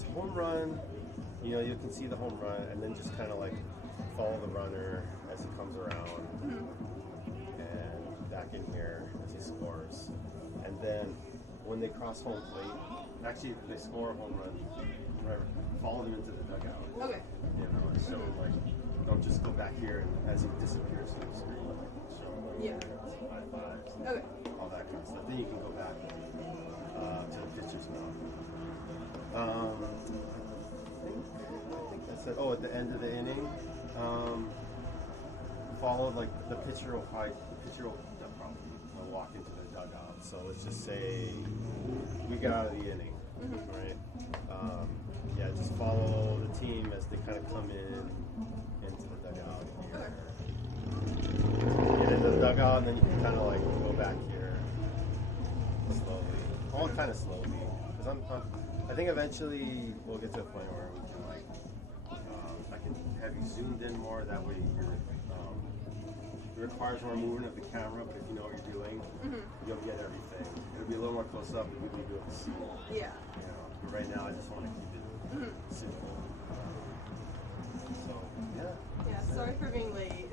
it's home run. You know, you can see the home run, and then just kind of like follow the runner as he comes around, and back in here as he scores. And then when they cross home plate, actually if they score a home run, whatever, follow them into the dugout. Okay. You know, and show them like, don't just go back here and as he disappears from the screen, show them high fives, Okay. all that kind of stuff. Then you can go back to the pitcher's mouth. I think that's it. Oh, at the end of the inning, follow like the pitcher will walk into the dugout. So let's just say we got out of the inning, right? Yeah, just follow the team as they kind of come into the dugout here. Get into the dugout, and then you can kind of like go back here slowly, all kind of slowly. Because I think eventually we'll get to a point where we can like, I can have you zoomed in more. That way it requires more movement of the camera, but if you know what you're doing, you'll get everything. It'll be a little more close up, and you'll be able to see. Yeah. You know, but right now I just want to keep it simple. So yeah. Yeah. Sorry for being late.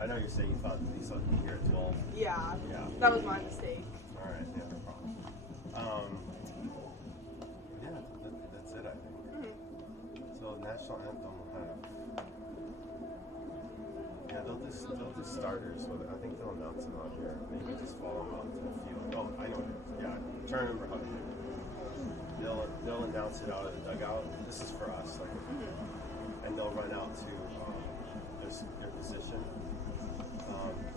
I know you're saying you thought you saw me here at 12. Yeah. Yeah. That was my mistake. All right. Yeah, no problem. Yeah, that's it. I think. So national anthem will have. Yeah, they'll do starters. So I think they'll announce it on here. Maybe just follow them out to the field. Oh, I know it is. Yeah, turn number 100. They'll announce it out of the dugout. This is for us, like, and they'll run out to their position.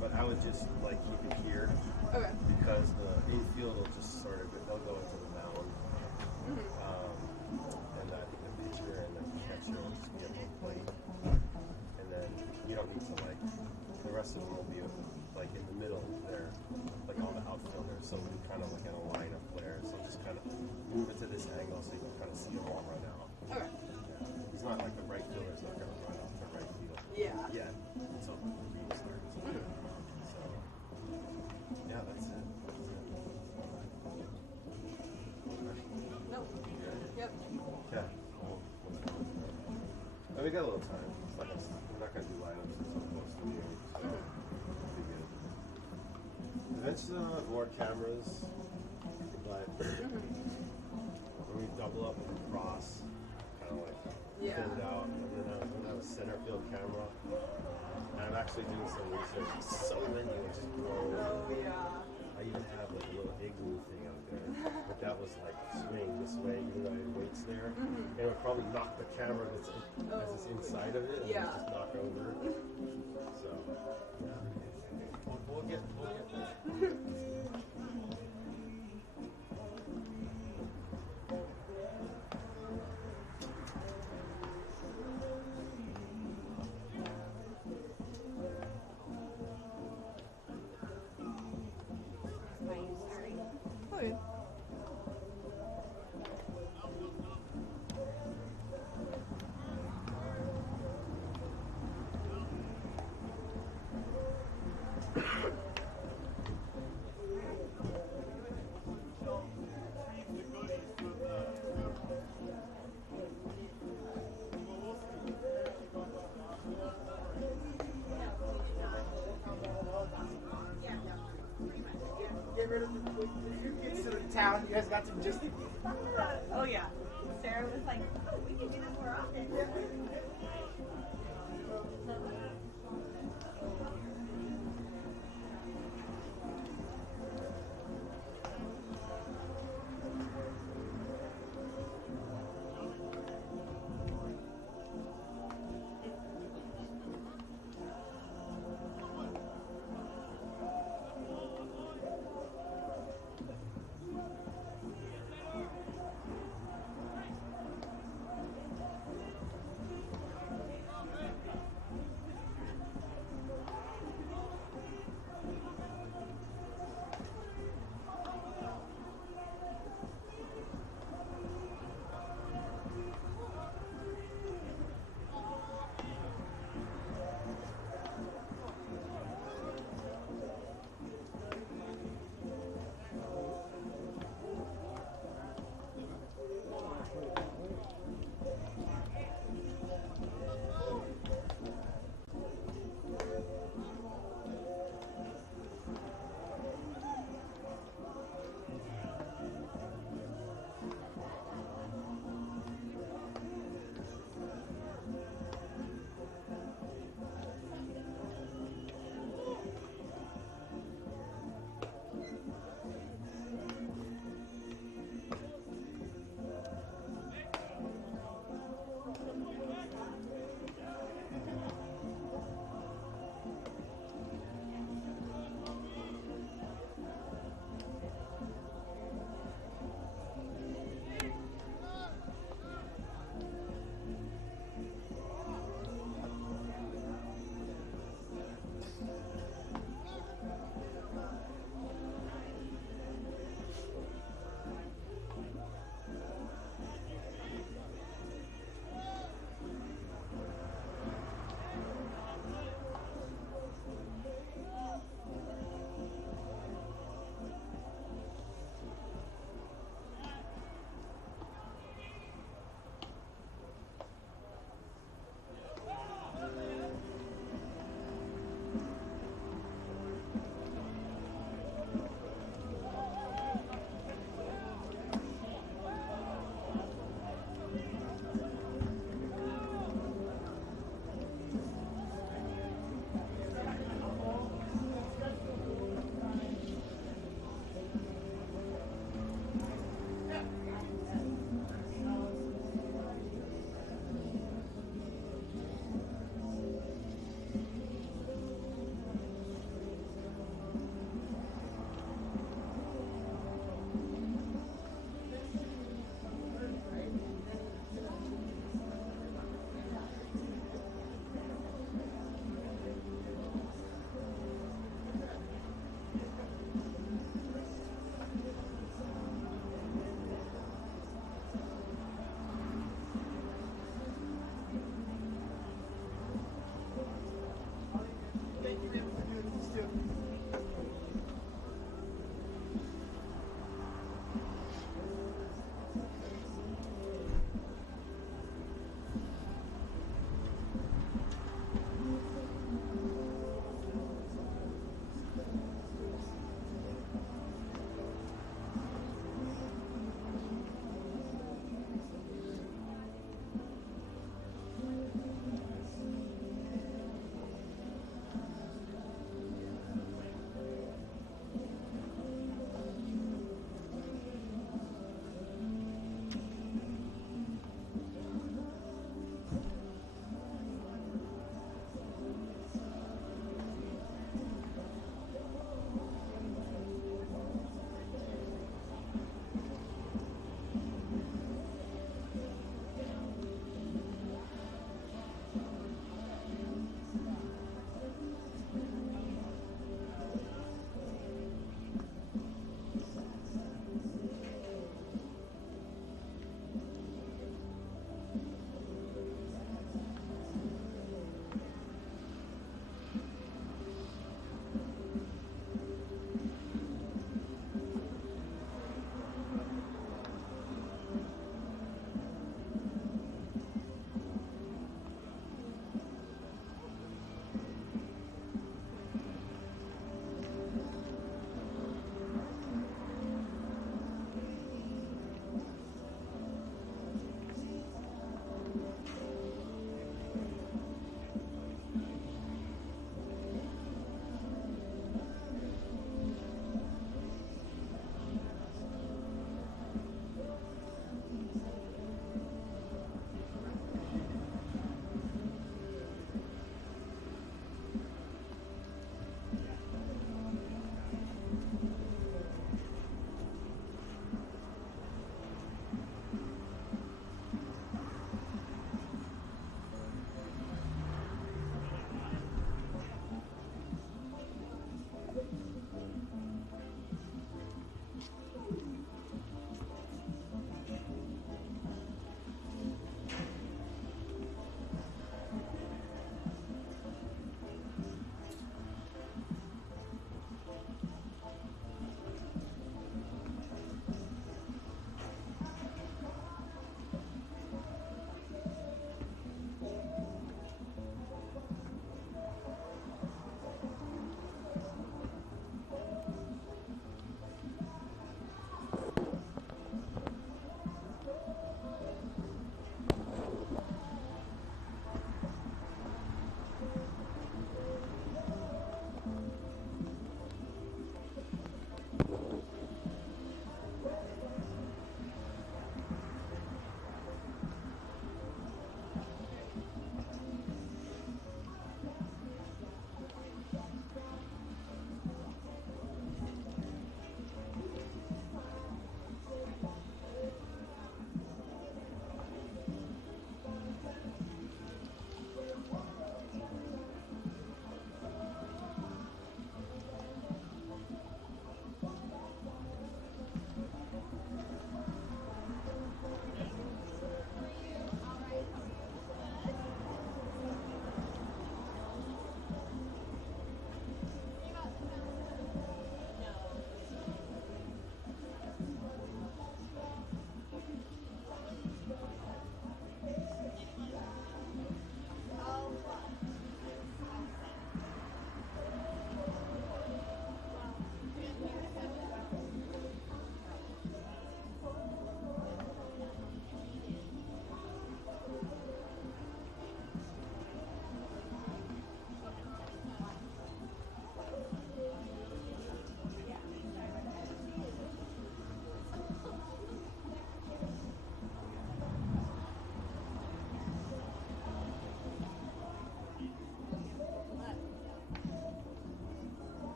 But I would just like keep it here, because the infield will just sort of they'll go into the mound, and I think the pitcher and the catcher will just be at one plate, and then you don't need to like the rest of them will be like in the middle there, like all the outfielders. So we kind of like in a line of players. So just kind of move it to this angle so you can kind of see the ball run out. Okay. Yeah. It's not like the right fielder's not going to run out to right field. Yeah. Yeah. So the green starts. So yeah, that's it. Nope. Yep. Okay. Cool. And we got a little time. It's like we're not going to do lineups or so close to you. So it'll be good. Eventually I'll have more cameras, but when we double up and cross, kind of like thin it out, and then I have a center field camera. And I'm actually doing some research. So many just grow. Oh yeah. I even have like a little igloo thing out there, but that was like swing this way, even though I had weights there. And it would probably knock the camera that's as it's inside of it, and it would just knock over. So yeah, we'll get there. Okay. Get rid of the few kids to the town. You guys got to just. Oh yeah. Sarah was like, oh, we can do that more often.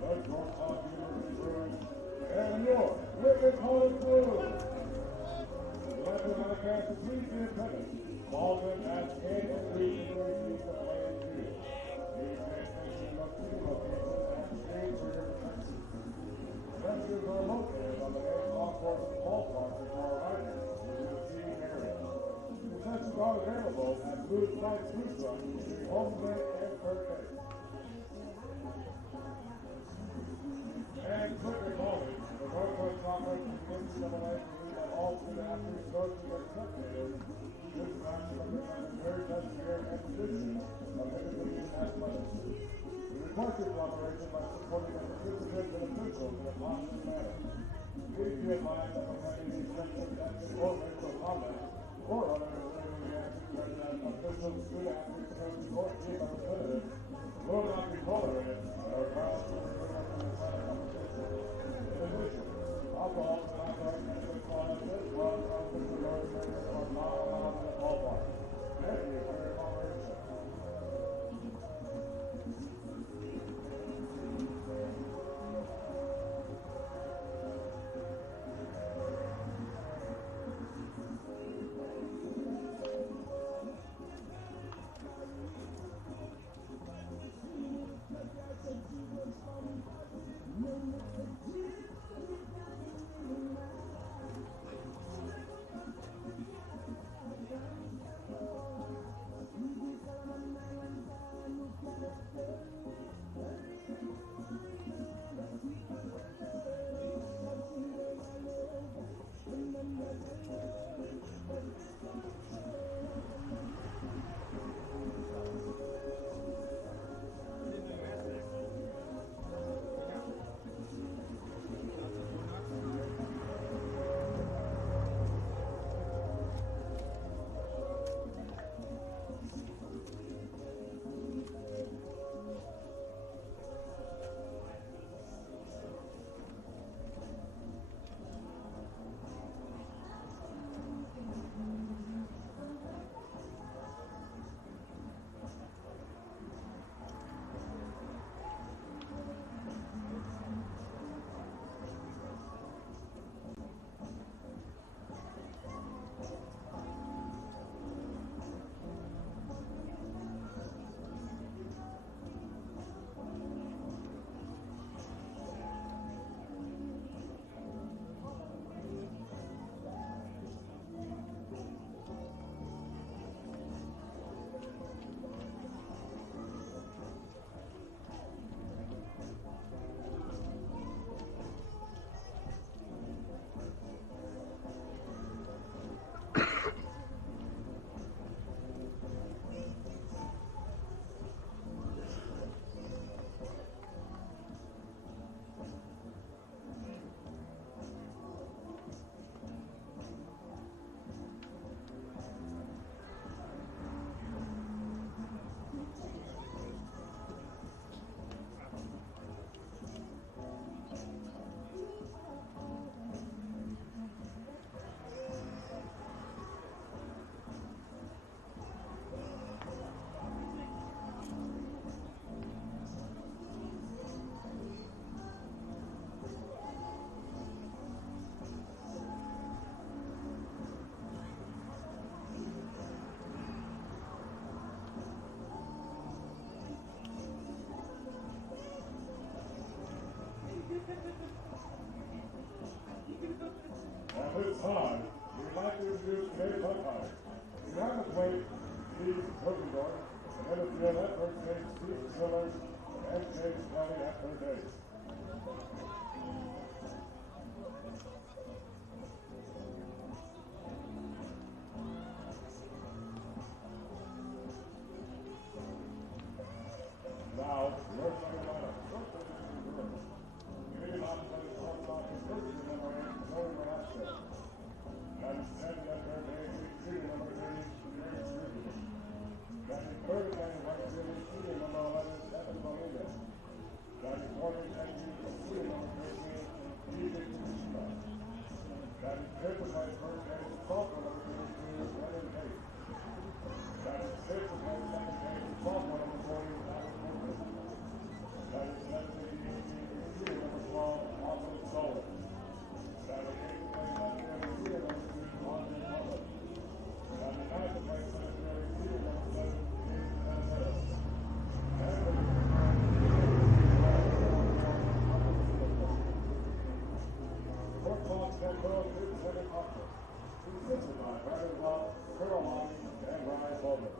Bud Northcott University Bruins, and your Whitman College Blues. Led by the Kansas City Independent, Baldwin at 8 and 3 to the East of Lane 2. These transmissions must be located at stage for your protection. Rescues are located on the main golf course and ballpark in Carolina, in the seating area. Concessions are available at Blues Night Food Truck, featuring home plate and third base. And quickly calling, the Northwest Conference is NCAA believe that all student athletes, coaches, and spectators should practice represent the very best year and tradition of Indian athletics. We request your cooperation by supporting the participants and officials in a positive manner. Please be advised that when any of these sections have been or racial comments or other discriminatory reactions such as officials, student athletes, coaches, or team representatives will not be tolerated and are grounds for removing from the athletic competition. In addition, alcohol and non-drug cannabis products as well as official road service are not allowed in the ballpark. Thank you for your cooperation. World Big Second Conference. Assisted by Brandon Love, Colonel Lonnie, and Ryan Bowman.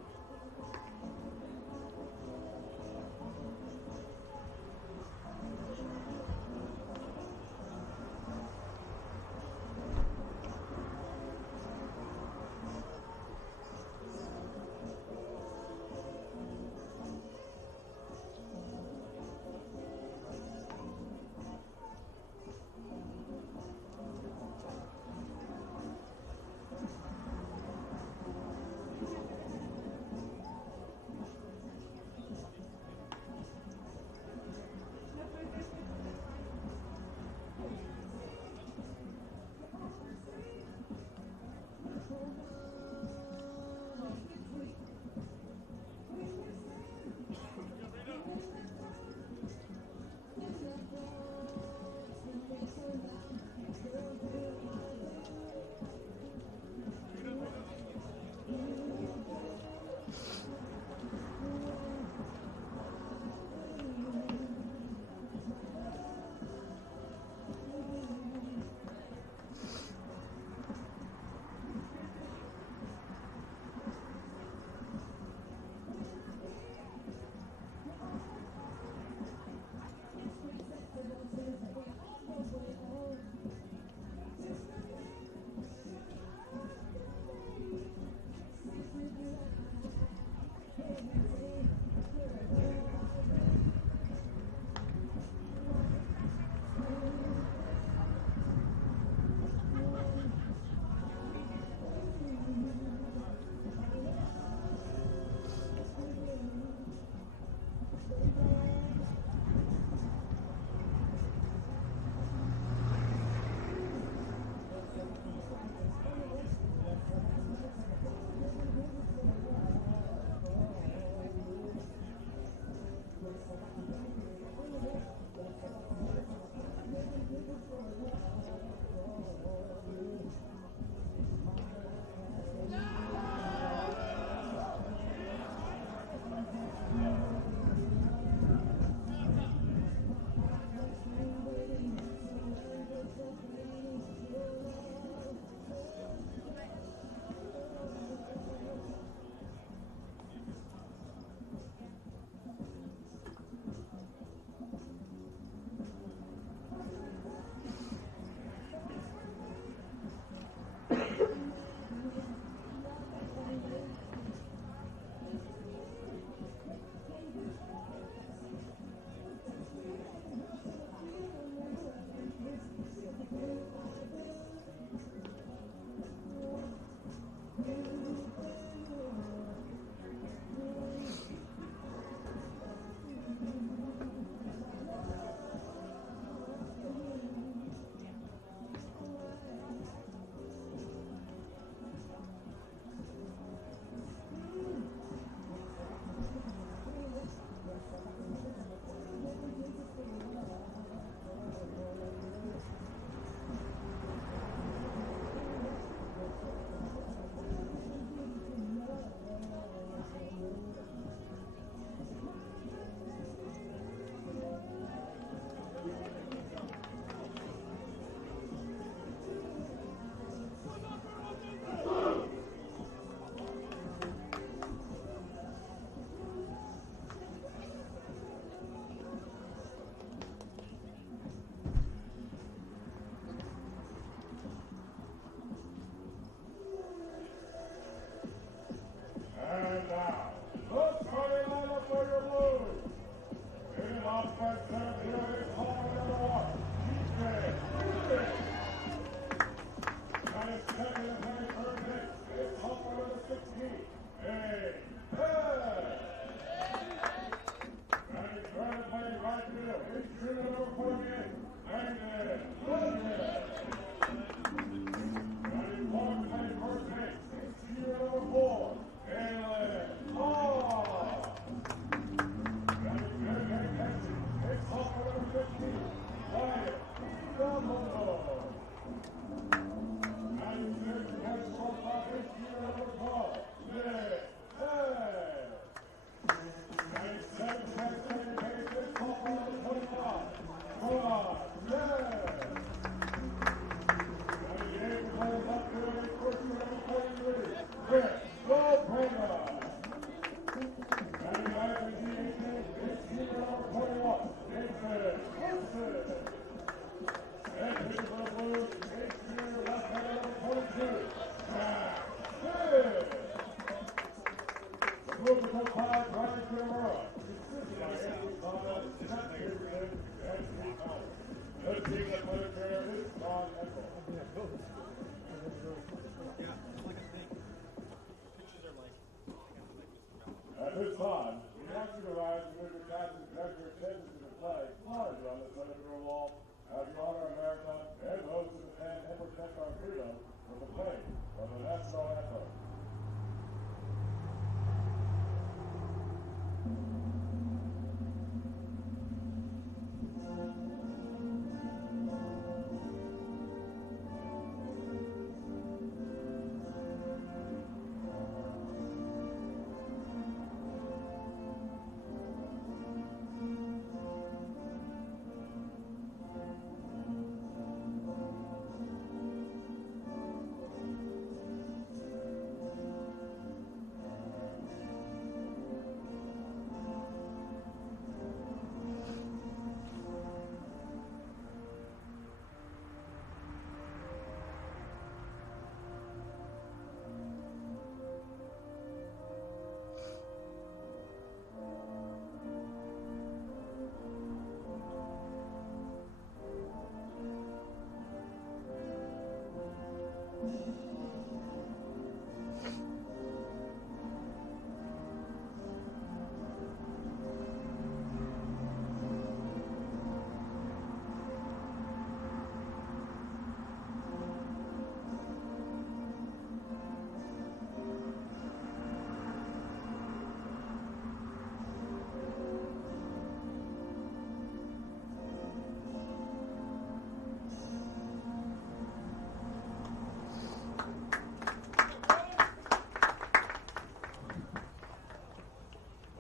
March on Freedom with the playing of the national anthem.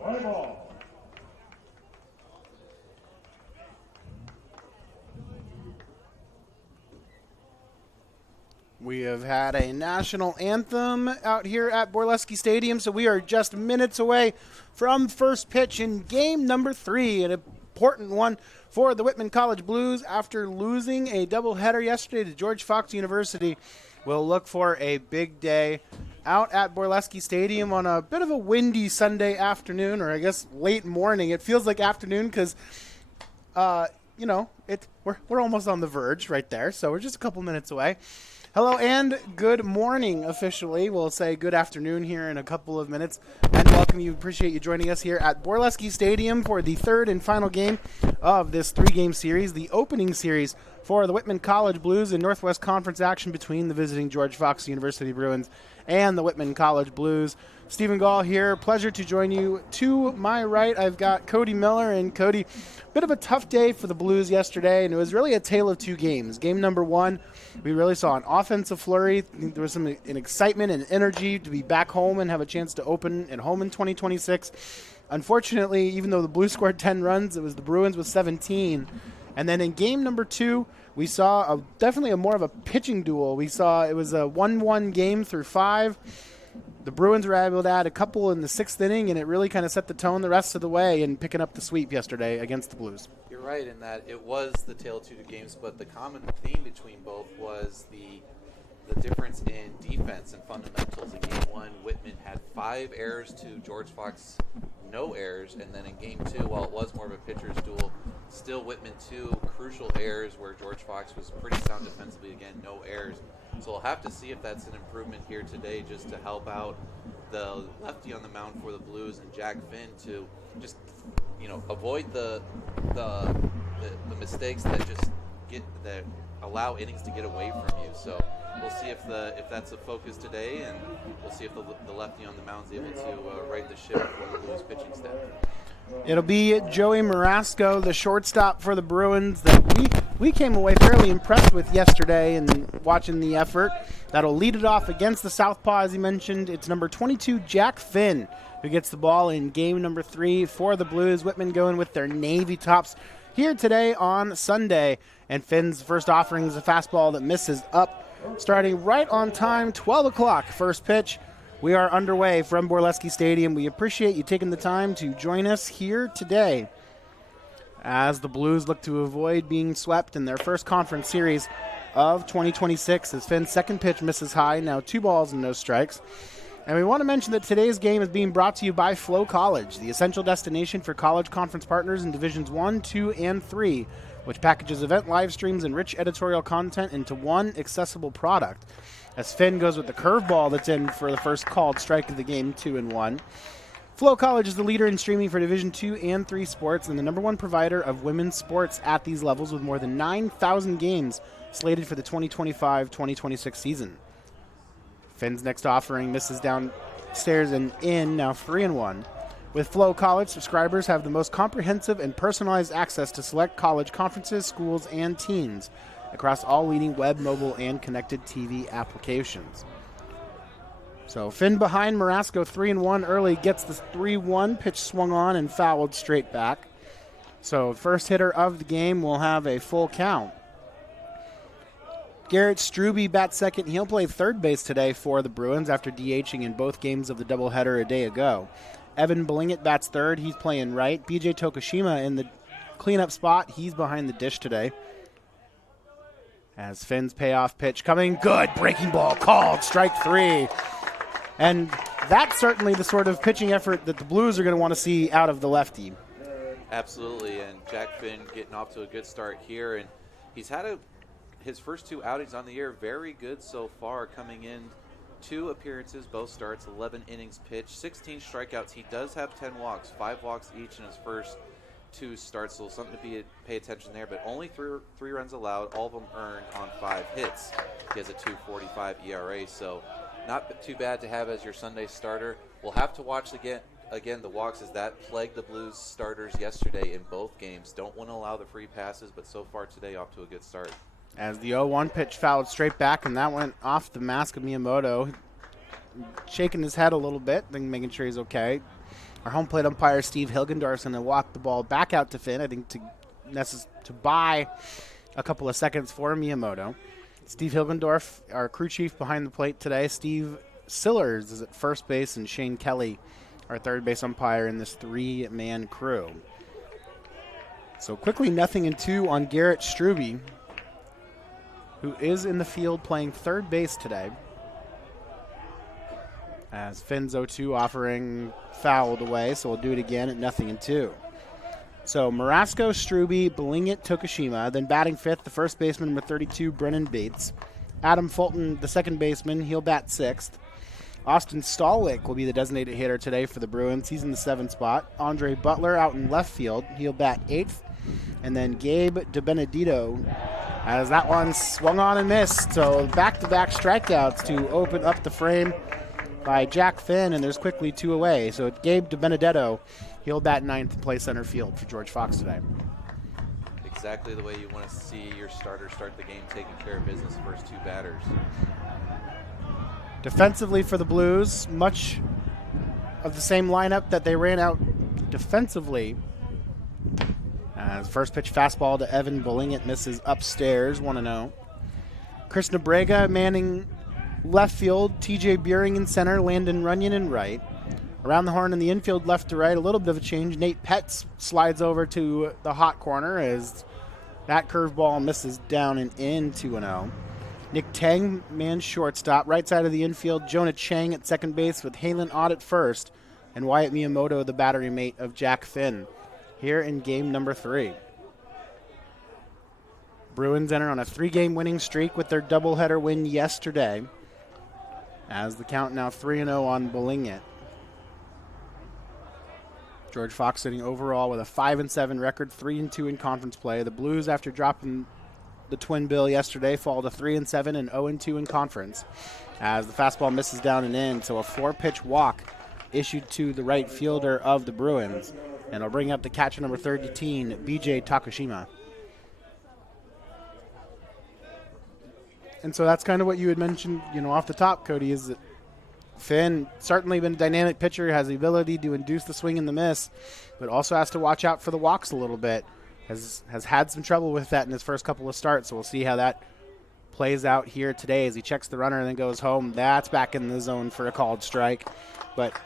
Volleyball. We have had a national anthem out here at Borleski Stadium, so we are just minutes away from first pitch in game number 3, an important one for the Whitman College Blues after losing a doubleheader yesterday to George Fox University. We'll look for a big day out at Borleski Stadium on a bit of a windy Sunday afternoon, or I guess late morning. It feels like afternoon because, we're almost on the verge right there, so we're just a couple minutes away. Hello and good morning officially. We'll say good afternoon here in a couple of minutes. And welcome you. Appreciate you joining us here at Borleski Stadium for the third and final game of this 3-game series, the opening series for the Whitman College Blues in Northwest Conference action between the visiting George Fox University Bruins and the Whitman College Blues. Stephen Gall here. Pleasure to join you. To my right, I've got Cody Miller. And Cody, bit of a tough day for the Blues yesterday, and it was really a tale of two games. Game number 1, we really saw an offensive flurry. There was an excitement and energy to be back home and have a chance to open at home in 2026. Unfortunately, even though the Blues scored 10 runs, it was the Bruins with 17. And then in game number 2, we saw definitely more of a pitching duel. We saw it was a 1-1 game through 5. The Bruins were able to add a couple in the 6th inning, and it really kind of set the tone the rest of the way in picking up the sweep yesterday against the Blues. You're right in that it was the tale of two games, but the common theme between both was the difference in defense and fundamentals. In Game 1, Whitman had 5 errors to George Fox, no errors, and then in Game 2, while it was more of a pitcher's duel, still Whitman 2 crucial errors where George Fox was pretty sound defensively, again, no errors. So we'll have to see if that's an improvement here today just to help out the lefty on the mound for the Blues and Jack Finn to just, avoid the mistakes that that allow innings to get away from you. So we'll see if that's a focus today, and we'll see if the lefty on the mound is able to right the ship for the Blues pitching staff. It'll be Joey Marasco, the shortstop for the Bruins, that we came away fairly impressed with yesterday and watching the effort. That'll lead it off against the Southpaw, as he mentioned. It's number 22, Jack Finn, who gets the ball in game number 3 for the Blues. Whitman going with their navy tops here today on Sunday. And Finn's first offering is a fastball that misses up. Starting right on time, 12 o'clock, first pitch. We are underway from Borleski Stadium. We appreciate you taking the time to join us here today as the Blues look to avoid being swept in their first conference series of 2026 as Finn's second pitch misses high, now 2 balls and no strikes. And we want to mention that today's game is being brought to you by Flow College, the essential destination for college conference partners in Divisions 1, 2, and 3, which packages event live streams and rich editorial content into one accessible product. As Finn goes with the curveball that's in for the first called strike of the game, 2-1. Flow College is the leader in streaming for Division II and III sports and the #1 provider of women's sports at these levels with more than 9,000 games slated for the 2025-2026 season. Finn's next offering misses downstairs and in, now 3-1. With Flow College, subscribers have the most comprehensive and personalized access to select college conferences, schools, and teams across all leading web, mobile, and connected TV applications. So Finn behind Marasco 3-1 early, gets the 3-1, pitch swung on and fouled straight back. So first hitter of the game will have a full count. Garrett Struby bats second. He'll play third base today for the Bruins after DHing in both games of the doubleheader a day ago. Evan Blingett bats third. He's playing right. BJ Tokushima in the cleanup spot. He's behind the dish today. As Finn's payoff pitch coming. Good. Breaking ball called. Strike 3. And that's certainly the sort of pitching effort that the Blues are going to want to see out of the lefty. Absolutely. And Jack Finn getting off to a good start here. And he's had his first 2 outings on the year very good so far, coming in 2 appearances, both starts, 11 innings pitched, 16 strikeouts. He does have 10 walks, 5 walks each in his first 2 starts, so something to pay attention there. But only 3 runs allowed, all of them earned on 5 hits. He has a 2.45 ERA, so not too bad to have as your Sunday starter. We'll have to watch again the walks, as that plagued the Blues starters yesterday in both games. Don't want to allow the free passes, but so far today off to a good start. As the 0-1 pitch fouled straight back, and that went off the mask of Miyamoto. Shaking his head a little bit, then making sure he's okay. Our home plate umpire, Steve Hilgendorf's going to walk the ball back out to Finn, I think to buy a couple of seconds for Miyamoto. Steve Hilgendorf, our crew chief behind the plate today. Steve Sillers is at first base, and Shane Kelly, our third base umpire in this 3-man crew. So quickly 0-2 on Garrett Struby, who is in the field playing third base today. As Finn's 0-2 offering fouled away, so we'll do it again at 0-2. So Marasco, Struby, Blingett, Tokushima, then batting fifth, the first baseman, number 32, Brennan Bates. Adam Fulton, the second baseman, he'll bat sixth. Austin Stallwick will be the designated hitter today for the Bruins. He's in the 7th spot. Andre Butler out in left field, he'll bat 8th. And then Gabe DiBenedetto, as that one swung on and missed. So back-to-back strikeouts to open up the frame by Jack Finn, and there's quickly 2 away. So Gabe DiBenedetto, he'll bat 9th and play center field for George Fox today. Exactly the way you want to see your starter start the game, taking care of business first 2 batters. Defensively for the Blues, much of the same lineup that they ran out defensively. First pitch fastball to Evan Blingett misses upstairs, 1-0. Chris Nebrega manning left field, TJ Buehring in center, Landon Runyon in right. Around the horn in the infield, left to right, a little bit of a change. Nate Petz slides over to the hot corner as that curveball misses down and in, 2-0. Nick Tang mans shortstop, right side of the infield. Jonah Chang at second base with Halen Ott at first, and Wyatt Miyamoto, the battery mate of Jack Finn, here in game number 3. Bruins enter on a 3-game winning streak with their doubleheader win yesterday, as the count now 3-0 on Blingett. George Fox sitting overall with a 5-7 record, 3-2 in conference play. The Blues, after dropping the twin bill yesterday, fall to 3-7 and 0-2 in conference, as the fastball misses down and in. So a 4-pitch walk issued to the right fielder of the Bruins, and it'll bring up the catcher number 13, BJ Tokushima. And so that's kind of what you had mentioned, off the top, Cody, is that Finn certainly been a dynamic pitcher, has the ability to induce the swing and the miss, but also has to watch out for the walks a little bit. Has had some trouble with that in his first couple of starts, so we'll see how that plays out here today as he checks the runner and then goes home. That's back in the zone for a called strike. But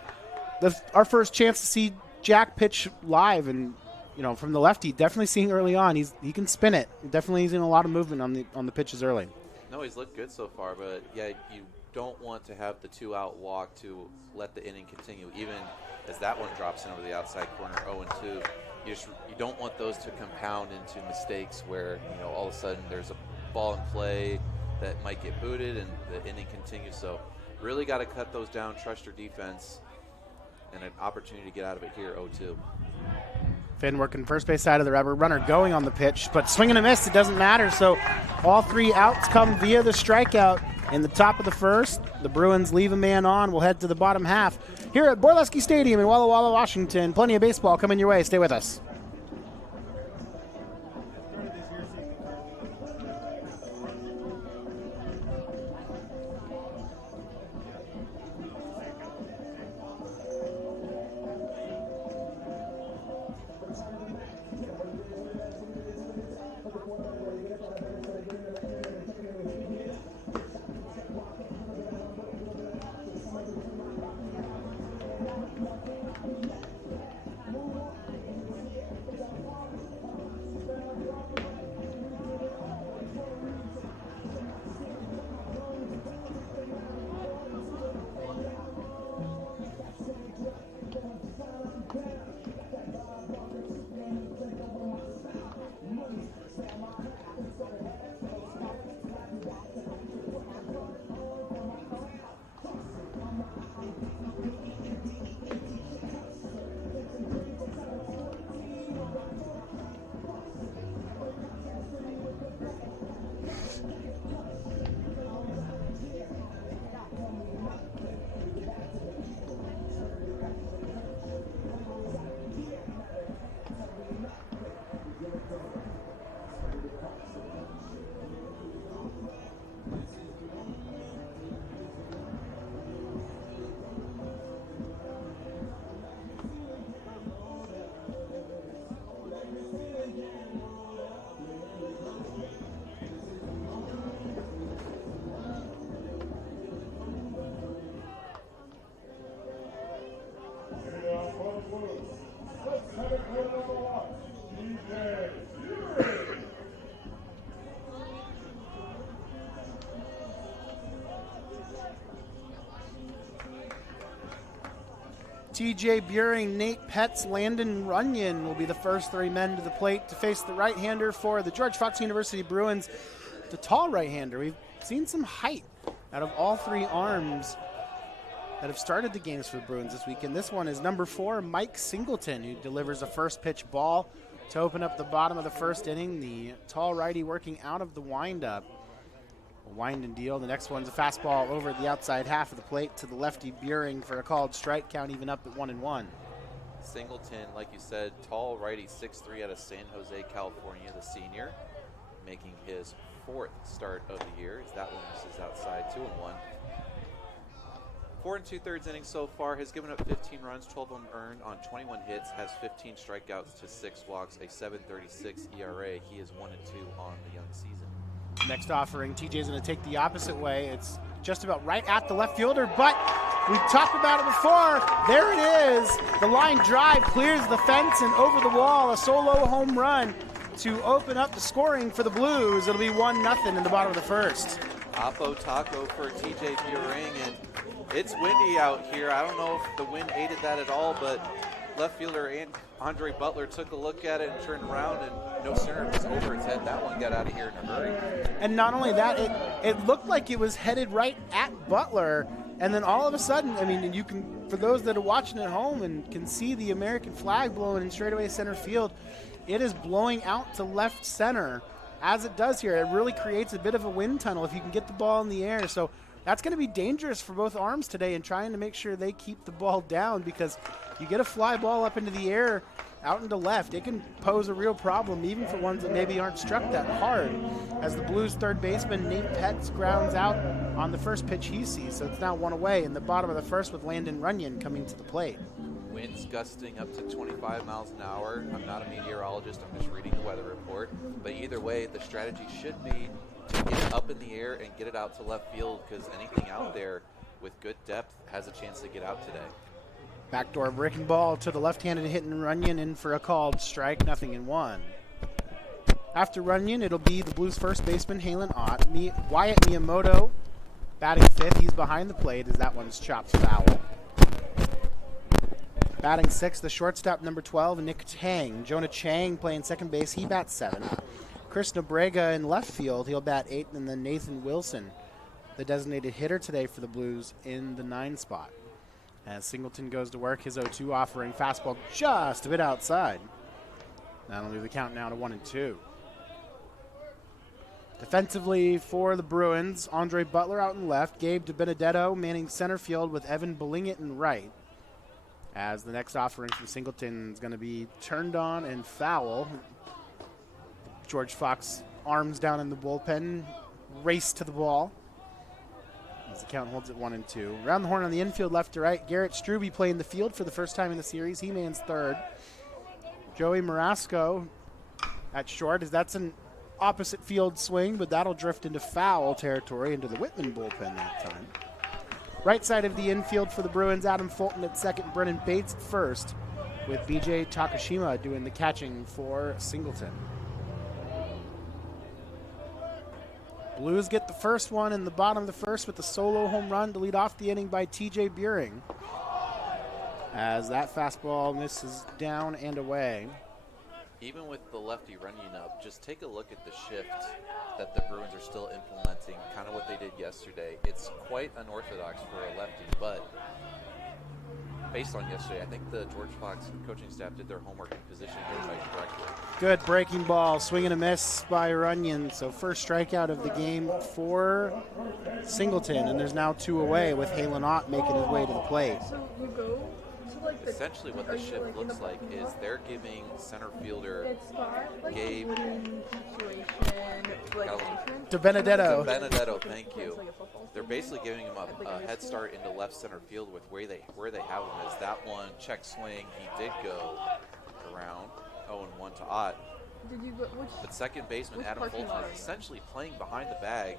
our first chance to see Jack pitch live, and from the lefty, definitely seeing early on he can spin it. Definitely using a lot of movement on the pitches early. No, he's looked good so far, but yeah, you don't want to have the 2-out walk to let the inning continue, even as that one drops in over the outside corner, 0-2. You don't want those to compound into mistakes where all of a sudden there's a ball in play that might get booted and the inning continues. So really got to cut those down, trust your defense, and an opportunity to get out of it here, 0-2. Finn working first base side of the rubber. Runner going on the pitch, but swing and a miss. It doesn't matter. So all 3 outs come via the strikeout in the top of the first. The Bruins leave a man on. We'll head to the bottom half here at Borleski Stadium in Walla Walla, Washington. Plenty of baseball coming your way. Stay with us. TJ Buring, Nate Petz, Landon Runyon will be the first 3 men to the plate to face the right-hander for the George Fox University Bruins, the tall right-hander. We've seen some height out of all 3 arms that have started the games for the Bruins this weekend. This one is number 4, Mike Singleton, who delivers a first pitch ball to open up the bottom of the first inning. The tall righty working out of the windup. A wind and deal. The next one's a fastball over the outside half of the plate to the lefty Buring for a called strike, count even up at 1-1. Singleton, like you said, tall righty, 6'3", out of San Jose, California, the senior, making his 4th start of the year. As that one misses outside, 2-1. 4 2/3 innings so far, has given up 15 runs, 12 of them earned on 21 hits, has 15 strikeouts to 6 walks, a 7.36 ERA. He is 1-2 on the young season. Next offering, TJ's going to take the opposite way. It's just about right at the left fielder, but we've talked about it before. There it is. The line drive clears the fence and over the wall. A solo home run to open up the scoring for the Blues. It'll be 1-0 in the bottom of the first. Oppo Taco for TJ Buring, and it's windy out here. I don't know if the wind aided that at all, but left fielder Andre Butler took a look at it and turned around, and no sooner it was over its head, that one got out of here in a hurry. And not only that, it looked like it was headed right at Butler, and then all of a sudden, I mean, and you can, for those that are watching at home and can see the American flag blowing in straightaway center field, it is blowing out to left center. As it does here, it really creates a bit of a wind tunnel if you can get the ball in the air. So that's going to be dangerous for both arms today and trying to make sure they keep the ball down, because you get a fly ball up into the air out into left, it can pose a real problem even for ones that maybe aren't struck that hard. As the Blues third baseman Nate Petz grounds out on the first pitch he sees, so it's now 1 away in the bottom of the first with Landon Runyon coming to the plate. Winds gusting up to 25 miles an hour. I'm not a meteorologist, I'm just reading the weather report. But either way, the strategy should be to get it up in the air and get it out to left field, because anything out there with good depth has a chance to get out today. Backdoor breaking ball to the left-handed hitting Runyon in for a called strike, 0-1. After Runyon, it'll be the Blues first baseman Halen Ott. Wyatt Miyamoto batting 5th. He's behind the plate as that one's chopped foul. Batting 6th, the shortstop number 12, Nick Tang. Jonah Chang playing second base. He bats 7th. Chris Nobrega in left field. He'll bat 8th, and then Nathan Wilson, the designated hitter today for the Blues, in the 9 spot. As Singleton goes to work his 0-2 offering, fastball just a bit outside. That'll move the count now to 1-2. Defensively for the Bruins, Andre Butler out in left, Gabe DiBenedetto manning center field with Evan Belingett in right. As the next offering from Singleton is going to be turned on and foul. George Fox arms down in the bullpen, race to the ball. As the count holds it 1-2. Around the horn on the infield, left to right. Garrett Struby playing the field for the first time in the series. He mans third. Joey Marasco at short, as that's an opposite field swing, but that'll drift into foul territory into the Whitman bullpen that time. Right side of the infield for the Bruins, Adam Fulton at second, Brennan Bates at first, with BJ Takashima doing the catching for Singleton. Blues get the first one in the bottom of the first with a solo home run to lead off the inning by TJ Buehring. As that fastball misses down and away. Even with the lefty running up, just take a look at the shift that the Bruins are still implementing, kind of what they did yesterday. It's quite unorthodox for a lefty, but based on yesterday, I think the George Fox coaching staff did their homework and positioned everybody correctly. Good breaking ball, swing and a miss by Runyon. So first strikeout of the game for Singleton, and there's now 2 away with Halen Ott making his way to the plate. So you go to like the, Essentially what the shift looks like is they're giving center fielder it's not like Gabe DiBenedetto. Benedetto, thank you. They're basically giving him a head start into left center field with where they have him. Is that one check swing? He did go around 0-1 to Ott. Did you go, which, But second baseman which Adam parking Fulton lot are is you essentially playing behind the bag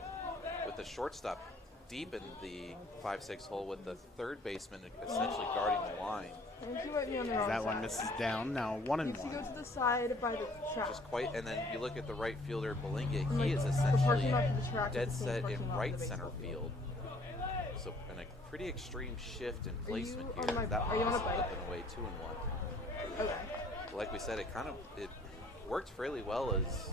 with the shortstop deep in the 5-6 hole with the third baseman essentially guarding the line. I think you might be on the wrong That side. one misses down. Now You need to go 1-1. to the side by the track. Just quite, and then you look at the right fielder Belingett. And, He like, is the essentially parking lot to the track is dead the same set parking in lot to right the center baseball field. So, in a pretty extreme shift in you placement on here. my- That are you one on a is bike? slipping away 2-1. Okay. Like we said, it worked fairly well as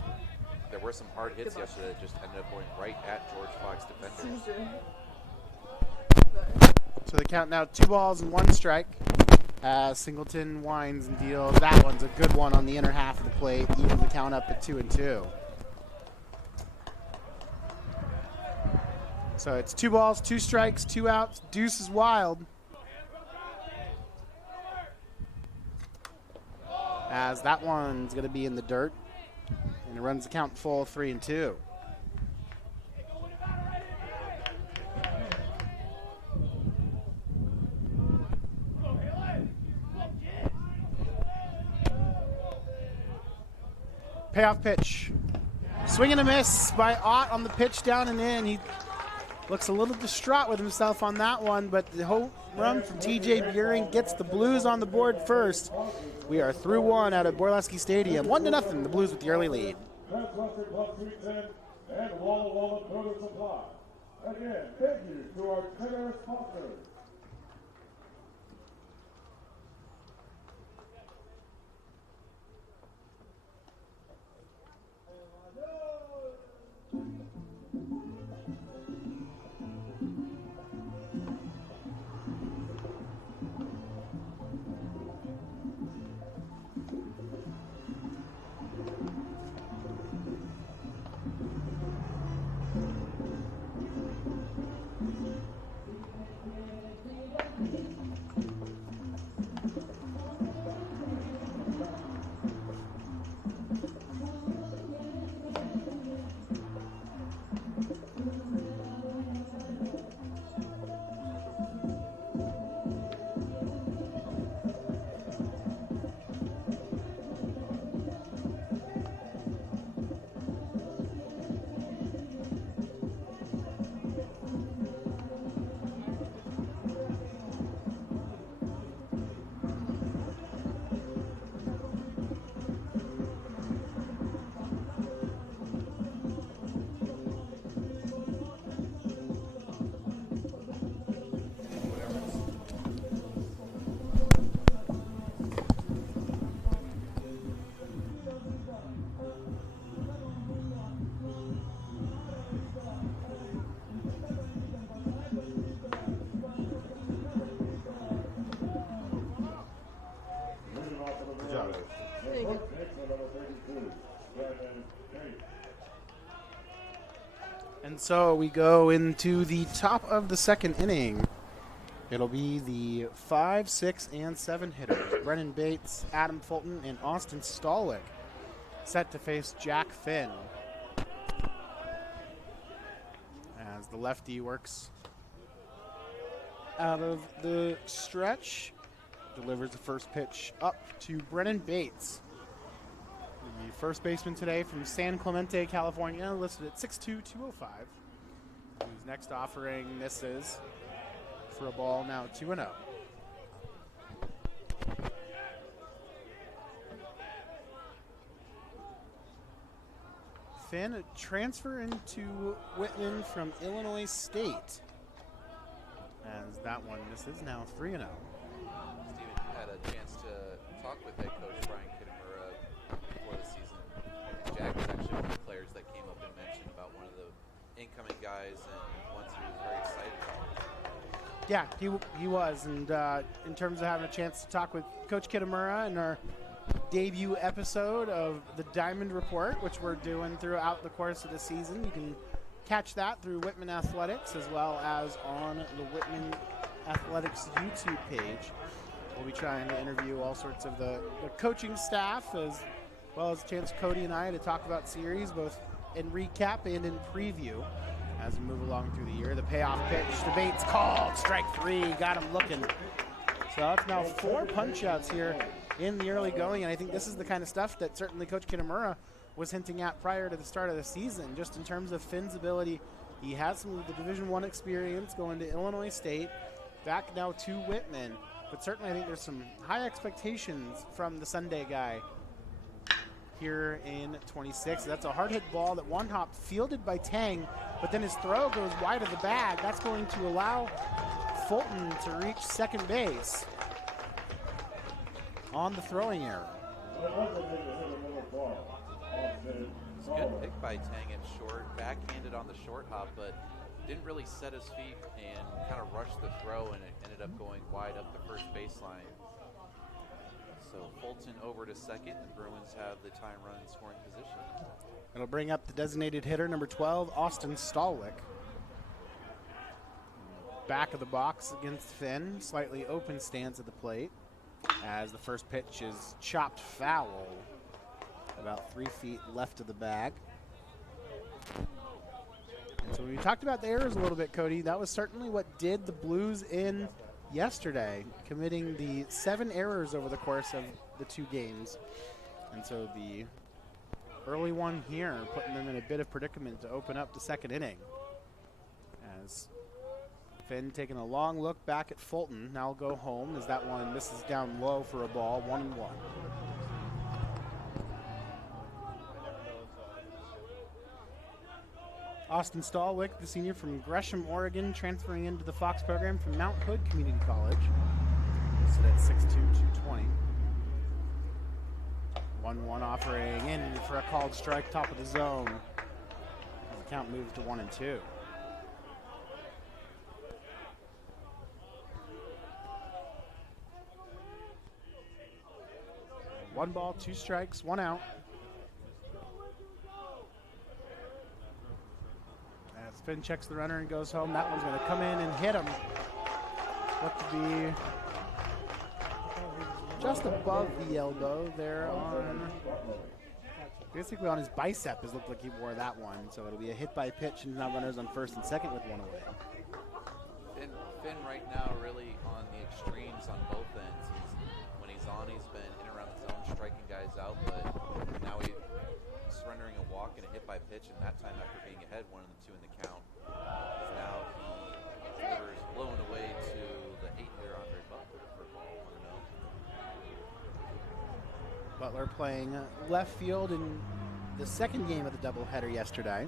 there were some hard hits Good luck. yesterday that just ended up going right at George Fox defenders. Season. So the count now 2 balls and 1 strike. Singleton winds and deals. That one's a good one on the inner half of the plate. Evens the count up at 2-2. So it's 2 balls, 2 strikes, 2 outs. Deuce is wild. As that one's going to be in the dirt. And it runs the count full 3-2. Payoff pitch. Swing and a miss by Ott on the pitch down and in. He looks a little distraught with himself on that one, but the home run from TJ Buehring gets the Blues on the board first. We are through 1 out at Borleski Stadium. 1-0, the Blues with the early lead. Transwestern Plus 310 and Walla Walla Produce Supply. Again, thank you to our tenor sponsors. And so we go into the top of the second inning. It'll be the 5, 6, and 7 hitters. Brennan Bates, Adam Fulton, and Austin Stallwick set to face Jack Finn. As the lefty works out of the stretch, delivers the first pitch up to Brennan Bates. The first baseman today from San Clemente, California, listed at 6'2", 205. Whose next offering misses for a ball, now 2-0. Finn, a transfer into Whitman from Illinois State. As that one misses, now 3-0. Steven, you had a chance to talk with head coach Brian Kittamura before the season. And Jack was actually one of the players that came up and mentioned about one of the incoming guys and ones he was very excited about. Yeah, he was. And in terms of having a chance to talk with Coach Kittamura in our debut episode of the Diamond Report, which we're doing throughout the course of the season, you can catch that through Whitman Athletics as well as on the Whitman Athletics YouTube page. We'll be trying to interview all sorts of the coaching staff as well as a chance Cody and I to talk about series both in recap and in preview as we move along through the year. The payoff pitch, the Bates called, strike 3, got him looking. So that's now 4 punch-outs here in the early going, and I think this is the kind of stuff that certainly Coach Kittamura was hinting at prior to the start of the season, just in terms of Finn's ability. He has some of the Division I experience going to Illinois State, back now to Whitman, but certainly I think there's some high expectations from the Sunday guy here in 26. That's a hard hit ball that one hop fielded by Tang, but then his throw goes wide of the bag. That's going to allow Fulton to reach second base on the throwing error. It's a good pick by Tang at short, backhanded on the short hop, but didn't really set his feet and kind of rushed the throw, and it ended up going wide up the first baseline. So Fulton over to second. The Bruins have the tying run in scoring position. It'll bring up the designated hitter, number 12, Austin Stallwick. Back of the box against Finn, slightly open stance at the plate as the first pitch is chopped foul, about 3 feet left of the bag. And so we talked about the errors a little bit, Cody. That was certainly what did the Blues in yesterday, committing the 7 errors over the course of the 2 games. And so the early one here, putting them in a bit of predicament to open up the second inning. As Finn taking a long look back at Fulton. Now go home as that one misses down low for a ball, 1-1. Austin Stallwick, the senior from Gresham, Oregon, transferring into the Fox program from Mount Hood Community College. Listed at 6'2", 220. 1-1 offering in for a called strike, top of the zone. The count moves to 1-2. 1 ball, 2 strikes, 1 out. As Finn checks the runner and goes home, that one's going to come in and hit him. Look to be just above the elbow there on, basically on his bicep. It looked like he wore that one. So it'll be a hit by pitch, and now runners on first and second with 1 away. Finn right now really on the extremes on both ends. When he's on, he's been in around the zone striking guys out, but now he's surrendering a walk and a hit by pitch, and that time after being ahead 1-2 in the count. Now he delivers blown away to the 8-hitter Andre Butler for ball 1-0. Butler playing left field in the second game of the doubleheader yesterday.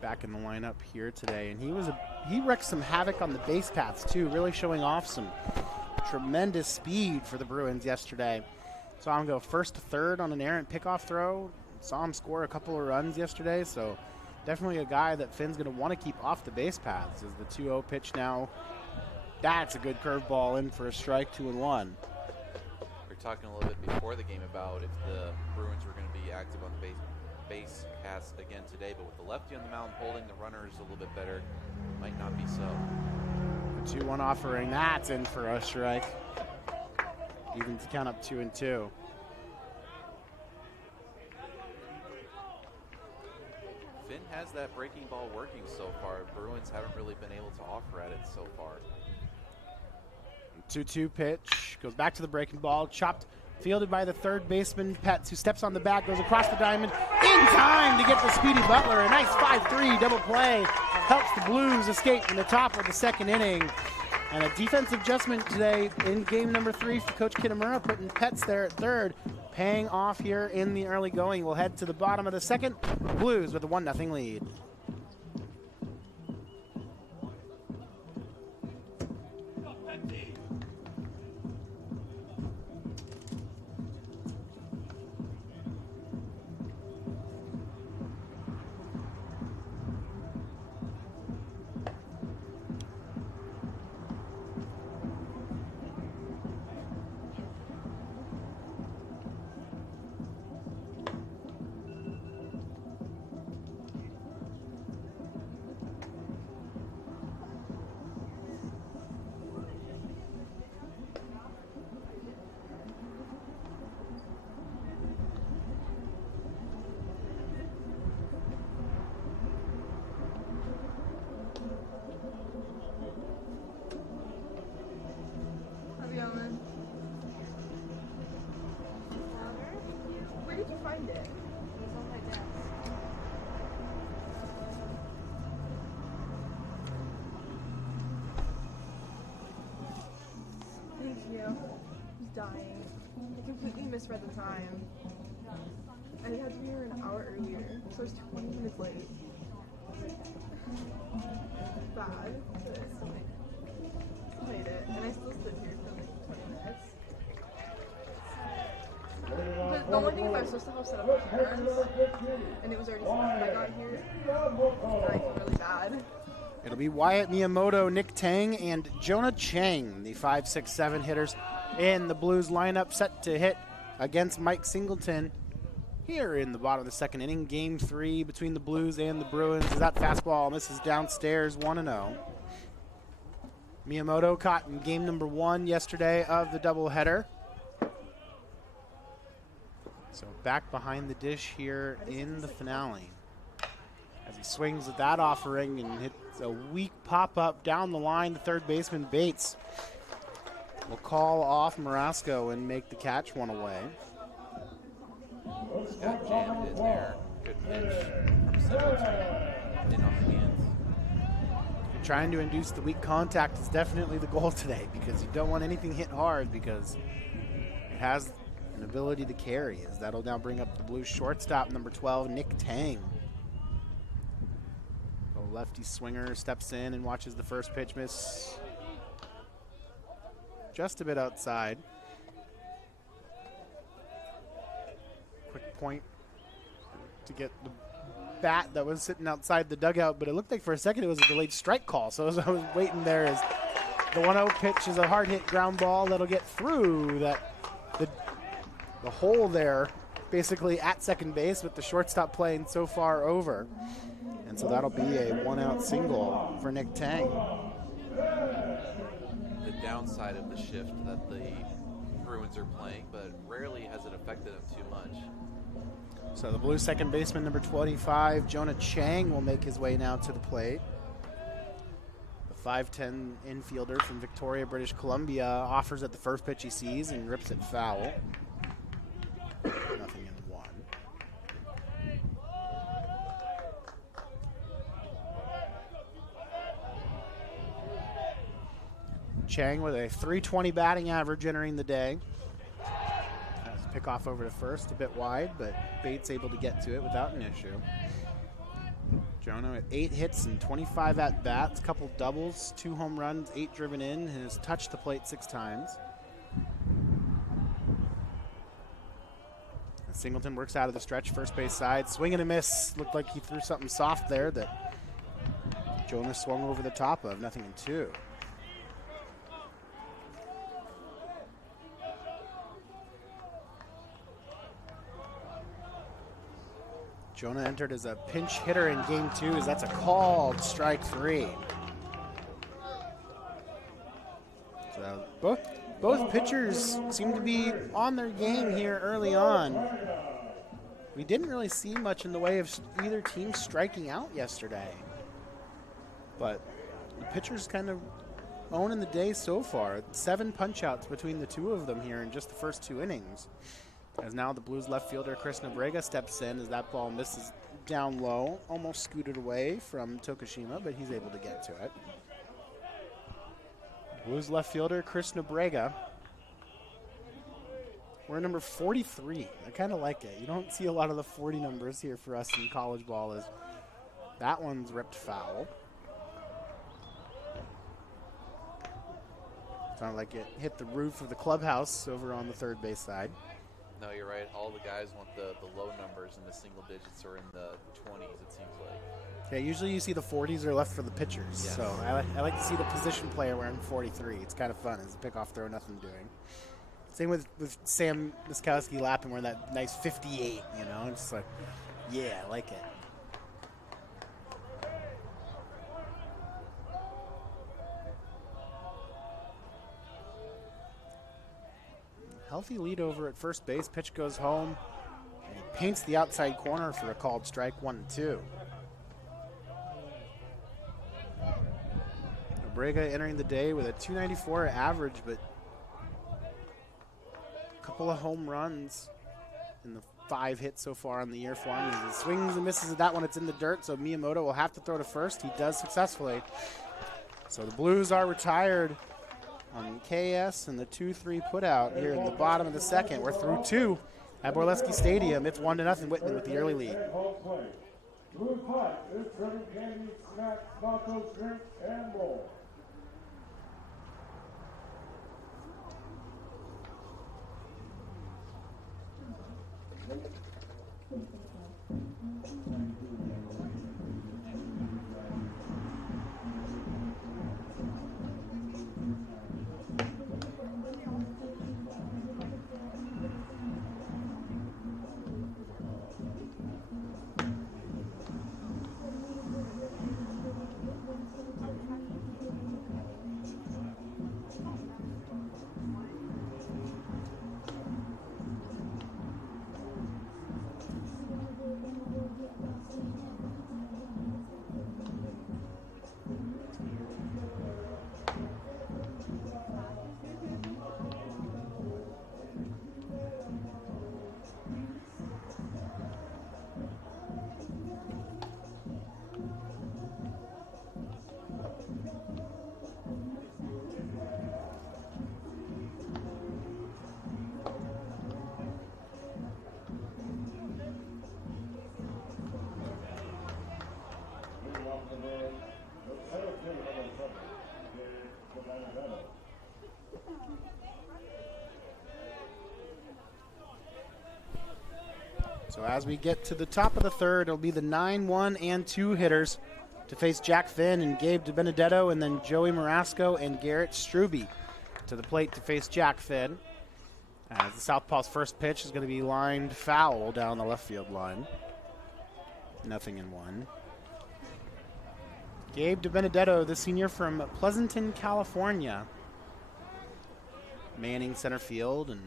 Back in the lineup here today, and he wrecked some havoc on the base paths too, really showing off some tremendous speed for the Bruins yesterday. Saw him go first to third on an errant pickoff throw. Saw him score a couple of runs yesterday, so definitely a guy that Finn's going to want to keep off the base paths. As the 2-0 pitch now, that's a good curveball in for a strike, 2-1. We were talking a little bit before the game about if the Bruins were going to be active on the base base cast again today, but with the lefty on the mound holding the runners a little bit better, might not be so. The 2-1 offering, that's in for a strike. Even to count up 2-2. Finn has that breaking ball working so far. Bruins haven't really been able to offer at it so far. 2-2 pitch, goes back to the breaking ball, chopped, fielded by the third baseman, Petz, who steps on the bat, goes across the diamond, in time to get the Speedy Butler. A nice 5-3 double play helps the Blues escape in the top of the second inning. And a defensive adjustment today in game number 3 for Coach Kitamura, putting Petz there at third, paying off here in the early going. We'll head to the bottom of the second. Blues with a 1-0 lead. Where did you find it? It was on my desk. Thank you. He's dying. I completely misread the time. And it had to be here an hour earlier, so I was 20 minutes late. Bad. But I still made it. And I still stood here for like 20 minutes. The only thing is I was supposed to have set up a cameras, and it was already set up when I got here. And I feel really bad. It'll be Wyatt Miyamoto, Nick Tang, and Jonah Chang, the 5-6-7 hitters in the Blues lineup, set to hit against Mike Singleton here in the bottom of the second inning. Game 3 between the Blues and the Bruins. As that fastball misses downstairs, 1-0. Miyamoto caught in game number 1 yesterday of the doubleheader. So back behind the dish here in the finale. As he swings at that offering and hits a weak pop-up down the line, the third baseman Bates will call off Marasco and make the catch one away. Got jammed in there. Good pitch from Singleton. In off the hands. Trying to induce the weak contact is definitely the goal today, because you don't want anything hit hard, because it has an ability to carry. As that'll now bring up the Blues shortstop, number 12, Nick Tang. The lefty swinger steps in and watches the first pitch miss just a bit outside. Quick point to get the bat that was sitting outside the dugout, but it looked like for a second it was a delayed strike call. So as I was waiting there, as the 1-0 pitch is a hard hit ground ball that'll get through that the hole there, basically at second base, with the shortstop playing so far over. And so that'll be a 1-out single for Nick Tang. The downside of the shift that the Bruins are playing, but rarely has it affected them too much. So the Blues second baseman, number 25, Jonah Chang, will make his way now to the plate. The 5'10" infielder from Victoria, British Columbia, offers at the first pitch he sees and rips it foul. Nothing in 1. Chang with a .320 batting average entering the day. Has a pick off over to first, a bit wide, but Bates able to get to it without an issue. Jonah at 8 hits and 25 at-bats, couple doubles, 2 home runs, 8 driven in, and has touched the plate 6 times. And Singleton works out of the stretch, first base side, swing and a miss. Looked like he threw something soft there that Jonah swung over the top of, nothing in 2. Jonah entered as a pinch hitter in game 2 as that's a called strike 3. So both pitchers seem to be on their game here early on. We didn't really see much in the way of either team striking out yesterday. But the pitchers kind of owning the day so far. 7 punch-outs between the two of them here in just the first 2 innings. As now the Blues left fielder Chris Nabrega steps in as that ball misses down low, almost scooted away from Tokushima, but he's able to get to it. Blues left fielder Chris Nabrega. We're number 43. I kind of like it. You don't see a lot of the 40 numbers here for us in college ball. As that one's ripped foul. Sounded like it hit the roof of the clubhouse over on the third base side. No, you're right. All the guys want the low numbers in the single digits or in the 20s, it seems like. Yeah, usually you see the 40s are left for the pitchers. Yes. So I like to see the position player wearing 43. It's kind of fun as a pickoff throw, nothing doing. Same with Sam Miskowski Lappin wearing that nice 58, you know? It's just like, yeah, I like it. Healthy lead over at first base. Pitch goes home. And he paints the outside corner for a called strike, 1-2. Nabrega entering the day with a 294 average, but a couple of home runs in the 5 hits so far on the year for him. He swings and misses at that one. It's in the dirt, so Miyamoto will have to throw to first. He does successfully. So the Blues are retired on KS and the 2-3 putout here in the bottom of the second. We're through 2 at Borleski Stadium. It's 1-0 Whitman with the early lead. Blue Pipe is serving candy, snacks, nachos, drinks, and more. So as we get to the top of the third, it'll be the 9, 1, and 2 hitters to face Jack Finn and Gabe DiBenedetto, and then Joey Marasco and Garrett Struby to the plate to face Jack Finn. As the Southpaw's first pitch is going to be lined foul down the left field line. 0-1. Gabe DiBenedetto, the senior from Pleasanton, California, manning center field, and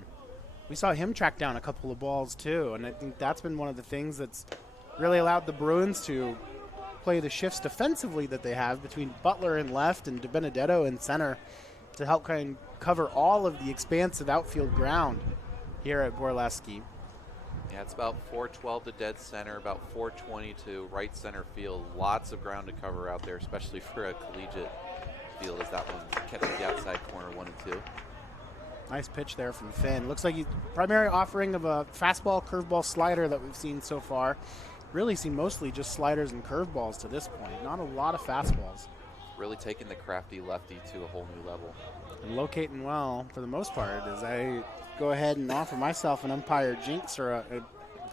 we saw him track down a couple of balls too, and I think that's been one of the things that's really allowed the Bruins to play the shifts defensively that they have between Butler in left and DiBenedetto in center to help kind of cover all of the expansive outfield ground here at Borleski. Yeah, it's about 412 to dead center, about 420 to right center field. Lots of ground to cover out there, especially for a collegiate field, as that one kept the outside corner 1 and 2. Nice pitch there from Finn. Looks like primary offering of a fastball, curveball, slider that we've seen so far. Really seen mostly just sliders and curveballs to this point. Not a lot of fastballs. Really taking the crafty lefty to a whole new level. And locating well for the most part as I go ahead and offer myself an umpire jinx or a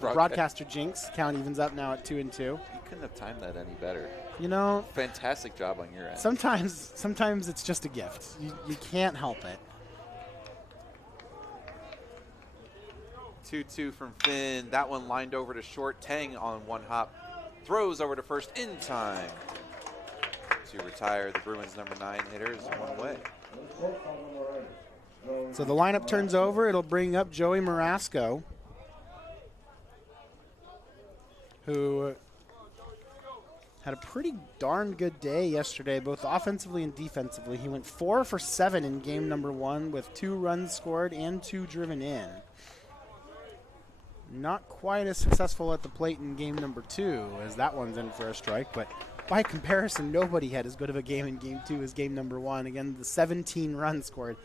broadcaster jinx. Count evens up now at 2 and 2. You couldn't have timed that any better. You know, Fantastic job on your end. Sometimes it's just a gift. You can't help it. 2-2 from Finn. That one lined over to short. Tang on one hop. Throws over to first in time to retire the Bruins' number 9 hitters one way. So the lineup turns over. It'll bring up Joey Marasco, who had a pretty darn good day yesterday, both offensively and defensively. He went 4 for 7 in game number 1 with 2 runs scored and 2 driven in. Not quite as successful at the plate in game number 2, as that one's in for a strike, but by comparison, nobody had as good of a game in game 2 as game number 1. Again, the 17 runs scored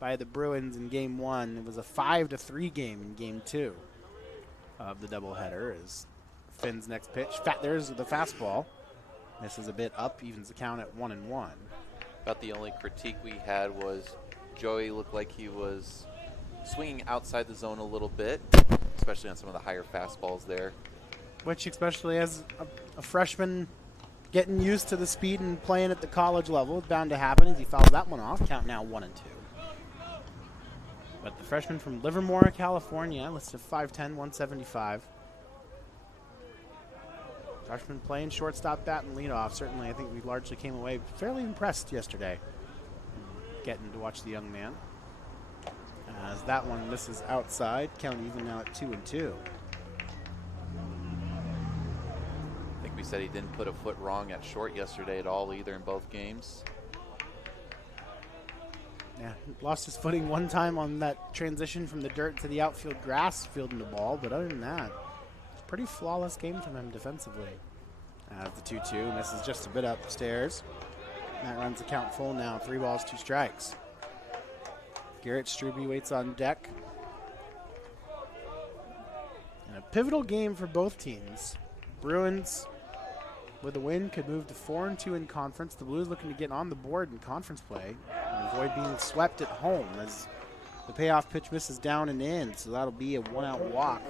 by the Bruins in game 1. It was a 5-3 game in game 2 of the doubleheader. As Finn's next pitch, there's the fastball. Misses a bit up, evens the count at 1-1. About the only critique we had was Joey looked like he was swinging outside the zone a little bit, especially on some of the higher fastballs there. Which, especially as a freshman getting used to the speed and playing at the college level, is bound to happen as he fouls that one off. Count now 1-2. But the freshman from Livermore, California, listed 5'10", 175. Freshman playing shortstop, bat, and leadoff. Certainly, I think we largely came away fairly impressed yesterday getting to watch the young man. As that one misses outside, count even now at 2-2. I think we said he didn't put a foot wrong at short yesterday at all either in both games. Yeah, lost his footing one time on that transition from the dirt to the outfield grass fielding the ball, but other than that, it's a pretty flawless game from him defensively. As the 2-2 misses just a bit upstairs. That runs the count full now, 3 balls, 2 strikes. Garrett Strube waits on deck. And a pivotal game for both teams. Bruins, with a win, could move to 4-2 in conference. The Blues looking to get on the board in conference play and avoid being swept at home as the payoff pitch misses down and in. So that'll be a 1-out walk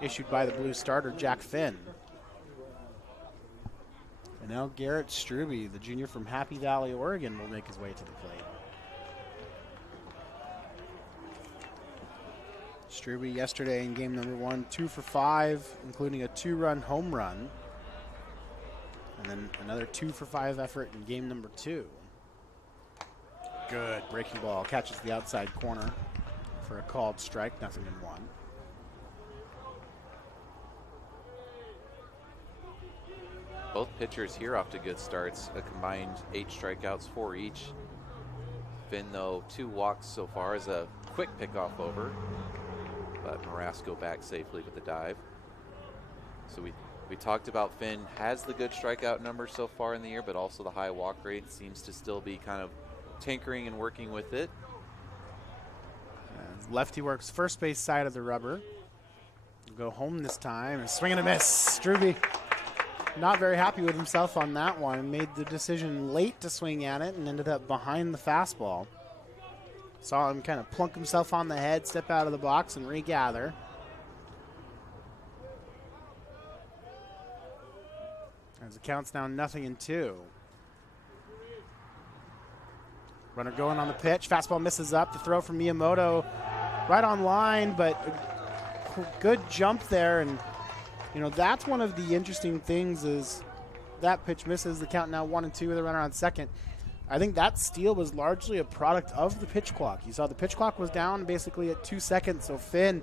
issued by the Blues starter, Jack Finn. And now Garrett Strube, the junior from Happy Valley, Oregon, will make his way to the plate. Strube yesterday in game number 1, 2 for 5, including a 2-run home run. And then another 2 for 5 effort in game number 2. Good breaking ball, catches the outside corner for a called strike, 0-1. Both pitchers here off to good starts, a combined 8 strikeouts for each. Finn, though, 2 walks so far as a quick pickoff over, but Marasco back safely with the dive. So we talked about Finn has the good strikeout number so far in the year, but also the high walk rate seems to still be kind of tinkering and working with it. As lefty works first base side of the rubber. Go home this time and swing and a miss. Strube not very happy with himself on that one. Made the decision late to swing at it and ended up behind the fastball. Saw him kind of plunk himself on the head, step out of the box, and regather. As the count's now 0-2. Runner going on the pitch. Fastball misses up. The throw from Miyamoto right on line, but a good jump there. And, you know, that's one of the interesting things is that pitch misses. The count now 1-2 with a runner on second. I think that steal was largely a product of the pitch clock. You saw the pitch clock was down basically at 2 seconds. So Finn,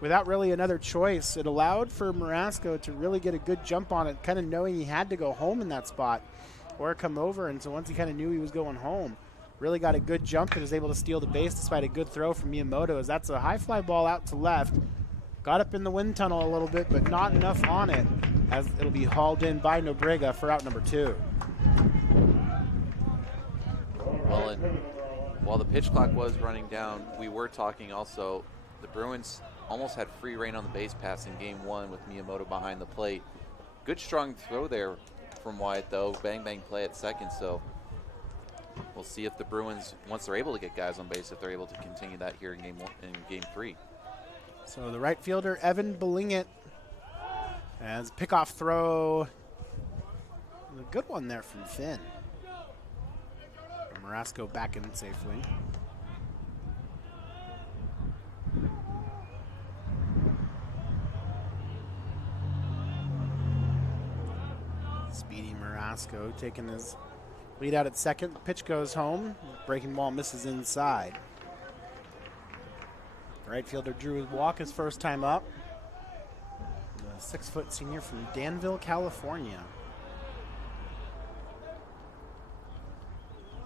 without really another choice, it allowed for Marasco to really get a good jump on it, kind of knowing he had to go home in that spot or come over. And so once he kind of knew he was going home, really got a good jump and was able to steal the base despite a good throw from Miyamoto, as that's a high fly ball out to left. Got up in the wind tunnel a little bit, but not enough on it, as it'll be hauled in by Nobrega for out number 2. Well, and while the pitch clock was running down, we were talking also, the Bruins almost had free reign on the base pass in game 1 with Miyamoto behind the plate. Good strong throw there from Wyatt, though. Bang, bang play at second, so we'll see if the Bruins, once they're able to get guys on base, if they're able to continue that here in game 3. So the right fielder, Evan Belingett, as pickoff throw. A good one there from Finn. Marasco back in safely. Marasco taking his lead out at second. Pitch goes home. Breaking ball misses inside. Right fielder Drew Walk his first time up. The 6-foot senior from Danville, California.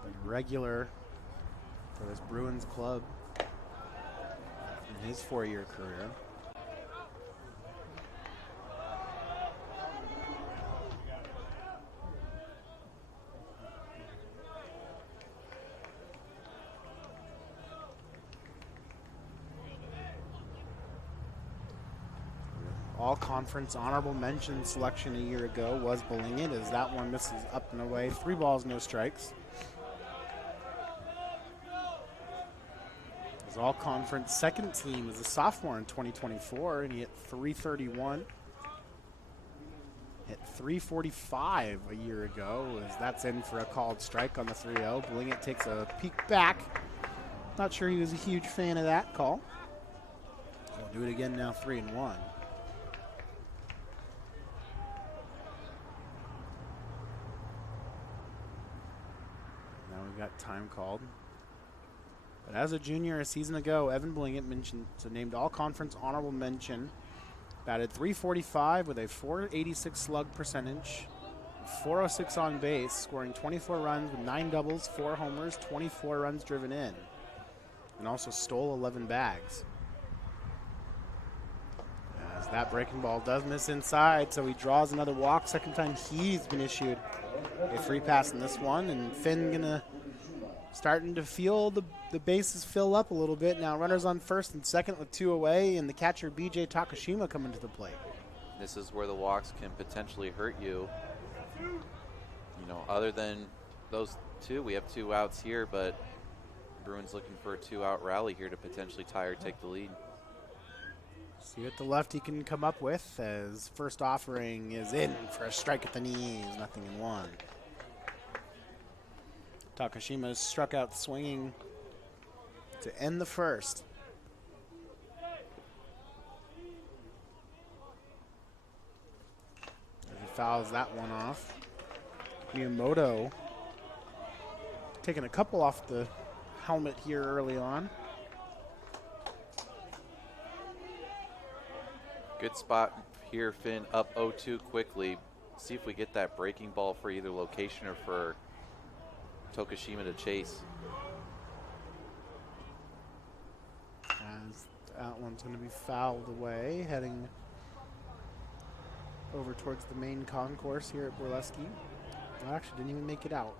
Been a regular for this Bruins club in his 4-year career. All-conference honorable mention selection a year ago was Belingit, as that one misses up and away. 3 balls, no strikes. His all-conference second team is a sophomore in 2024, and he hit .331. Hit .345 a year ago, as that's in for a called strike on the 3-0. Belingit takes a peek back. Not sure he was a huge fan of that call. We'll do it again now, 3-1. Got time called. But as a junior a season ago, Evan Belingit named all-conference honorable mention. Batted .345 with a .486 slug percentage, .406 on base, scoring 24 runs with 9 doubles, 4 homers, 24 runs driven in, and also stole 11 bags. As that breaking ball does miss inside, so he draws another walk. Second time he's been issued a free pass in this one, and Finn gonna starting to feel the bases fill up a little bit. Now runners on first and second with 2 away, and the catcher BJ Takashima coming to the plate. This is where the walks can potentially hurt you. You know, other than those 2, we have 2 outs here, but Bruins looking for a 2-out rally here to potentially tie or take the lead. See what the lefty can come up with, as first offering is in for a strike at the knees, 0-1. Takashima struck out swinging to end the first. As he fouls that one off. Miyamoto taking a couple off the helmet here early on. Good spot here, Finn, up 0-2 quickly. See if we get that breaking ball for either location or for Takashima to chase. As that one's going to be fouled away, heading over towards the main concourse here at Borleski. Well, actually didn't even make it out.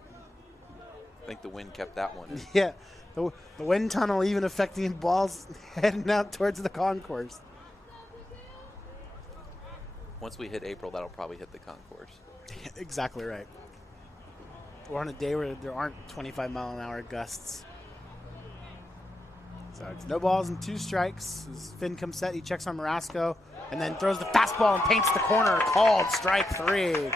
I think the wind kept that one in. Yeah, the wind tunnel even affecting balls heading out towards the concourse. Once we hit April, that'll probably hit the concourse. Exactly right. Or on a day where there aren't 25-mile-an-hour gusts. So it's no balls and 2 strikes. As Finn comes set, he checks on Marasco, and then throws the fastball and paints the corner. Called strike 3.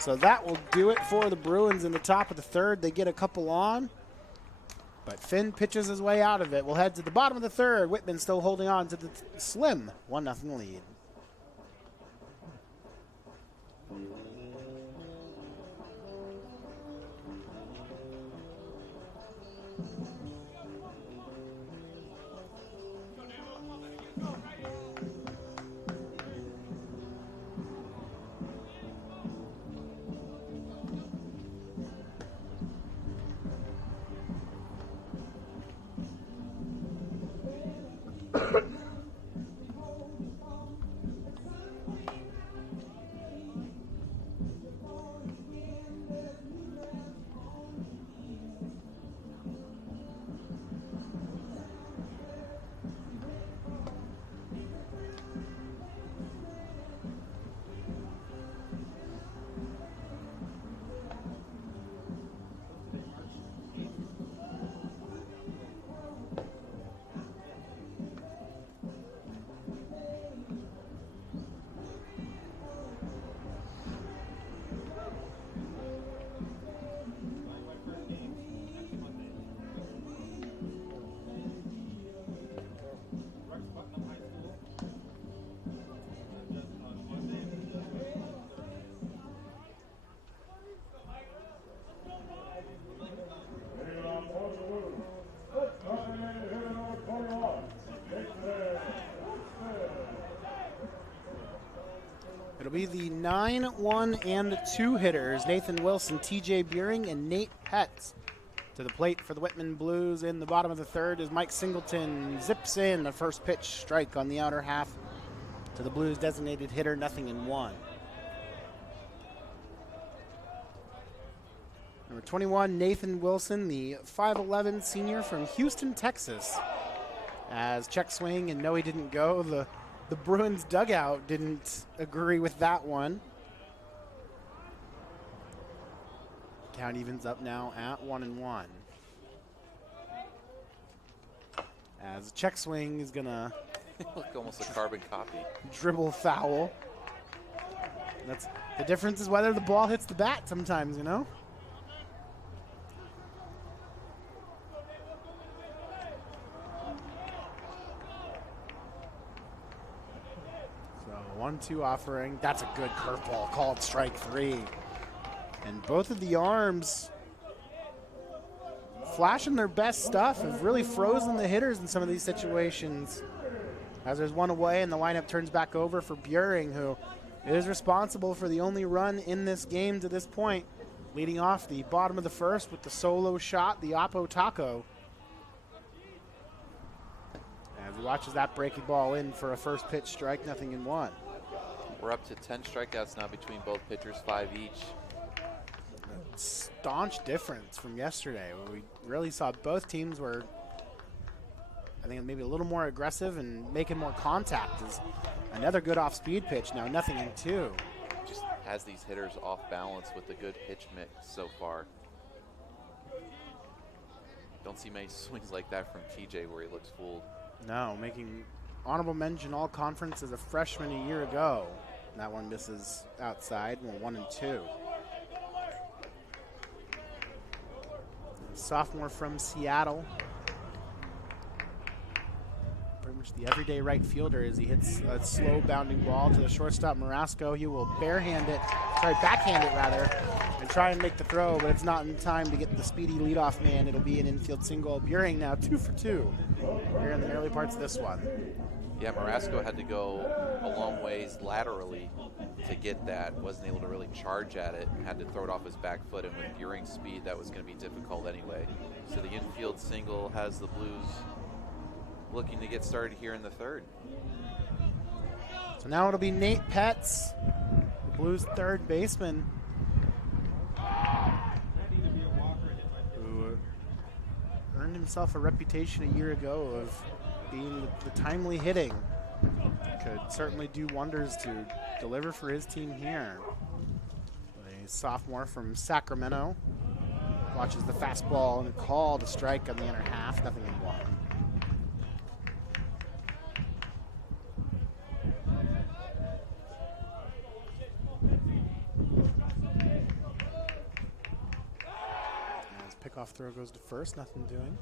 So that will do it for the Bruins in the top of the third. They get a couple on, but Finn pitches his way out of it. We'll head to the bottom of the third. Whitman still holding on to the slim 1-0 lead. be the 9, 1, and 2 hitters. Nathan Wilson, TJ Buring, and Nate Petz. To the plate for the Whitman Blues in the bottom of the third is Mike Singleton. Zips in a first pitch strike on the outer half to the Blues designated hitter, 0-1. Number 21, Nathan Wilson, the 5'11 senior from Houston, Texas. As check swing, and no, he didn't go. The Bruins dugout didn't agree with that one. Count evens up now at 1-1. As check swing is gonna Look, almost a carbon copy. dribble foul. That's the difference, is whether the ball hits the bat sometimes, you know? So 1-2 offering. That's a good curveball, called strike 3. And both of the arms flashing their best stuff have really frozen the hitters in some of these situations. As there's one away and the lineup turns back over for Buring, who is responsible for the only run in this game to this point, leading off the bottom of the first with the solo shot, the Oppo Taco. As he watches that breaking ball in for a first pitch strike, 0-1. We're up to 10 strikeouts now between both pitchers, 5 each. Staunch difference from yesterday, where we really saw both teams were, I think, maybe a little more aggressive and making more contact. Is another good off-speed pitch now, 0-2. Just has these hitters off balance with the good pitch mix so far. Don't see many swings like that from TJ where he looks fooled. No, making honorable mention all conference as a freshman a year ago. That one misses outside, 1-2. Sophomore from Seattle. Pretty much the everyday right fielder as he hits a slow bounding ball to the shortstop Marasco. He will backhand it rather, and try and make the throw, but it's not in time to get the speedy leadoff man. It'll be an infield single. Buring now 2 for 2 here in the early parts of this one. Yeah, Marasco had to go a long ways laterally to get that. Wasn't able to really charge at it. Had to throw it off his back foot, and with Buring's speed, that was going to be difficult anyway. So the infield single has the Blues looking to get started here in the third. So now it'll be Nate Petz, the Blues' third baseman, who earned himself a reputation a year ago of being the timely hitting. Could certainly do wonders to deliver for his team here. A sophomore from Sacramento watches the fastball and a call to strike on the inner half, 0-1. As pickoff throw goes to first, nothing doing.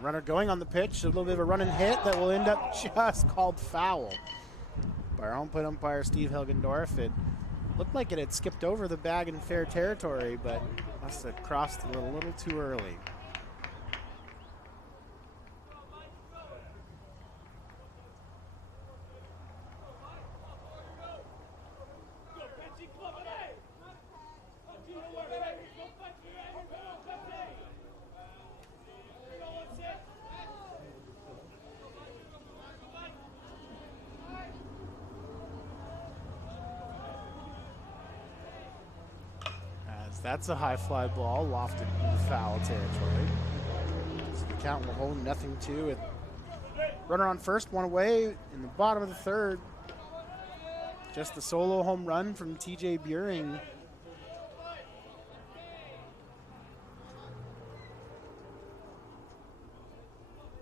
Runner going on the pitch, a little bit of a run and hit that will end up just called foul by our home plate umpire Steve Helgendorf. It looked like it had skipped over the bag in fair territory, but must have crossed a little too early. That's a high fly ball lofted into foul territory. So the count will hold 0-2 with runner on first, one away in the bottom of the third. Just the solo home run from TJ Buring.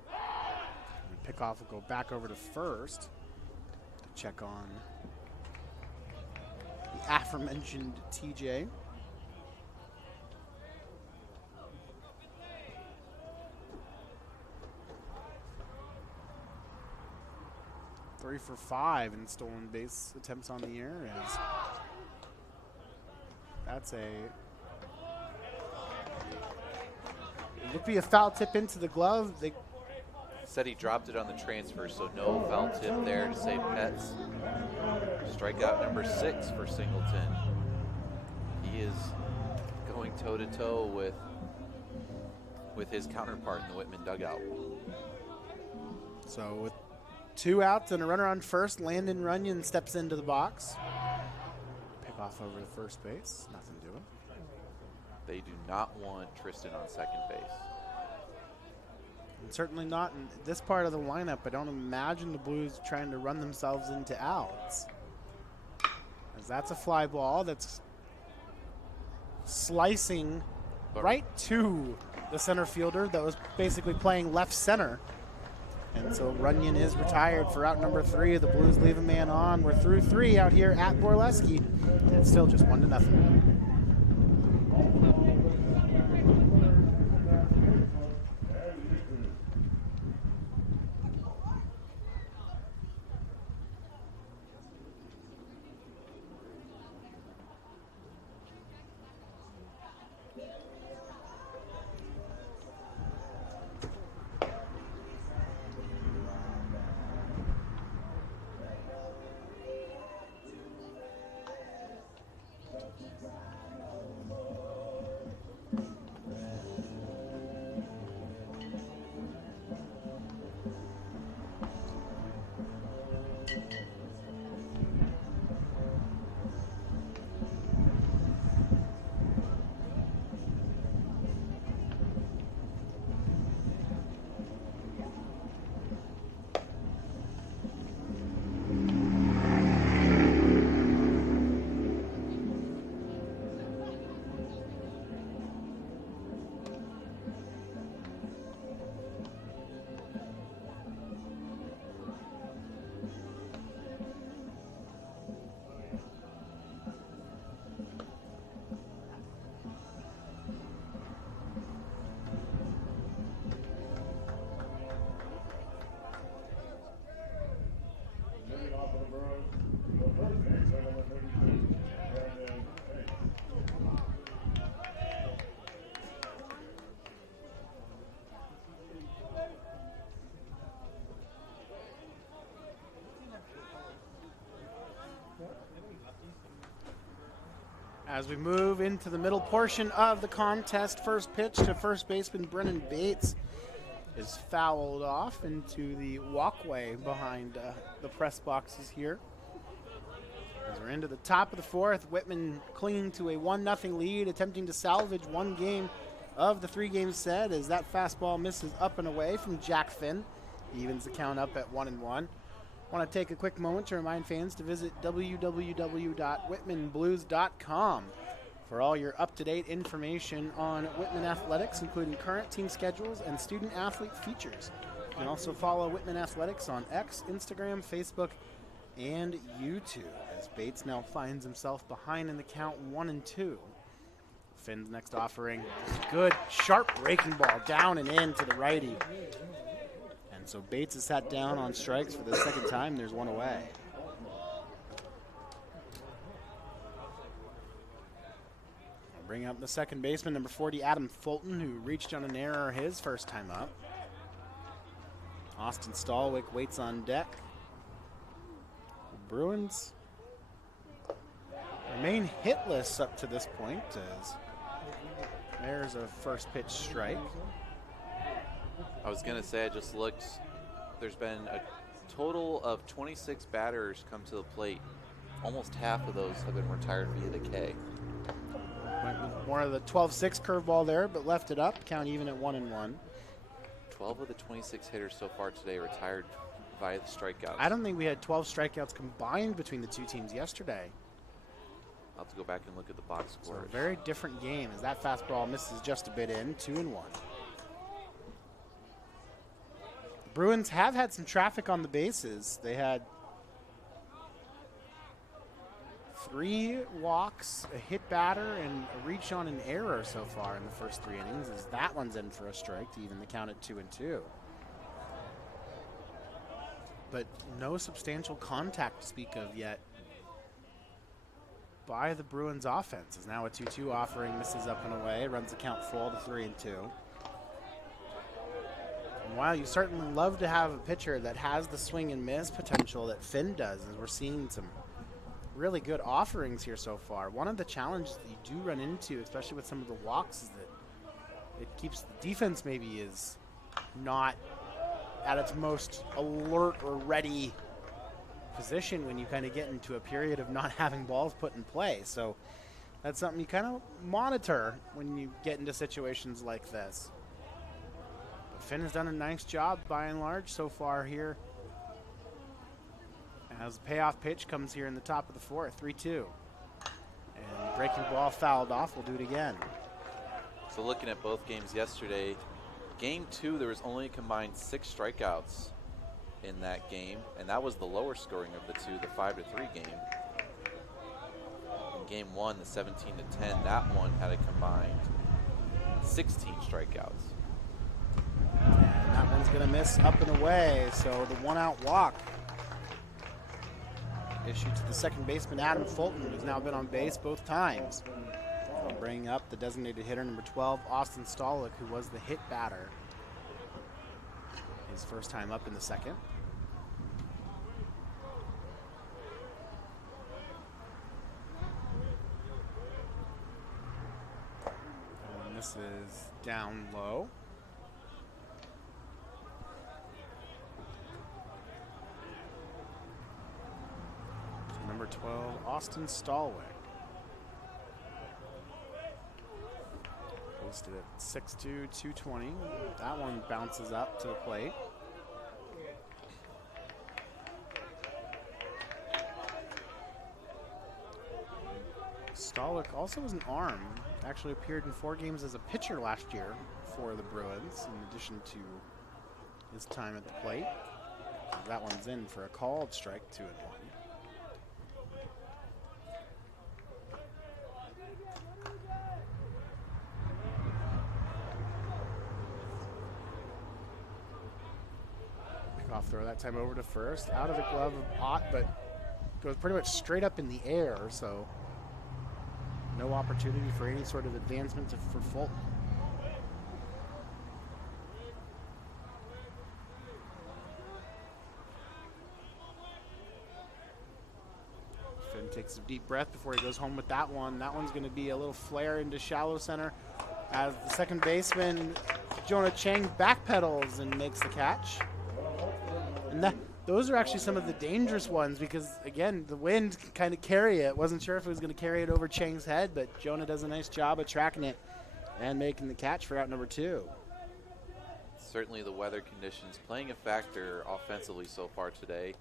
And pickoff will go back over to first to check on the aforementioned TJ. 3 for 5 in stolen base attempts on the year. That's a it would be a foul tip into the glove. They Said he dropped it on the transfer, so no foul tip there to save Pets. Strikeout number 6 for Singleton. He is going toe-to-toe with his counterpart in the Whitman dugout. So with 2 outs and a runner on first, Landon Runyon steps into the box. Pick off over to first base. Nothing doing. They do not want Tristan on second base. And certainly not in this part of the lineup. I don't imagine the Blues trying to run themselves into outs. As that's a fly ball that's slicing right to the center fielder that was basically playing left center. And so Runyon is retired for out number 3. The Blues leave a man on. We're through 3 out here at Borleski. And it's still just 1-0. As we move into the middle portion of the contest, first pitch to first baseman Brennan Bates is fouled off into the walkway behind the press boxes here. As we're into the top of the 4th, Whitman clinging to a 1-0 lead, attempting to salvage one game of the 3-game set as that fastball misses up and away from Jack Finn. He evens the count up at 1-1. Want to take a quick moment to remind fans to visit www.whitmanblues.com for all your up-to-date information on Whitman athletics, including current team schedules and student-athlete features. You can also follow Whitman Athletics on X, Instagram, Facebook, and YouTube, as Bates now finds himself behind in the count 1-2. Finn's next offering, good, sharp breaking ball down and in to the righty. And so Bates is sat down on strikes for the second time. There's one away. I'll bring up the second baseman, number 40, Adam Fulton, who reached on an error his first time up. Austin Stallwick waits on deck. The Bruins remain hitless up to this point, as there's a first pitch strike. I was going to say, I just looked. There's been a total of 26 batters come to the plate. Almost half of those have been retired via the K. Went with more of the 12-6 curveball there, but left it up. Count even at 1-1. 12 of the 26 hitters so far today retired via the strikeouts. I don't think we had 12 strikeouts combined between the two teams yesterday. I'll have to go back and look at the box So score. a very different game as that fastball misses just a bit in, 2-1. Bruins have had some traffic on the bases. They had 3 walks, a hit batter, and a reach on an error so far in the first 3 innings, as that one's in for a strike to even the count at 2-2. but no substantial contact to speak of yet by the Bruins offense. Is now a 2-2 offering, misses up and away, runs the count full to 3-2. And while you certainly love to have a pitcher that has the swing and miss potential that Finn does, as we're seeing some really good offerings here so far, one of the challenges that you do run into, especially with some of the walks, is that it keeps the defense maybe is not at its most alert or ready position when you kind of get into a period of not having balls put in play. So that's something you kind of monitor when you get into situations like this. But Finn has done a nice job by and large so far here, as the payoff pitch comes here in the top of the fourth, 3-2. And breaking ball fouled off. We'll do it again. So looking at both games yesterday, game 2 there was only a combined 6 strikeouts in that game, and that was the lower scoring of the two, the 5-3 game. In game 1, the 17-10, that one had a combined 16 strikeouts. And that one's going to miss up and away, so the 1-out walk issued to the second baseman, Adam Fulton, who's now been on base both times. I'll bring up the designated hitter, number 12, Austin Stolick, who was the hit batter his first time up in the second. And this is down low. Number 12, Austin Stallwick. Posted at 6'2", 220. That one bounces up to the plate. Stallwick also was an arm. Actually appeared in 4 games as a pitcher last year for the Bruins, in addition to his time at the plate. That one's in for a called strike, 2-1. Off throw that time over to first, out of the glove of Ott, but goes pretty much straight up in the air, so no opportunity for any sort of advancement for Fulton. Finn takes a deep breath before he goes home with that one. That one's going to be a little flare into shallow center as the second baseman, Jonah Chang, backpedals and makes the catch. And those are actually some of the dangerous ones because, again, the wind can kind of carry it. Wasn't sure if it was going to carry it over Chang's head, but Jonah does a nice job of tracking it and making the catch for out number 2. Certainly the weather conditions playing a factor offensively so far today.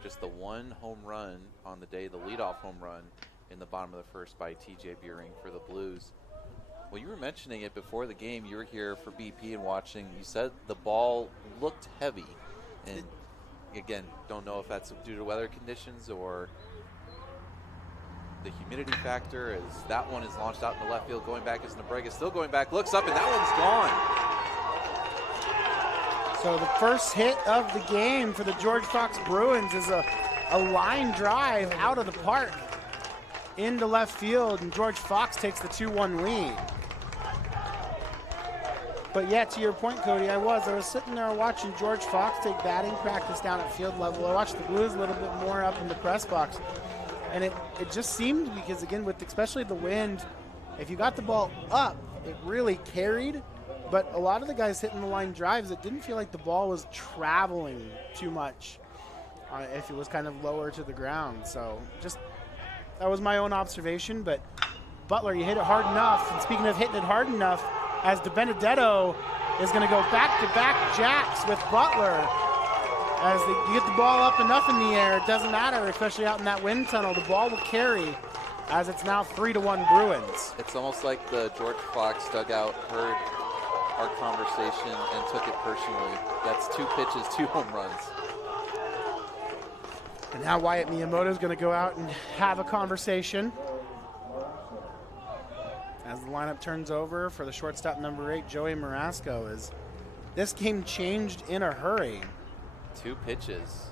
Just the one home run on the day, the leadoff home run in the bottom of the first by TJ Buehring for the Blues. Well, you were mentioning it before the game. You were here for BP and watching. You said the ball looked heavy. And again, don't know if that's due to weather conditions or the humidity factor, as that one is launched out in the left field, going back as Nebrega still going back, looks up, and that one's gone. So the first hit of the game for the George Fox Bruins is a line drive out of the park into left field, and George Fox takes the 2-1 lead. But yeah, to your point, Cody, I was sitting there watching George Fox take batting practice down at field level. I watched the Blues a little bit more up in the press box. And it just seemed, because again, with especially the wind, if you got the ball up, it really carried. But a lot of the guys hitting the line drives, it didn't feel like the ball was traveling too much if it was kind of lower to the ground. So just, that was my own observation. But Butler, you hit it hard enough. And speaking of hitting it hard enough, as DiBenedetto is going to go back-to-back jacks with Butler. As you get the ball up enough in the air, it doesn't matter, especially out in that wind tunnel. The ball will carry, as it's now 3-1 Bruins. It's almost like the George Fox dugout heard our conversation and took it personally. That's 2 pitches, 2 home runs. And now Wyatt Miyamoto is going to go out and have a conversation. As the lineup turns over for the shortstop number 8, Joey Marasco, is this game changed in a hurry. 2 pitches.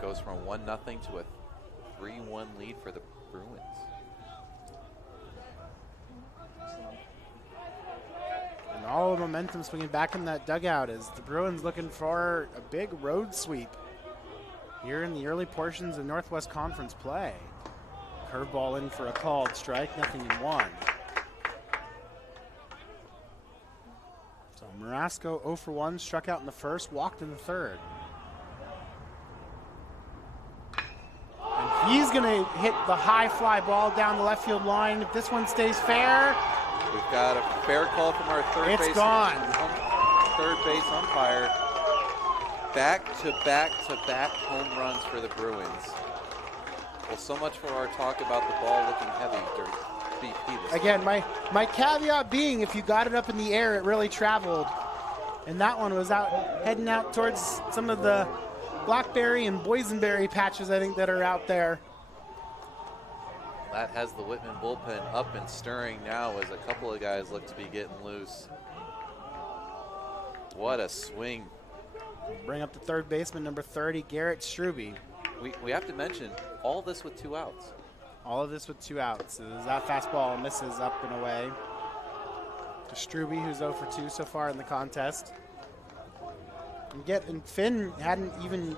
Goes from 1-0 to a 3-1 lead for the Bruins. And all the momentum swinging back in that dugout as the Bruins looking for a big road sweep here in the early portions of Northwest Conference play. Curveball in for a called strike, 0-1. So Marasco 0 for 1, struck out in the first, walked in the third. And he's going to hit the high fly ball down the left field line. If this one stays fair, We've got a fair call from our third it's base gone. third base umpire. Back-to-back-to-back home runs for the Bruins. Well, so much for our talk about the ball looking heavy during BP this Again, my caveat being, if you got it up in the air, it really traveled. And that one was heading out towards some of the blackberry and boysenberry patches, I think, that are out there. That has the Whitman bullpen up and stirring now as a couple of guys look to be getting loose. What a swing. Bring up the third baseman, number 30, Garrett Struby. We have to mention all this with 2 outs. All of this with 2 outs. As that fastball misses up and away to Struby, who's 0 for 2 so far in the contest. And Finn hadn't even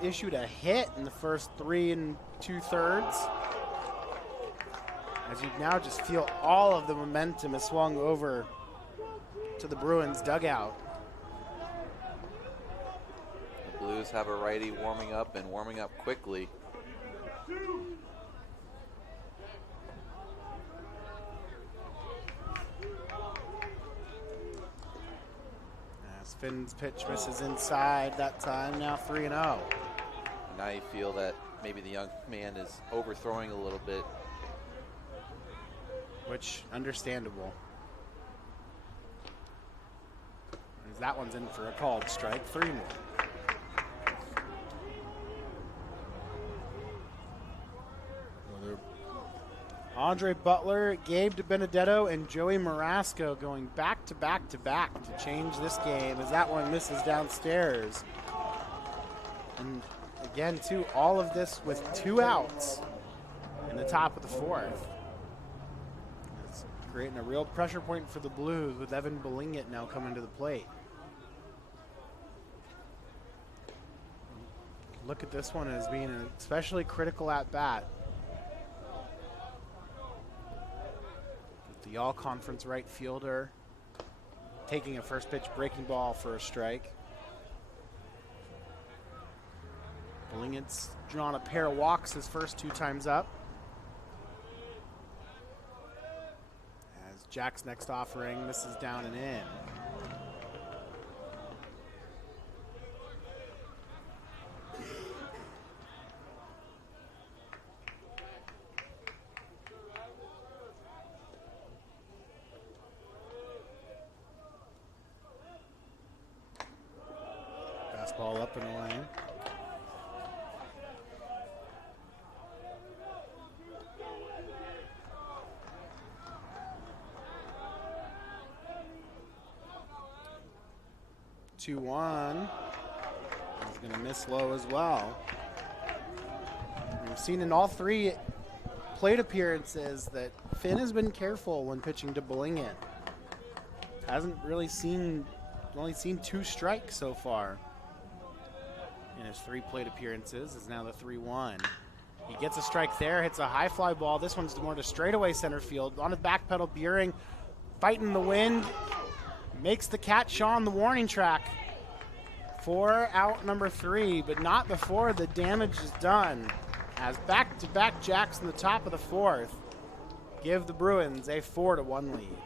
issued a hit in the first 3 2/3. As you now just feel all of the momentum has swung over to the Bruins dugout. The Blues have a righty warming up and warming up quickly. As Finn's pitch misses inside that time, now 3-0. Now you feel that maybe the young man is overthrowing a little bit. Which, understandable. As that one's in for a called strike, 3-1. Andre Butler, Gabe DiBenedetto, and Joey Marasco going back to back to back to change this game as that one misses downstairs. And again, too, all of this with 2 outs in the top of the 4th. It's creating a real pressure point for the Blues with Evan Belingett now coming to the plate. Look at this one as being an especially critical at-bat. The all-conference right fielder taking a first pitch breaking ball for a strike. Belingett's drawn a pair of walks his first 2 times up. As Jack's next offering misses down and in. Fastball up and away. He's going to miss low as well. We've seen in all 3 plate appearances that Finn has been careful when pitching to Belingett. Hasn't really only seen 2 strikes so far in his 3 plate appearances. Is now the 3-1. He gets a strike there, hits a high fly ball. This one's more to straightaway center field. On his back pedal, Buehring fighting the wind. Makes the catch on the warning track for out number 3, but not before the damage is done. As back-to-back jacks in the top of the 4th give the Bruins a 4-1 lead.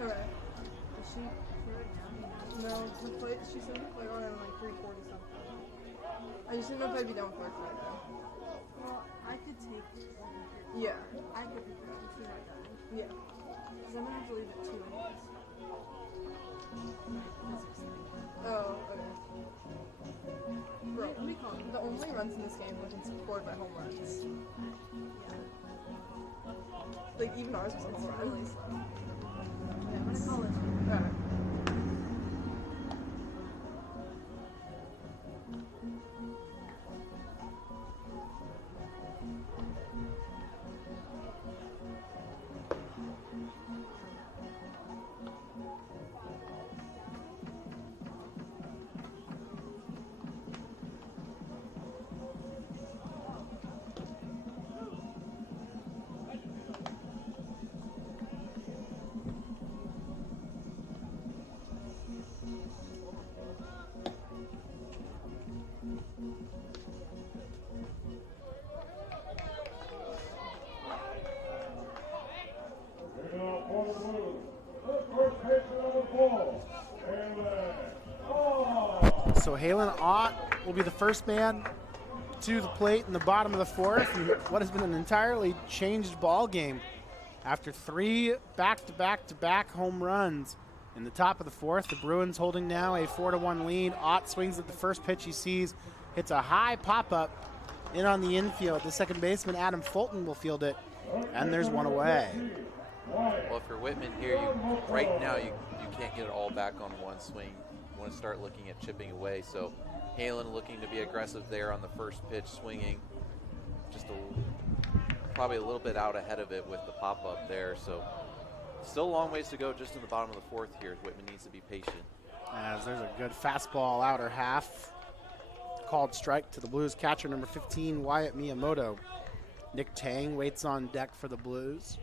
Okay. Is she here right now? No, the play, she said the play on at like 3:40 something. I just didn't know if I'd be done with work right now. Well, I could take it. Yeah. I could pick it up if you're not done. Yeah. Because I'm going to have to leave at 2 anyways. Oh, okay. Bro, what do we call them? The only runs in this game were scored by home runs. Yeah. Like, even ours was It's home really runs. slow. Bruins. Okay. Taking off for the Blues. The first pitcher on the ball. Halen. So Halen Ott will be the first man to the plate in the bottom of the fourth in what has been an entirely changed ball game after 3 back-to-back-to-back home runs in the top of the fourth. The Bruins holding now a 4-1 lead. Ott swings at the first pitch he sees, hits a high pop-up in on the infield. The second baseman, Adam Fulton, will field it, and there's one away. Well, for Whitman here, right now you can't get it all back on one swing. You want to start looking at chipping away. So Halen looking to be aggressive there on the first pitch, swinging just probably a little bit out ahead of it with the pop-up there. So still a long ways to go just in the bottom of the fourth here. Whitman needs to be patient. As there's a good fastball outer half. Called strike to the Blues catcher, number 15, Wyatt Miyamoto. Nick Tang waits on deck for the Blues.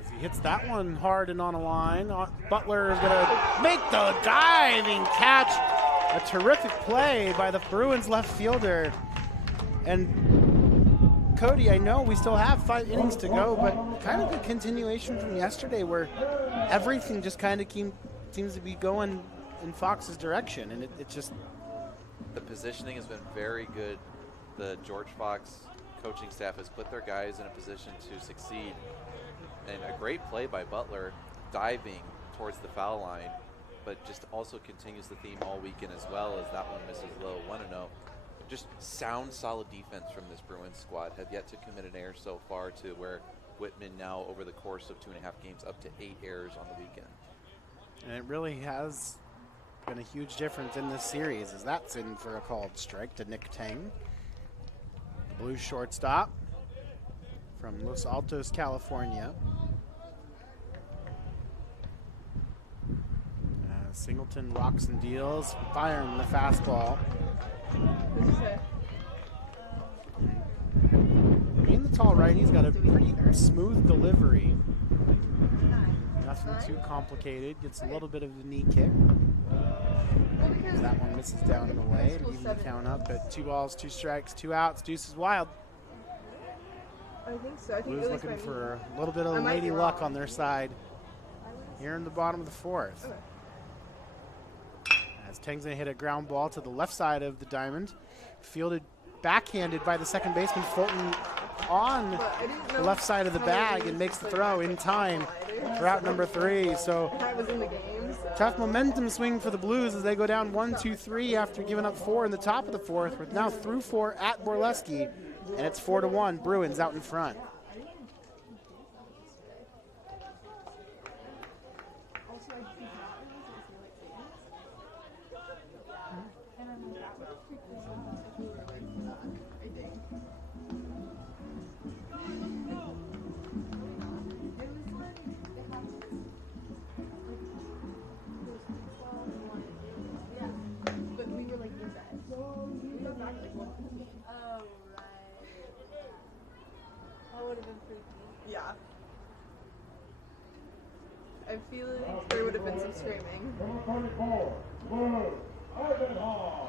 As he hits that one hard and on a line, Butler is going to make the diving catch. A terrific play by the Bruins left fielder. And Cody, I know we still have 5 innings to go, but kind of a continuation from yesterday where everything just kind of seems to be going in Fox's direction, and it just... The positioning has been very good. The George Fox coaching staff has put their guys in a position to succeed. And a great play by Butler, diving towards the foul line, but just also continues the theme all weekend as well as that one misses low, 1-0. Just sound, solid defense from this Bruins squad. Have yet to commit an error so far, to where Whitman now over the course of 2.5 games up to 8 errors on the weekend. And it really has been a huge difference in this series, as that's in for a called strike to Nick Tang. The Blues shortstop from Los Altos, California. Singleton rocks and deals, firing the fastball. What'd you say? Being the tall right, he's got a pretty smooth delivery. Nothing too complicated. Gets a little bit of a knee kick. As that one misses down and away. Leaving the count up at 2 balls, 2 strikes, 2 outs. Deuce is wild. I think so. I think Blues looking for a little bit of lady luck on their side here in the bottom of the fourth. Okay. As Tang's gonna hit a ground ball to the left side of the diamond. Fielded backhanded by the second baseman Fulton on the left side of the bag and makes the throw in time for out number 3. So I was in the game. So. Tough momentum swing for the Blues as they go down 1-2-3 after giving up 4 in the top of the fourth. We're now through 4 at Borleski, and it's 4-1. Bruins out in front. Yeah. I feel like there would have been some screaming. Number 34, Blues, Ivanhoe.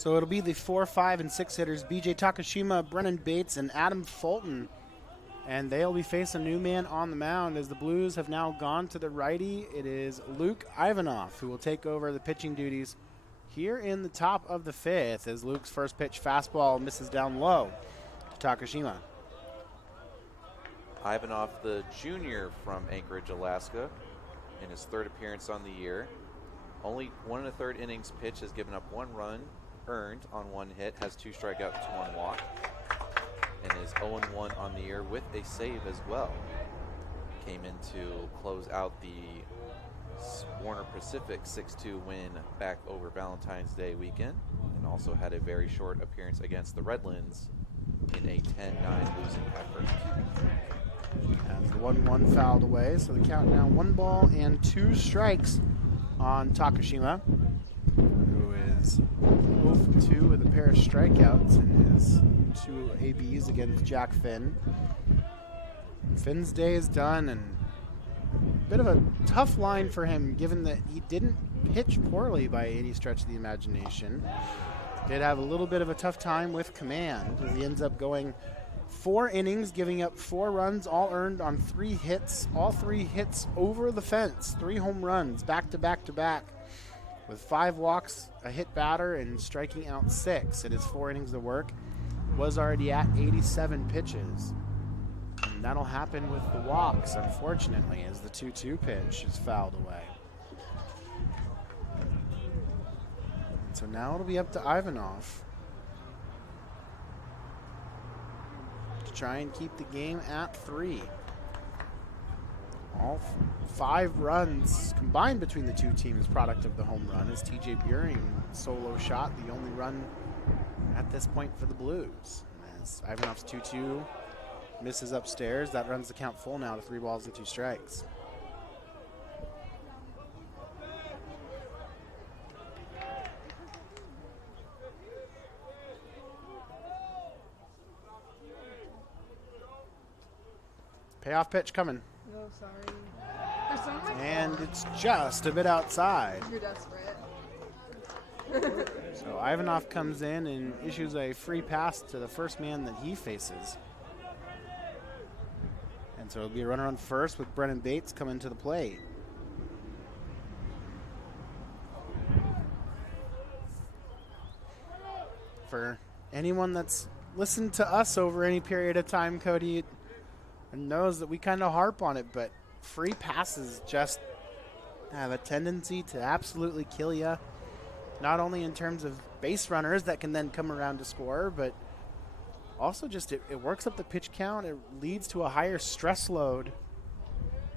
So it'll be the 4, 5, and 6 hitters, B.J. Takashima, Brennan Bates, and Adam Fulton. And they'll be facing a new man on the mound as the Blues have now gone to the righty. It is Luke Ivanoff who will take over the pitching duties here in the top of the 5th as Luke's first pitch fastball misses down low to Takashima. Ivanoff, the junior from Anchorage, Alaska, in his 3rd appearance on the year. Only 1 1/3 innings pitch, has given up 1 run earned on 1 hit, has 2 strikeouts, 1 walk, and is 0-1 on the year with a save as well. Came in to close out the Warner Pacific 6-2 win back over Valentine's Day weekend, and also had a very short appearance against the Redlands in a 10-9 losing effort. As the 1-1 fouled away, so the count now 1 ball and 2 strikes on Takashima, who is 0 for 2 with a pair of strikeouts in his 2 ABs against Jack Finn. Finn's day is done, and a bit of a tough line for him given that he didn't pitch poorly by any stretch of the imagination. Did have a little bit of a tough time with command as he ends up going 4 innings, giving up 4 runs, all earned on 3 hits. All 3 hits over the fence, 3 home runs back to back to back, with 5 walks, a hit batter, and striking out 6 in his 4 innings of work. Was already at 87 pitches. And that'll happen with the walks, unfortunately, as the 2-2 pitch is fouled away. So now it'll be up to Ivanoff to try and keep the game at 3. All 5 runs combined between the 2 teams, product of the home run, as TJ Buehring solo shot, the only run at this point for the Blues. As Ivanoff's 2-2 misses upstairs, that runs the count full now to 3 balls and 2 strikes. Payoff pitch coming. No, sorry. There's some like And it's just a bit outside. you're desperate. So Ivanoff comes in and issues a free pass to the first man that he faces. And so it'll be a runner on first with Brennan Bates coming to the plate. For anyone that's listened to us over any period of time, Cody, knows that we kind of harp on it, but free passes just have a tendency to absolutely kill you. Not only in terms of base runners that can then come around to score, but also just it works up the pitch count. It leads to a higher stress load.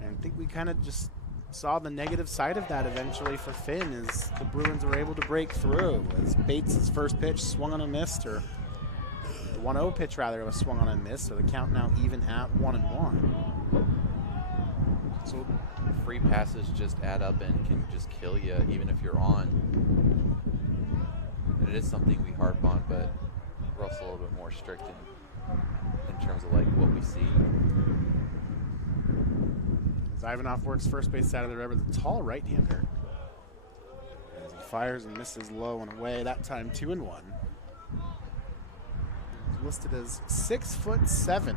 And I think we kind of just saw the negative side of that eventually for Finn as the Bruins were able to break through. As Bates' first pitch swung on and missed, or the 1-0 pitch rather was swung on and missed, so the count now even at 1-1. So free passes just add up and can just kill you even if you're on. And it is something we harp on, but we're also a little bit more strict in terms of like what we see. As Ivanoff works first base out of the river, the tall right-hander. As he fires and misses low and away, that time 2-1. Listed as 6'7"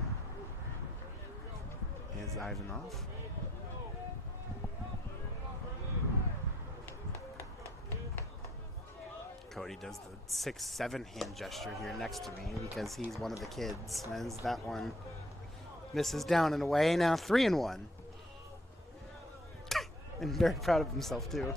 is Ivanoff. Cody does the 6'7" hand gesture here next to me because he's one of the kids. As that one misses down and away, now 3-1. And very proud of himself too.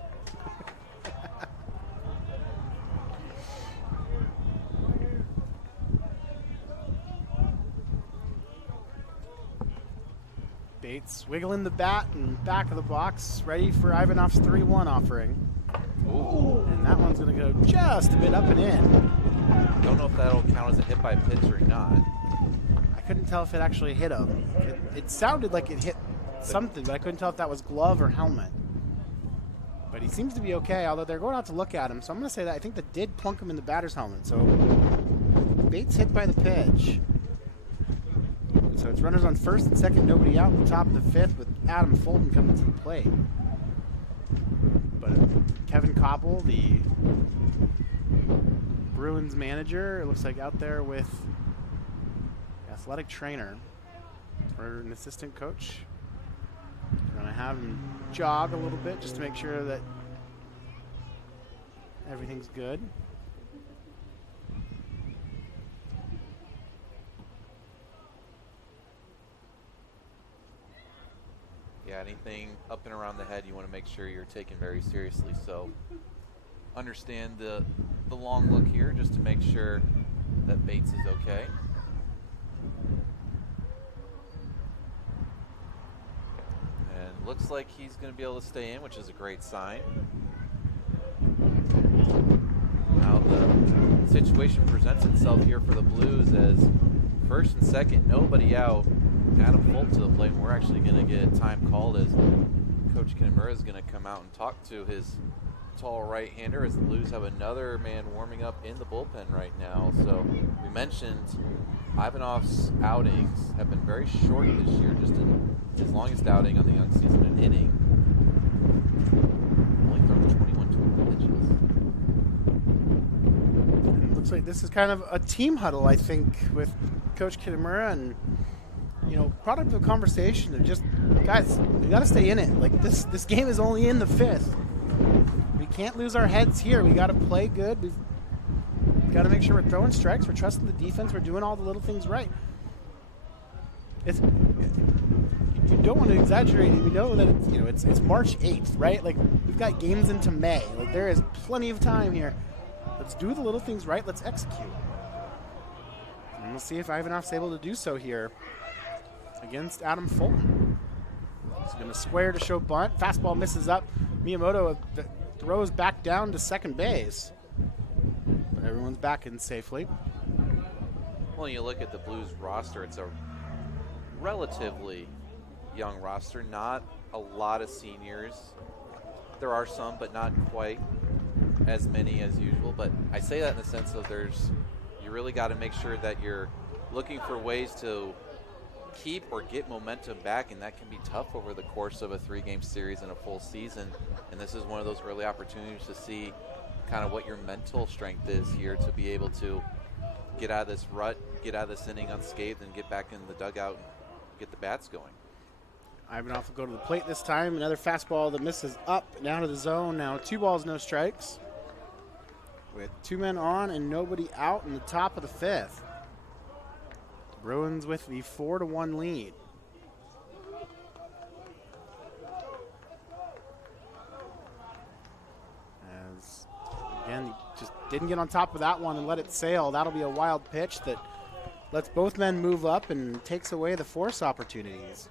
Bates wiggling the bat and back of the box, ready for Ivanoff's 3-1 offering. Ooh. And that one's going to go just a bit up and in. Don't know if that'll count as a hit by pitch or not. I couldn't tell if it actually hit him. It sounded like it hit something, but I couldn't tell if that was glove or helmet. But he seems to be okay, although they're going out to look at him. So I'm going to say that I think that did plunk him in the batter's helmet. So Bates hit by the pitch. So it's runners on first and second, nobody out in the top of the 5th with Adam Fulton coming to the plate. But Kevin Koppel, the Bruins manager, it looks like, out there with the athletic trainer or an assistant coach. We're going to have him jog a little bit just to make sure that everything's good. Yeah, anything up and around the head you want to make sure you're taking very seriously. So understand the long look here just to make sure that Bates is okay. And looks like he's going to be able to stay in, which is a great sign. Now the situation presents itself here for the Blues as first and second, nobody out. Adam Fulton to the plate, and we're actually going to get a time called as Coach Kinemura is going to come out and talk to his tall right-hander as the Blues have another man warming up in the bullpen right now. So we mentioned Ivanov's outings have been very short this year, just in his longest outing on the young season, an inning. Only thrown 21 total pitches. It looks like this is kind of a team huddle, I think, with Coach Kinemura, and product of a conversation of just, guys, we got to stay in it. Like, this game is only in the fifth. We can't lose our heads here. We got to play good. We've got to make sure we're throwing strikes. We're trusting the defense. We're doing all the little things right. You don't want to exaggerate it. We know that it's March 8th, right? Like, we've got games into May. Like, there is plenty of time here. Let's do the little things right. Let's execute. And we'll see if Ivanov's able to do so here against Adam Fulton. He's going to square to show bunt. Fastball misses up. Miyamoto throws back down to second base. But everyone's back in safely. Well, you look at the Blues roster, it's a relatively young roster. Not a lot of seniors. There are some, but not quite as many as usual. But I say that in the sense of you really got to make sure that you're looking for ways to keep or get momentum back, and that can be tough over the course of a 3-game series and a full season. And this is one of those early opportunities to see kind of what your mental strength is here to be able to get out of this rut, get out of this inning unscathed, and get back in the dugout and get the bats going. Ivanov will go to the plate this time. Another fastball that misses up and out of the zone. Now 2 balls, no strikes, with 2 men on and nobody out in the top of the 5th. Bruins with the 4-1 lead. As, again, he just didn't get on top of that one and let it sail. That'll be a wild pitch that lets both men move up and takes away the force opportunities.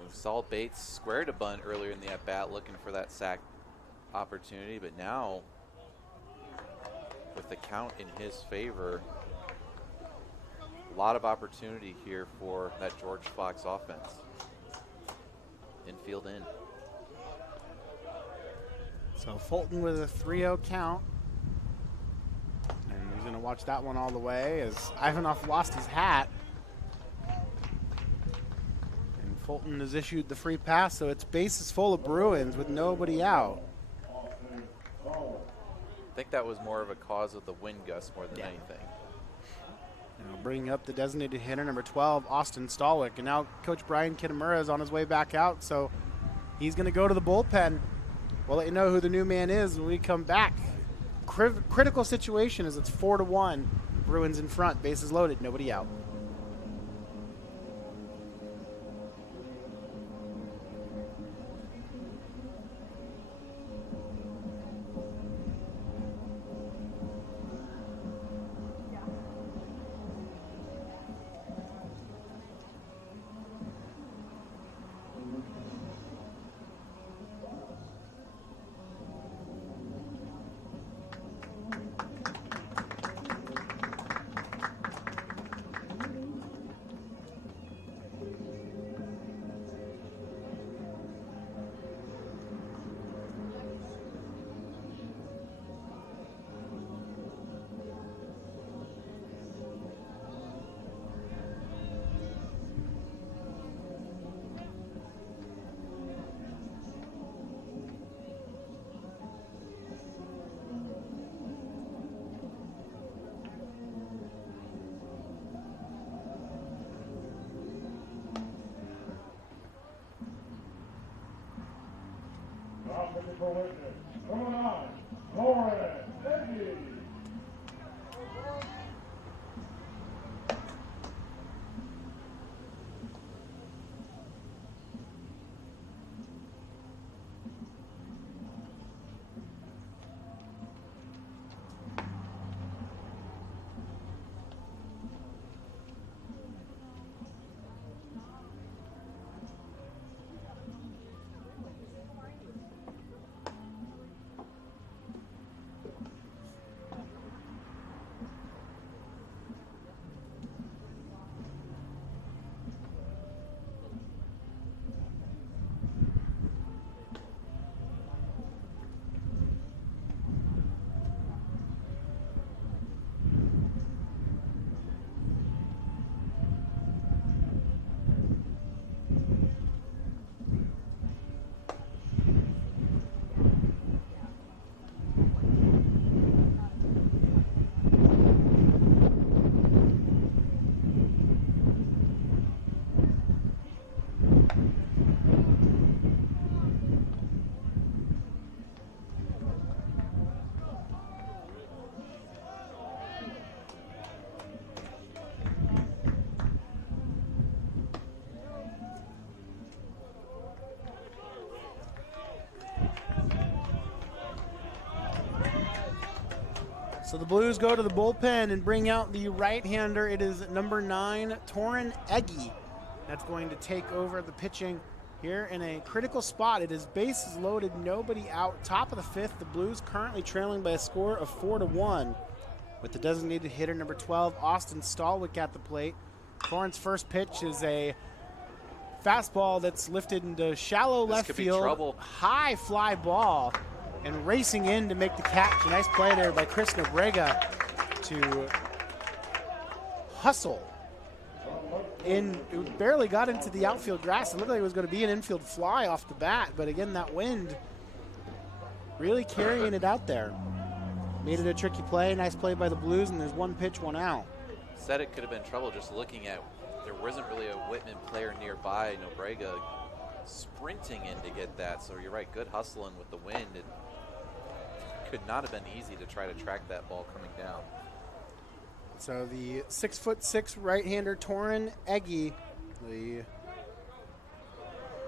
We saw Bates square to bunt earlier in the at-bat looking for that sac opportunity, but now with the count in his favor, a lot of opportunity here for that George Fox offense. Infield in. So Fulton with a 3-0 count. And he's going to watch that one all the way as Ivanov lost his hat. And Fulton has issued the free pass, so it's bases full of Bruins with nobody out. I think that was more of a cause of the wind gust more than anything. Now bringing up the designated hitter, number 12, Austin Stallwick. And now Coach Brian Kinemura is on his way back out, so he's going to go to the bullpen. We'll let you know who the new man is when we come back. Critical situation as it's 4-1. Bruins in front, bases loaded, nobody out. for Whitman. Number 9, Lauren Eggy. So the Blues go to the bullpen and bring out the right-hander. It is number 9, Torin Eggy. That's going to take over the pitching here in a critical spot. It is bases loaded, nobody out. Top of the 5th, the Blues currently trailing by a score of 4-1 with the designated hitter number 12, Austin Stallwick, at the plate. Torin's first pitch is a fastball that's lifted into shallow left field. High fly ball. And racing in to make the catch. A nice play there by Chris Nobrega to hustle in. It barely got into the outfield grass. It looked like it was going to be an infield fly off the bat, but again, that wind really carrying it out there. Made it a tricky play. Nice play by the Blues, and there's one pitch, one out. Said it could have been trouble just looking at, there wasn't really a Whitman player nearby. Nobrega sprinting in to get that. So you're right, good hustling with the wind. It could not have been easy to try to track that ball coming down. So the 6'6" right-hander Torin Eggy, the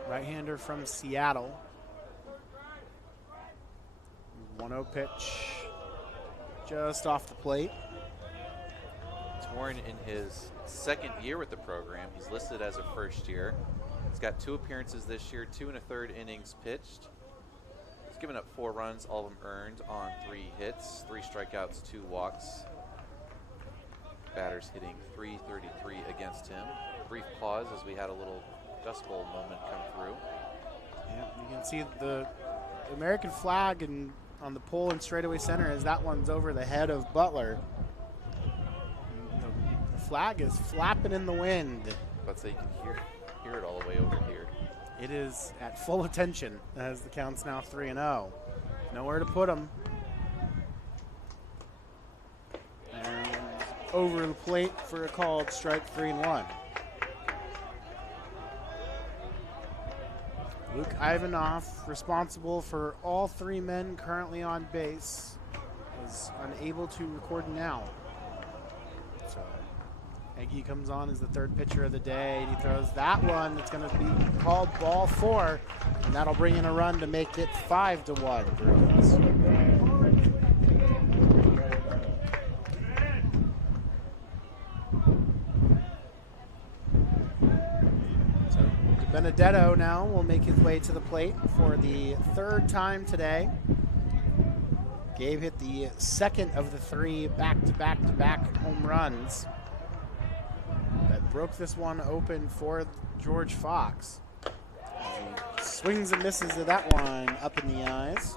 right-hander from Seattle. 1-0 pitch just off the plate. Torin in his second year with the program. He's listed as a first year. He's got 2 appearances this year, 2 1/3 innings pitched. He's given up 4 runs, all of them earned on 3 hits, 3 strikeouts, 2 walks. Batters hitting .333 against him. Brief pause as we had a little Dust Bowl moment come through. Yeah, you can see the American flag on the pole in straightaway center as that one's over the head of Butler. The flag is flapping in the wind. Let's say you can hear it all the way over here. It is at full attention as the count's now 3-0. Nowhere to put them. And over the plate for a called strike, 3-1. Luke Ivanoff, responsible for all 3 men currently on base, is unable to record now. So Eggy comes on as the 3rd pitcher of the day, and he throws that one. It's going to be called ball 4, and that'll bring in a run to make it 5-1 Bruins. Benedetto now will make his way to the plate for the 3rd time today. Gabe hit the 2nd of the 3 back-to-back home runs that broke this one open for George Fox. He swings and misses at that one up in the eyes.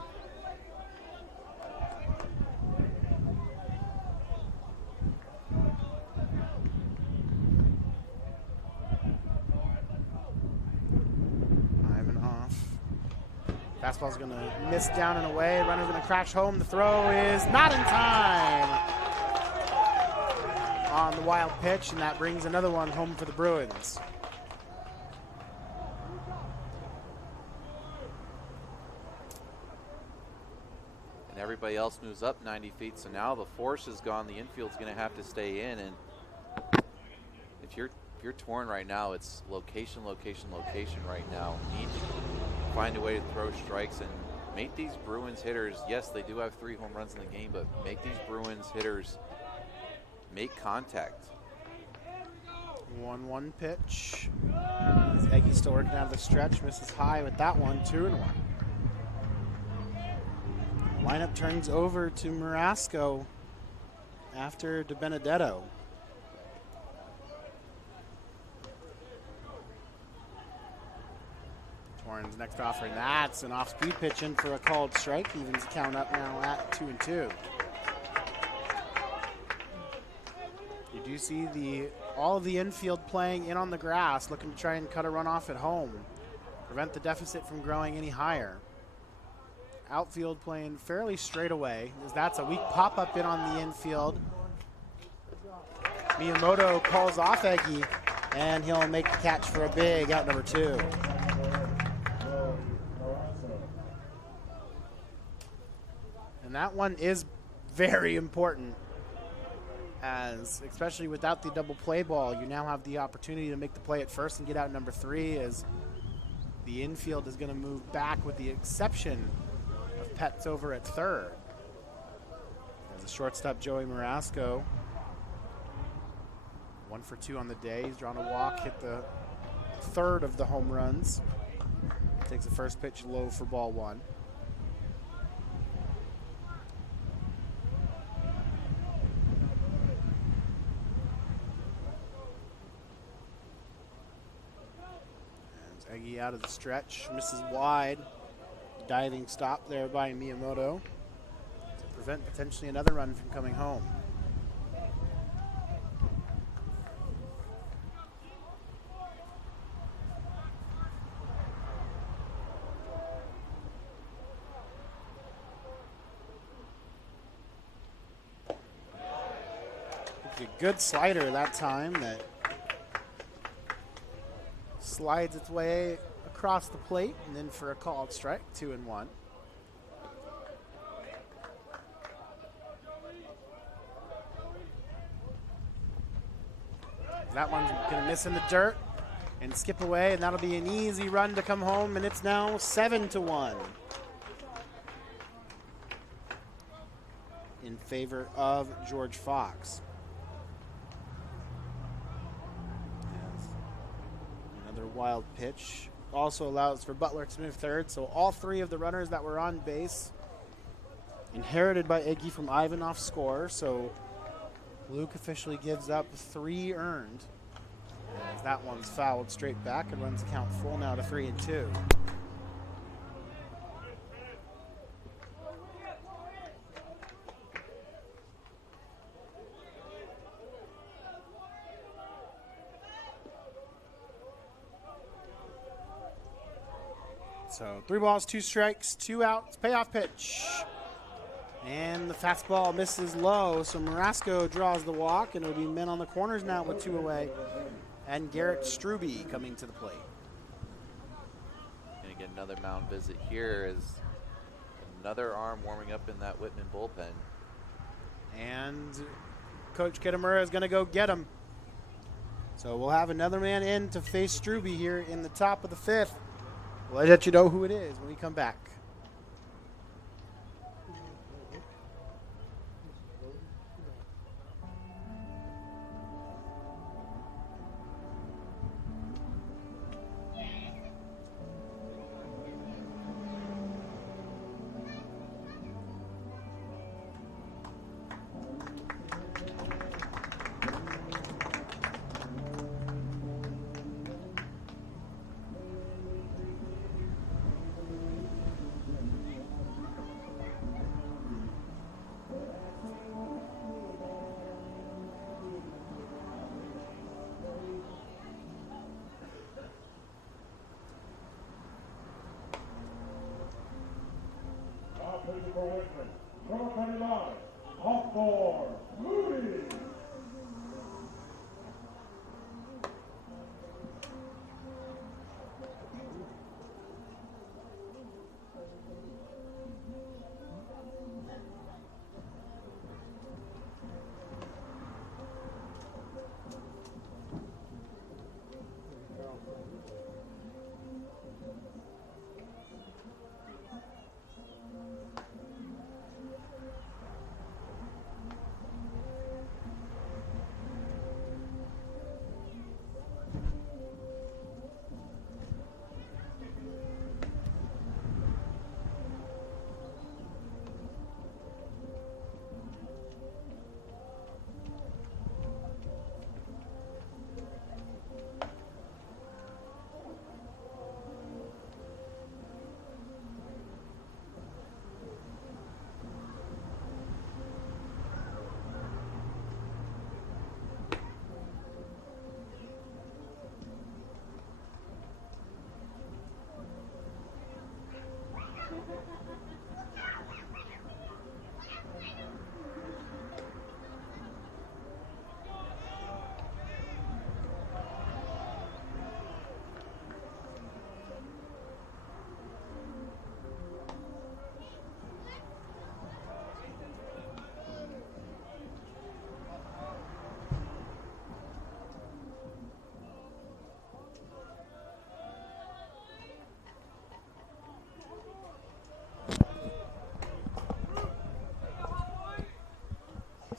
Fastball's going to miss down and away. Runner's going to crash home. The throw is not in time on the wild pitch, and that brings another one home for the Bruins. everybody else moves up 90 feet. So now the force is gone. The infield's going to have to stay in. And if you're torn right now, it's location, location, location right now. Need to find a way to throw strikes and make these Bruins hitters, yes, they do have 3 home runs in the game, but make these Bruins hitters make contact. 1-1 pitch. Eggy still working out of the stretch, misses high with that one, 2-1. The lineup turns over to Marasco after DiBenedetto. Torrens next offering. That's an off-speed pitch in for a called strike. Evens the count up now at 2-2. You do see all of the infield playing in on the grass, looking to try and cut a run off at home, prevent the deficit from growing any higher. Outfield playing fairly straight away, as that's a weak pop-up in on the infield. Miyamoto calls off Eggy, and he'll make the catch for a big out number 2. And that one is very important, as especially without the double play ball, you now have the opportunity to make the play at first and get out number 3, as the infield is going to move back with the exception of Petz over at third. As a shortstop, Joey Marasco, 1 for 2 on the day. He's drawn a walk, hit the third of the home runs. Takes the first pitch low for ball 1. Eggy out of the stretch, misses wide. Diving stop there by Miyamoto to prevent potentially another run from coming home. A good slider that time that slides its way across the plate, and then for a called strike, 2-1. That one's going to miss in the dirt and skip away, and that'll be an easy run to come home, and it's now 7-1 in favor of George Fox. Another wild pitch. Also allows for Butler to move third, so all 3 of the runners that were on base inherited by Iggy from Ivanov score, so Luke officially gives up 3 earned. As that one's fouled straight back and runs the count full now to 3-2. So 3 balls, 2 strikes, 2 outs, payoff pitch. And the fastball misses low, so Marasco draws the walk, and it'll be men on the corners now with 2 away. And Garrett Struby coming to the plate. Going to get another mound visit here as another arm warming up in that Whitman bullpen. And Coach Kitamura is going to go get him. So we'll have another man in to face Struby here in the top of the 5th. We'll let you know who it is when we come back.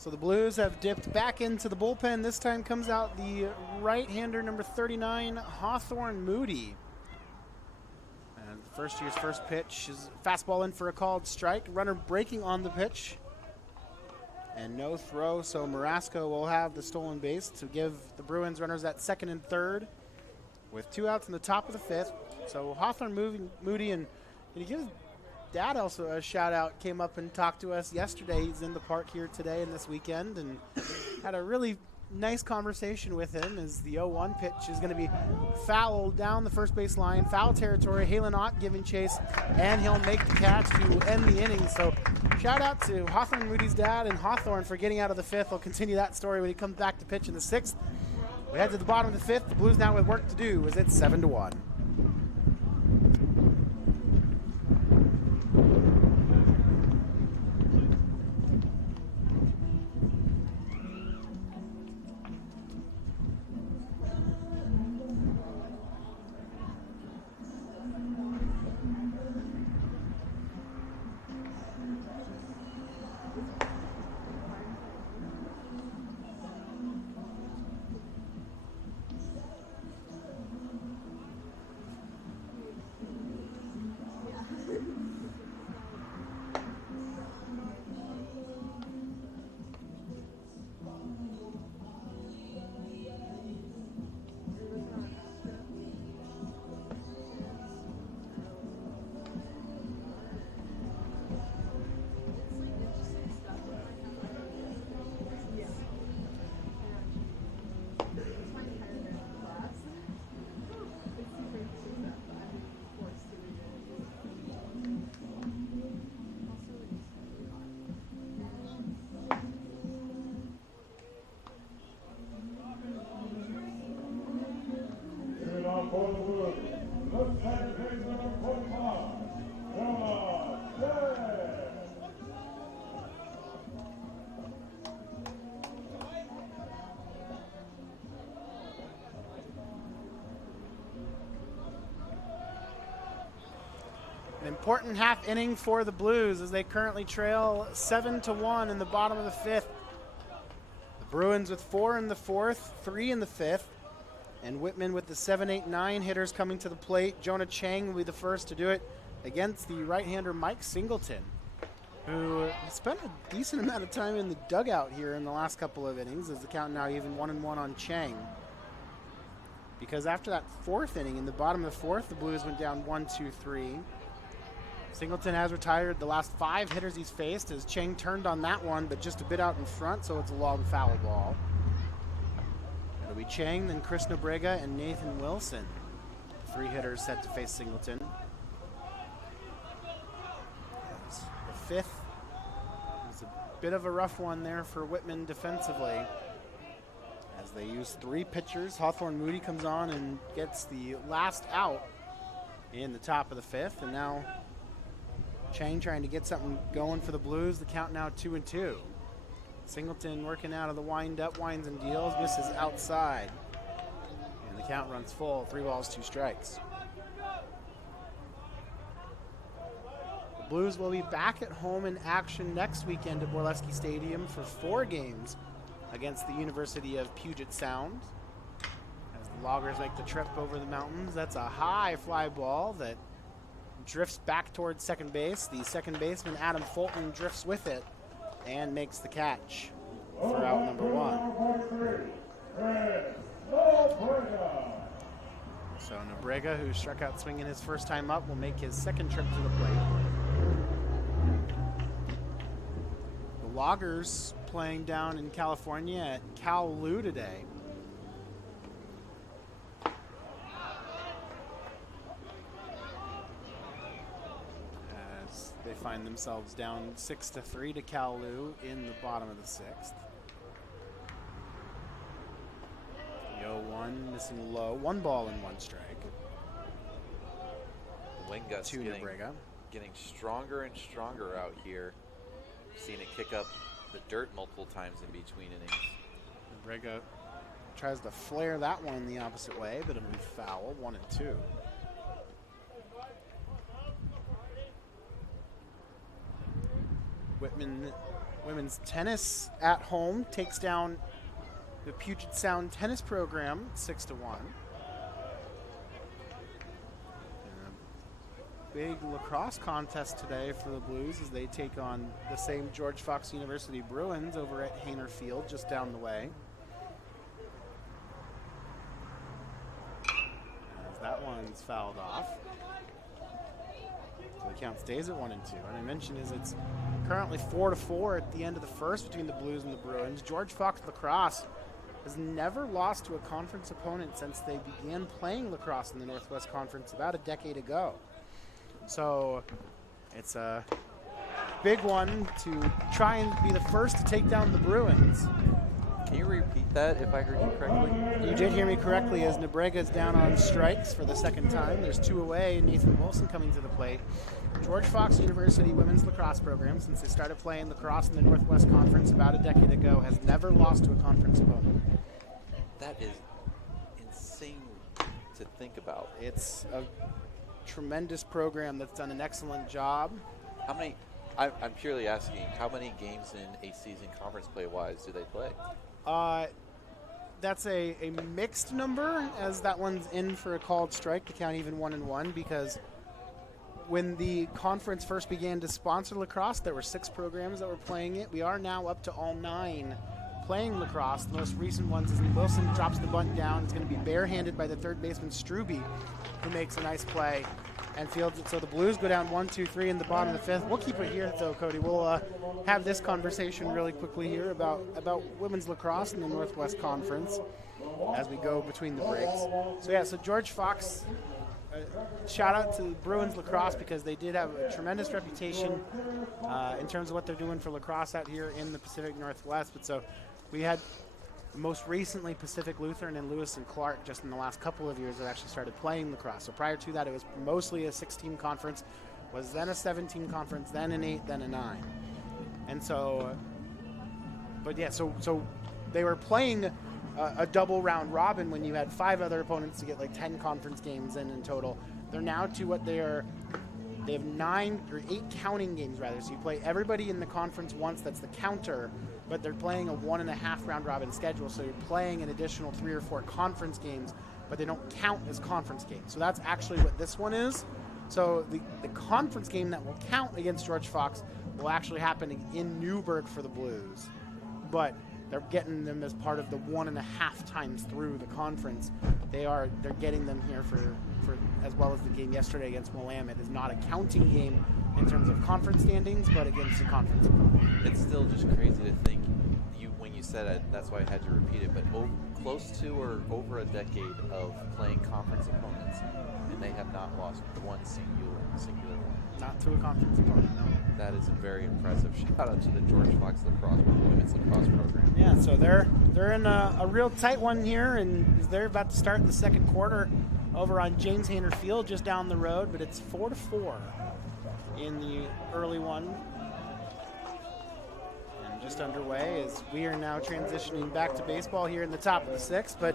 So the Blues have dipped back into the bullpen. This time comes out the right-hander, number 39, Hawthorne Moody. And the first year's first pitch is fastball in for a called strike. Runner breaking on the pitch. And no throw, so Marasco will have the stolen base to give the Bruins runners at second and third with 2 outs in the top of the 5th. So Hawthorne Moody, and he gives Dad also a shout out, came up and talked to us yesterday. He's in the park here today and this weekend, and had a really nice conversation with him as the 0-1 pitch is going to be fouled down the first base line, foul territory. Halen Ott giving chase, and he'll make the catch to end the inning. So shout out to Hawthorne Moody's dad and Hawthorne for getting out of the 5th. We'll continue that story when he comes back to pitch in the 6th. We head to the bottom of the 5th. The Blues now with work to do as it's 7-1. An important half inning for the Blues as they currently trail 7-1 in the bottom of the 5th. The Bruins with 4 in the 4th, 3 in the 5th, and Whitman with the 7, 8, 9 hitters coming to the plate. Jonah Chang will be the first to do it against the right-hander Mike Singleton, who spent a decent amount of time in the dugout here in the last couple of innings, as the count now even 1-1 on Chang. Because after that 4th inning, in the bottom of the 4th, the Blues went down 1-2-3. Singleton has retired the last 5 hitters he's faced as Chang turned on that one, but just a bit out in front, so it's a long foul ball. It'll be Chang, then Chris Nobrega, and Nathan Wilson. 3 hitters set to face Singleton. The 5th is a bit of a rough one there for Whitman defensively, as they use 3 pitchers. Hawthorne Moody comes on and gets the last out in the top of the 5th, and now Chang trying to get something going for the Blues. The count now 2-2. Singleton working out of the wind-up, winds and deals, misses outside. And the count runs full, 3 balls, 2 strikes. The Blues will be back at home in action next weekend at Borleski Stadium for 4 games against the University of Puget Sound. As the Loggers make the trip over the mountains, that's a high fly ball that drifts back towards second base. The second baseman, Adam Fulton, drifts with it and makes the catch for out number 1. So Nobrega, who struck out swinging his first time up, will make his second trip to the plate. The Loggers playing down in California at Kowloon today. They find themselves down 6-3 to Kowloon in the bottom of the 6th. The 0-1 missing low. 1 ball and 1 strike. The wind gusts getting stronger and stronger out here. Seen it kick up the dirt multiple times in between innings. Nobrega tries to flare that one the opposite way, but it'll be foul. 1-2. Whitman Women's tennis at home takes down the Puget Sound tennis program 6-1. Big lacrosse contest today for the Blues as they take on the same George Fox University Bruins over at Hainer Field, just down the way. As that one's fouled off. So the count stays at 1-2. And I mentioned it's currently 4-4 at the end of the first between the Blues and the Bruins. George Fox lacrosse has never lost to a conference opponent since they began playing lacrosse in the Northwest Conference about a decade ago. So it's a big one to try and be the first to take down the Bruins. Can you repeat that if I heard you correctly? You did hear me correctly, as Nebrega is down on strikes for the second time. There's 2 away, and Nathan Wilson coming to the plate. George Fox University women's lacrosse program, since they started playing lacrosse in the Northwest Conference about a decade ago, has never lost to a conference opponent. That is insane to think about. It's a tremendous program that's done an excellent job. How many? I'm purely asking. How many games in a season, conference play-wise, do they play? That's a mixed number, as that one's in for a called strike to count even 1-1, because when the conference first began to sponsor lacrosse, there were 6 programs that were playing it. We are now up to all 9 playing lacrosse. The most recent ones is Wilson drops the bunt down. It's going to be barehanded by the third baseman Struby, who makes a nice play and fields it. So the Blues go down 1-2-3 in the bottom of the 5th. We'll keep it here, though, Cody. We'll have this conversation really quickly here about women's lacrosse in the Northwest Conference as we go between the breaks. So George Fox, shout out to Bruins lacrosse, because they did have a tremendous reputation in terms of what they're doing for lacrosse out here in the Pacific Northwest. But so we had most recently Pacific Lutheran and Lewis and Clark just in the last couple of years that actually started playing lacrosse. So prior to that, it was mostly a 6-team conference, was then a 7-team conference, then an 8, then a 9. And so, but yeah, so they were playing a double round robin when you had 5 other opponents to get like 10 conference games in total. They're now to what they have 9 or 8 counting games rather. So you play everybody in the conference once, that's the counter, but they're playing a 1.5 round robin schedule. So you're playing an additional 3 or 4 conference games, but they don't count as conference games. So that's actually what this one is. So the conference game that will count against George Fox will actually happen in Newburgh for the Blues. But they're getting them as part of the 1.5 times through the conference. They're getting them here for as well as the game yesterday against Willamette. Is not a counting game in terms of conference standings, but against the conference opponent. It's still just crazy to think. When you said it, that's why I had to repeat it. But close to or over a decade of playing conference opponents, and they have not lost one singular one. Not to a conference opponent, no. That is a very impressive. Shout out to the George Fox women's lacrosse program. Yeah, so they're in a real tight one here, and they're about to start the second quarter over on James Hainer Field just down the road, but it's 4-4 in the early one. And just underway as we are now transitioning back to baseball here in the top of the 6th. But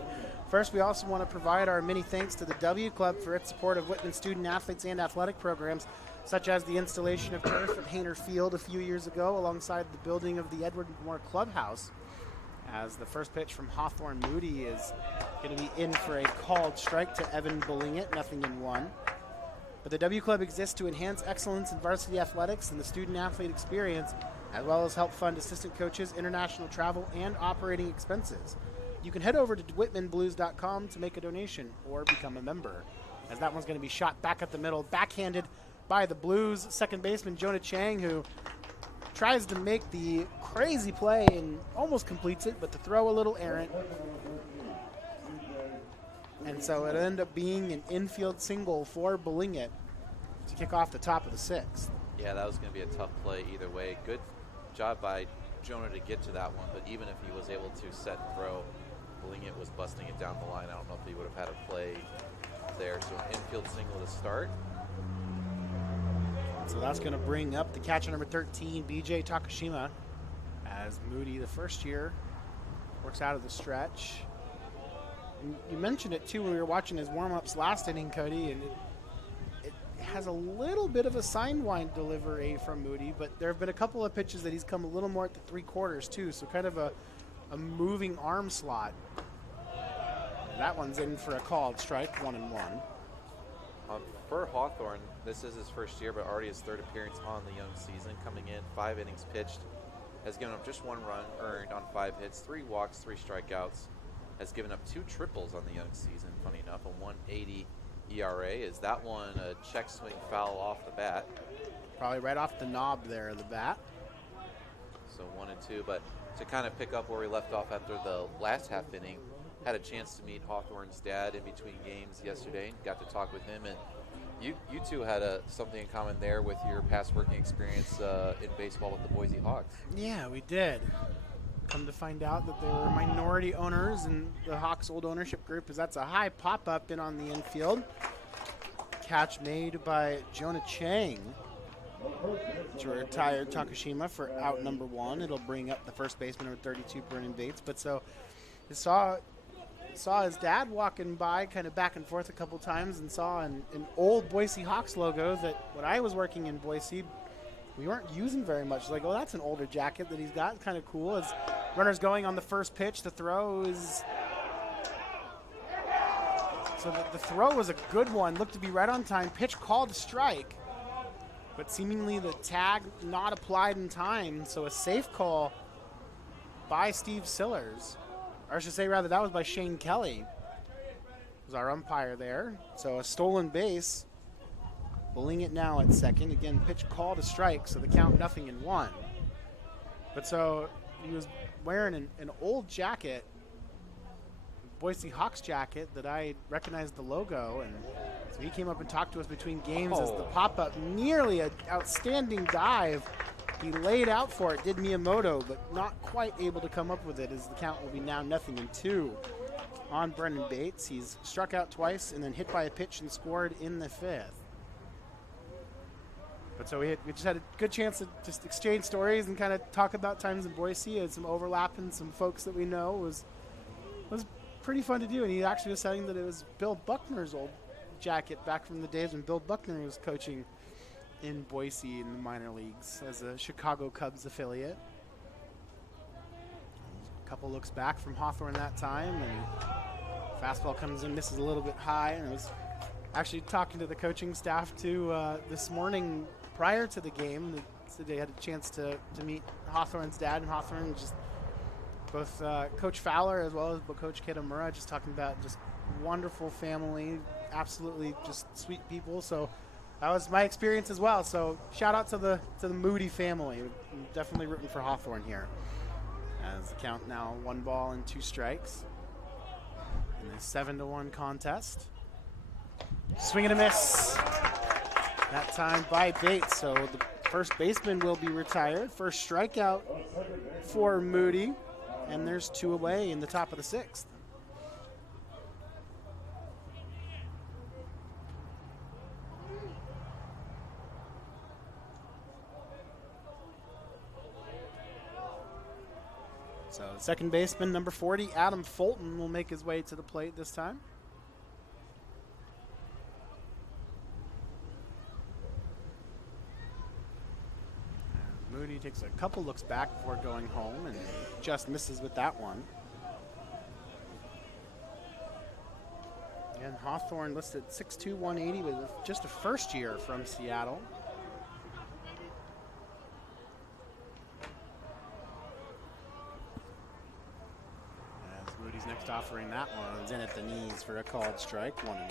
first, we also want to provide our many thanks to the W Club for its support of Whitman student athletes and athletic programs, such as the installation of turf at Hainer Field a few years ago alongside the building of the Edward Moore Clubhouse. As the first pitch from Hawthorne Moody is going to be in for a called strike to Evan Bellingett, 0-1. But the W Club exists to enhance excellence in varsity athletics and the student-athlete experience, as well as help fund assistant coaches, international travel, and operating expenses. You can head over to whitmanblues.com to make a donation or become a member. As that one's going to be shot back at the middle, backhanded by the Blues second baseman Jonah Chang, who tries to make the crazy play and almost completes it, but the throw a little errant. And so it ended up being an infield single for Bellingett to kick off the top of the 6th. Yeah, that was going to be a tough play either way. Good job by Jonah to get to that one, but even if he was able to set and throw, Bellingett was busting it down the line. I don't know if he would have had a play there. So an infield single to start. So that's going to bring up the catcher number 13, BJ Takashima, as Moody, the first year, works out of the stretch. And you mentioned it, too, when we were watching his warm-ups last inning, Cody, and it has a little bit of a sidewind delivery from Moody, but there have been a couple of pitches that he's come a little more at the 3/4 too, so kind of a moving arm slot. And that one's in for a called strike, 1-1. For Hawthorne, this is his first year, but already his third appearance on the young season. Coming in, 5 innings pitched, has given up just 1 run earned on 5 hits, 3 walks, 3 strikeouts. Has given up 2 triples on the young season, funny enough, a 1.80 ERA. Is that one a check swing foul off the bat? Probably right off the knob there of the bat. So 1-2, but to kind of pick up where we left off after the last half inning, had a chance to meet Hawthorne's dad in between games yesterday and got to talk with him. And you two had something in common there with your past working experience in baseball with the Boise Hawks. Yeah, we did. Come to find out that they were minority owners in the Hawks' old ownership group, as that's a high pop-up in on the infield. Catch made by Jonah Chang to retire Takashima for out number 1. It'll bring up the first baseman with 32, Brennan Bates. But so you saw his dad walking by kind of back and forth a couple times and saw an old Boise Hawks logo that when I was working in Boise, we weren't using very much. Like, oh, that's an older jacket that he's got. It's kind of cool. As runners going on the first pitch, the throw is... So the throw was a good one. Looked to be right on time. Pitch called strike. But seemingly the tag not applied in time. So a safe call by Steve Sillers. Or I should say, rather, that was by Shane Kelly. Was our umpire there. So a stolen base. Pulling it now at second. Again, pitch called a strike, so the count 0-1. But so he was wearing an old jacket, Boise Hawks jacket, that I recognized the logo. And so he came up and talked to us between games as the pop-up, nearly an outstanding dive. He laid out for it, did Miyamoto, but not quite able to come up with it, as the count will be now 0-2 on Brennan Bates. He's struck out twice and then hit by a pitch and scored in the 5th. But so we just had a good chance to just exchange stories and kind of talk about times in Boise and some overlap and some folks that we know. Was pretty fun to do. And he actually was saying that it was Bill Buckner's old jacket back from the days when Bill Buckner was coaching in Boise in the minor leagues as a Chicago Cubs affiliate. A couple looks back from Hawthorne that time, and fastball comes in, misses a little bit high, and it was actually talking to the coaching staff too this morning prior to the game. So they had a chance to meet Hawthorne's dad, and Hawthorne, just both Coach Fowler as well as Coach Kitamura, just talking about just wonderful family, absolutely just sweet people. So that was my experience as well. So shout out to the Moody family. I'm definitely rooting for Hawthorne here. As the count now 1 ball and 2 strikes in the 7-1 contest. Swing and a miss. That time by Bates. So the first baseman will be retired. First strikeout for Moody. And there's 2 away in the top of the 6th. So second baseman, number 40, Adam Fulton, will make his way to the plate this time. Moody takes a couple looks back before going home and just misses with that one. And Hawthorne listed 6'2", 180 with just a first year from Seattle. As Moody's next offering, that one's in at the knees for a called strike, 1-1.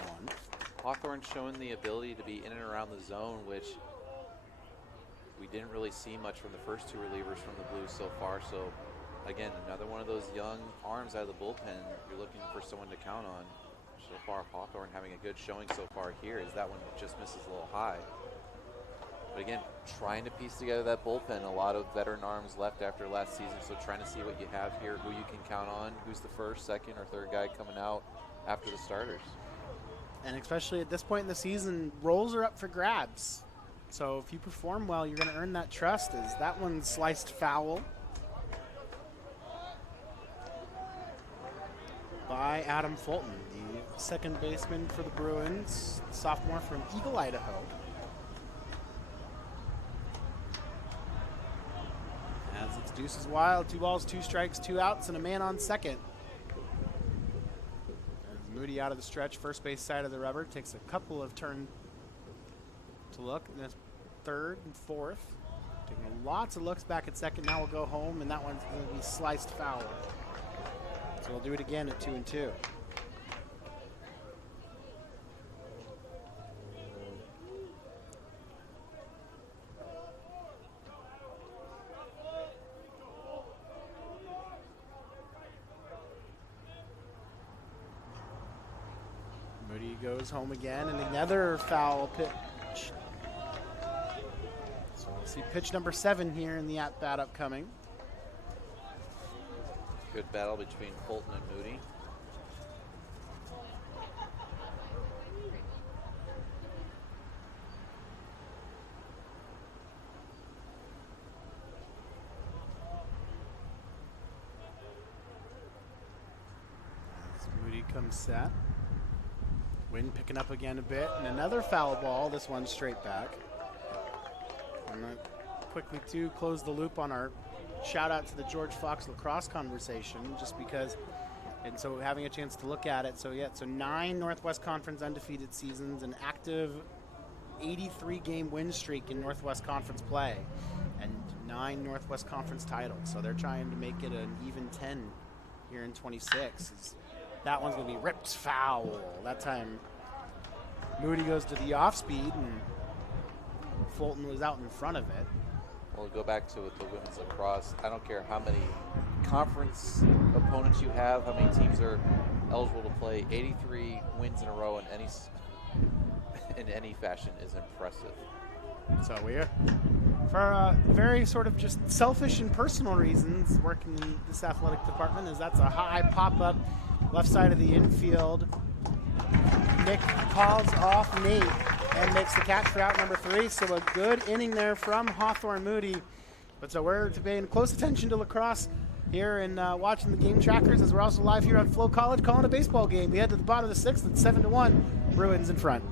Hawthorne showing the ability to be in and around the zone, which we didn't really see much from the first 2 relievers from the Blues so far. So, again, another one of those young arms out of the bullpen you're looking for someone to count on. So far, Hawthorne having a good showing so far here, as that one just misses a little high. But again, trying to piece together that bullpen. A lot of veteran arms left after last season, so trying to see what you have here, who you can count on, who's the first, second, or third guy coming out after the starters. And especially at this point in the season, roles are up for grabs. So if you perform well, you're going to earn that trust. As that one sliced foul by Adam Fulton, the second baseman for the Bruins, sophomore from Eagle, Idaho. Deuce is wild. 2 balls, 2 strikes, 2 outs, and a man on second. As Moody out of the stretch, first base side of the rubber, takes a couple of turns to look. And that's third and fourth. Taking lots of looks back at second. Now we'll go home, and that one's going to be sliced foul. So we'll do it again at 2-2. Moody goes home again, and another foul pitch. So we'll see pitch number 7 here in the at-bat upcoming. Good battle between Fulton and Moody. As Moody comes set. Wind picking up again a bit, and another foul ball. This one straight back. I'm going to quickly, too, close the loop on our shout-out to the George Fox lacrosse conversation, just because, and so having a chance to look at it. So, yeah, so 9 Northwest Conference undefeated seasons, an active 83-game win streak in Northwest Conference play, and 9 Northwest Conference titles. So they're trying to make it an even 10 here in 26. That one's going to be ripped foul. That time, Moody goes to the off speed, and Fulton was out in front of it. We'll go back to the women's lacrosse. I don't care how many conference opponents you have, how many teams are eligible to play. 83 wins in a row in any fashion is impressive. So we're, for very sort of just selfish and personal reasons, working in this athletic department, is that's a high pop-up left side of the infield. Nick calls off Nate and makes the catch for out number 3. So a good inning there from Hawthorne Moody. But so we're paying close attention to lacrosse here and watching the game trackers, as we're also live here on Flow College calling a baseball game. We head to the bottom of the 6th. It's 7-1. Bruins in front.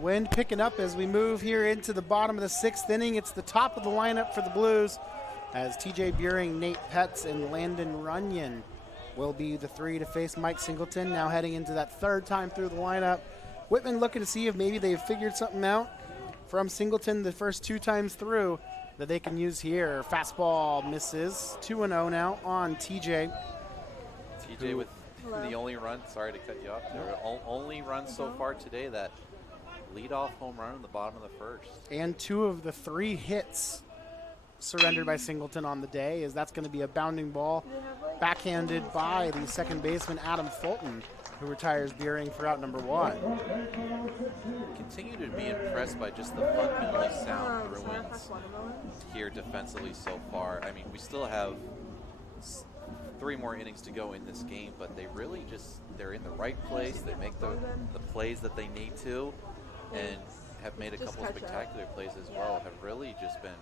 Wind picking up as we move here into the bottom of the 6th inning. It's the top of the lineup for the Blues, as TJ Buring, Nate Petz, and Landon Runyon will be the 3 to face Mike Singleton. Now heading into that 3rd time through the lineup. Whitman looking to see if maybe they've figured something out from Singleton the first 2 times through that they can use here. Fastball misses. 2-0 now on TJ. TJ with the only run, sorry to cut you off there, only run so far today, that leadoff home run in the bottom of the 1st. And 2 of the 3 hits surrendered by Singleton on the day, as that's going to be a bounding ball backhanded by the second baseman Adam Fulton, who retires Buring for out number 1. Continue to be impressed by just the fundamentally sound Bruins here defensively so far. I mean, we still have 3 more innings to go in this game, but they really just, they're in the right place. They make the plays that they need to, and have made a couple spectacular plays as well. Have really just been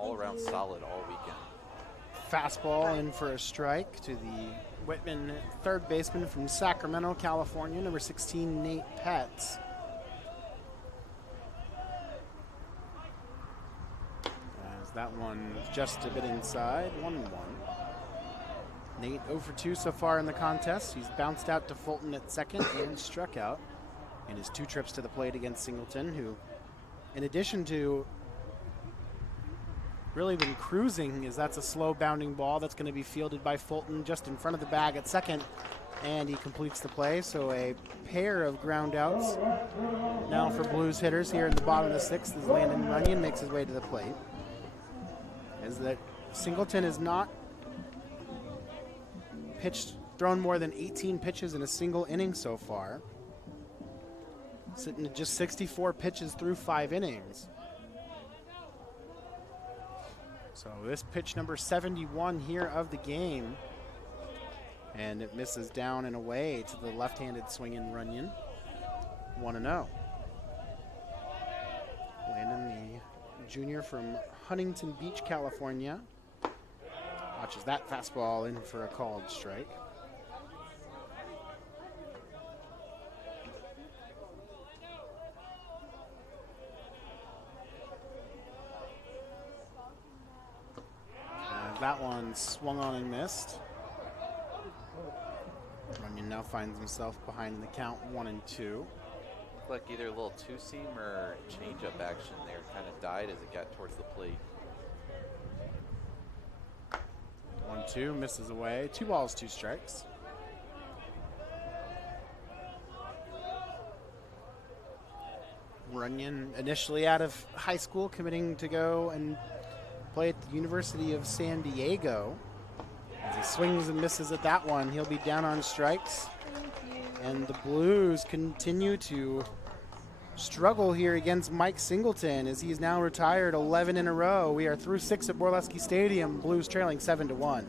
all around solid all weekend. Fastball in for a strike to the Whitman third baseman from Sacramento, California, number 16, Nate Petz. As that one just a bit inside, 1-1. Nate 0 for 2 so far in the contest. He's bounced out to Fulton at second and struck out in his 2 trips to the plate against Singleton, who, in addition to really been cruising, as that's a slow bounding ball that's going to be fielded by Fulton just in front of the bag at second, and he completes the play. So a pair of ground outs now for Blues hitters here in the bottom of the 6th as Landon Runyon makes his way to the plate. As that Singleton is not thrown more than 18 pitches in a single inning so far, sitting at just 64 pitches through 5 innings. So this pitch number 71 here of the game, and it misses down and away to the left-handed swinging Runyon. 1-0. Landon, the junior from Huntington Beach, California, watches that fastball in for a called strike. That one swung on and missed. Runyon now finds himself behind in the count, 1-2. Looked like either a little two-seam or change-up action there. Kind of died as it got towards the plate. 1-2, misses away. 2 balls, 2 strikes. Runyon initially out of high school, committing to go and play at the University of San Diego. As he swings and misses at that one, he'll be down on strikes. And the Blues continue to struggle here against Mike Singleton as he's now retired 11 in a row. We are through 6 at Borleski Stadium, Blues trailing 7-1.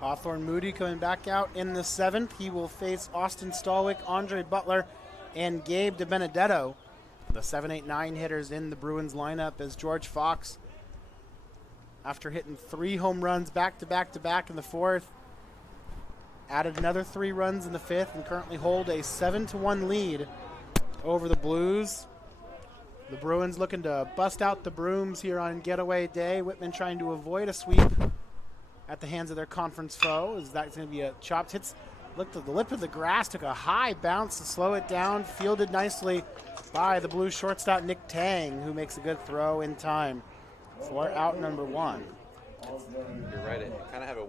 Hawthorne Moody coming back out in the 7th. He will face Austin Stallwick, Andre Butler, and Gabe DiBenedetto, the 7, 8, 9 hitters in the Bruins lineup, as George Fox, after hitting 3 home runs back to back to back in the 4th, added another 3 runs in the 5th and currently hold a 7-1 lead over the Blues. The Bruins looking to bust out the brooms here on getaway day. Whitman trying to avoid a sweep at the hands of their conference foe. Is that going to be a chopped hits? Looked at the lip of the grass, took a high bounce to slow it down, fielded nicely by the Blues shortstop Nick Tang, who makes a good throw in time for out number 1. You're right. It kind of had a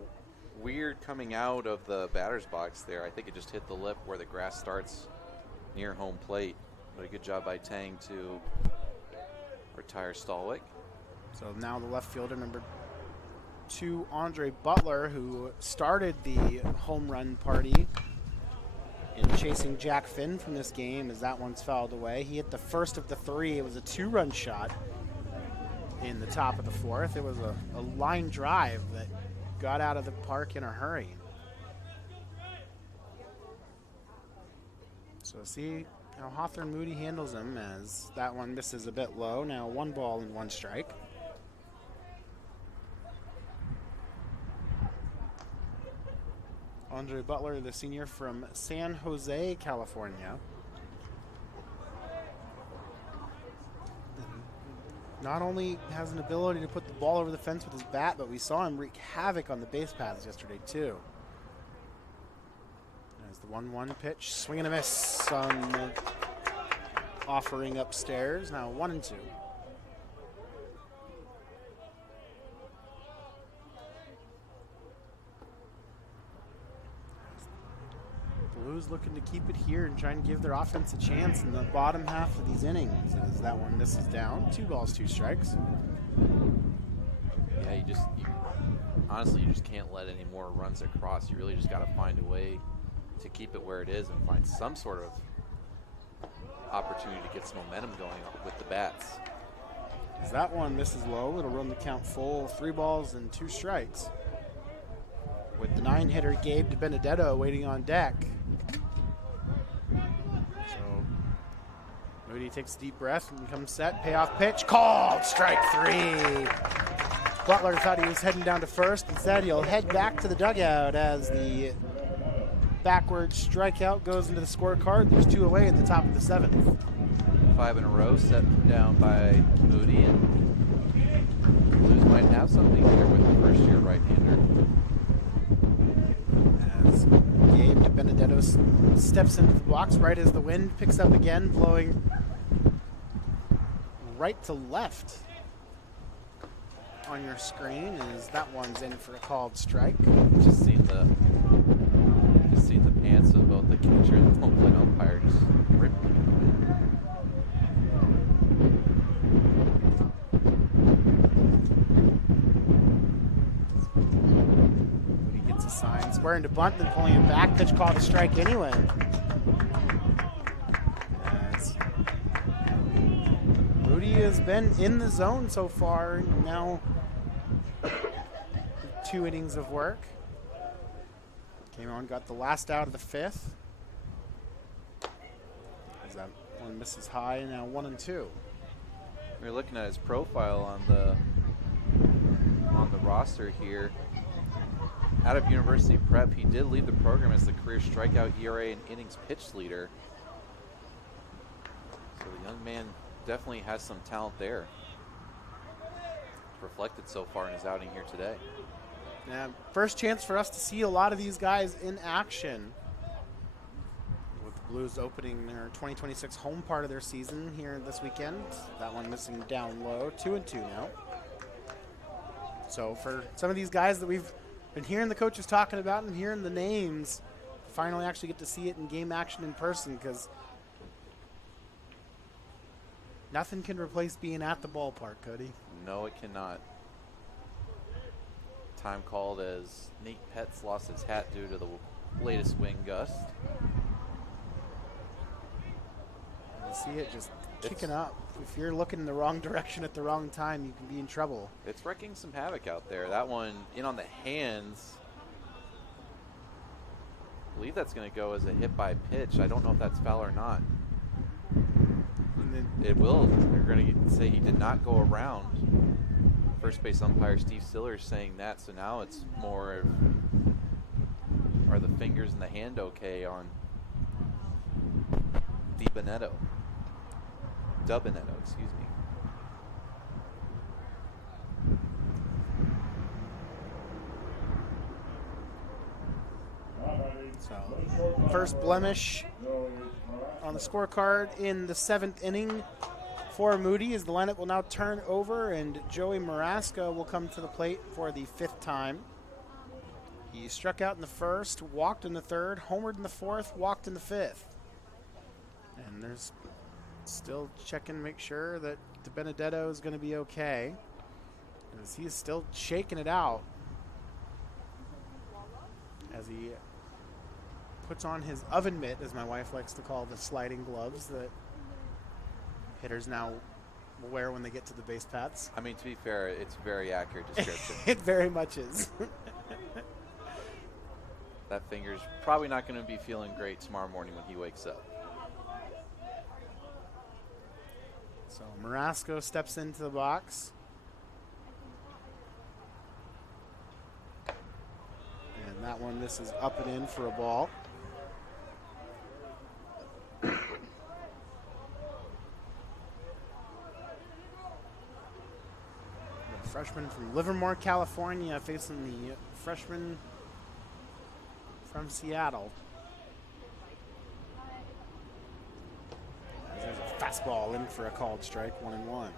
weird coming out of the batter's box there. I think it just hit the lip where the grass starts near home plate. But a good job by Tang to retire Stallwick. So now the left fielder, number 2, Andre Butler, who started the home run party in chasing Jack Finn from this game, as that one's fouled away. He hit the first of the 3. It was a 2-run shot in the top of the 4th. It was a line drive that got out of the park in a hurry. So see how Hawthorne Moody handles him, as that one misses a bit low. Now 1 ball and 1 strike. Andre Butler, the senior from San Jose, California. Not only has an ability to put the ball over the fence with his bat, but we saw him wreak havoc on the base paths yesterday, too. There's the 1-1 pitch. Swing and a miss on the offering upstairs. Now 1-2. Blues looking to keep it here and try and give their offense a chance in the bottom half of these innings, as that one misses down. 2 balls, 2 strikes. Yeah, honestly, you just can't let any more runs across. You really just got to find a way to keep it where it is and find some sort of opportunity to get some momentum going with the bats. As that one misses low, it'll run the count full. 3 balls and 2 strikes. With the 9-hitter Gabe DiBenedetto waiting on deck. So Moody takes a deep breath and comes set. Payoff pitch. Called. Strike 3. Butler thought he was heading down to first. Instead, he'll head back to the dugout as the backward strikeout goes into the scorecard. There's 2 away at the top of the 7th. 5 in a row set down by Moody, and Blues might have something here with the first-year right-hander. As Gabe DiBenedetto steps into the box right as the wind picks up again, blowing right to left on your screen, as that one's in for a called strike. Just seen the pants of both the catcher and the home plate umpire just ripping it away. Sign square into bunt, then pulling it back. Pitch called a strike anyway. As Moody has been in the zone so far. Now 2 innings of work. Came on, got the last out of the 5th. As that one misses high. Now 1-2. We're looking at his profile on the roster here. Out of University Prep, he did lead the program as the career strikeout, ERA, and innings pitched leader. So the young man definitely has some talent there. It's reflected so far in his outing here today. Yeah, first chance for us to see a lot of these guys in action, with the Blues opening their 2026 home part of their season here this weekend. That one missing down low. 2-2 now. So for some of these guys that we've been hearing the coaches talking about and hearing the names, finally actually get to see it in game action in person, because nothing can replace being at the ballpark, Cody. No, it cannot. Time called as Nate Petz lost his hat due to the latest wind gust. You see it just kicking up. If you're looking in the wrong direction at the wrong time, you can be in trouble. It's wreaking some havoc out there. That one in on the hands. I believe that's going to go as a hit by pitch. I don't know if that's foul or not. And then It will. They're going to say he did not go around. First base umpire Steve Stiller saying that. So now it's more of, are the fingers in the hand okay on DiBenedetto? Dubinetto, excuse me. So, first blemish on the scorecard in the 7th inning for Moody, as the lineup will now turn over and Joey Marasca will come to the plate for the 5th time. He struck out in the first, walked in the third, homered in the fourth, walked in the fifth. And there's still checking, make sure that DiBenedetto is going to be okay, as he's still shaking it out as he puts on his oven mitt, as my wife likes to call the sliding gloves that hitters now wear when they get to the base paths. I mean, to be fair, it's a very accurate description. It very much is. That finger's probably not going to be feeling great tomorrow morning when he wakes up. So Marasco steps into the box. And that one misses up and in for a ball. The freshman from Livermore, California, facing the freshman from Seattle. There's a fastball in for a called strike, 1-1.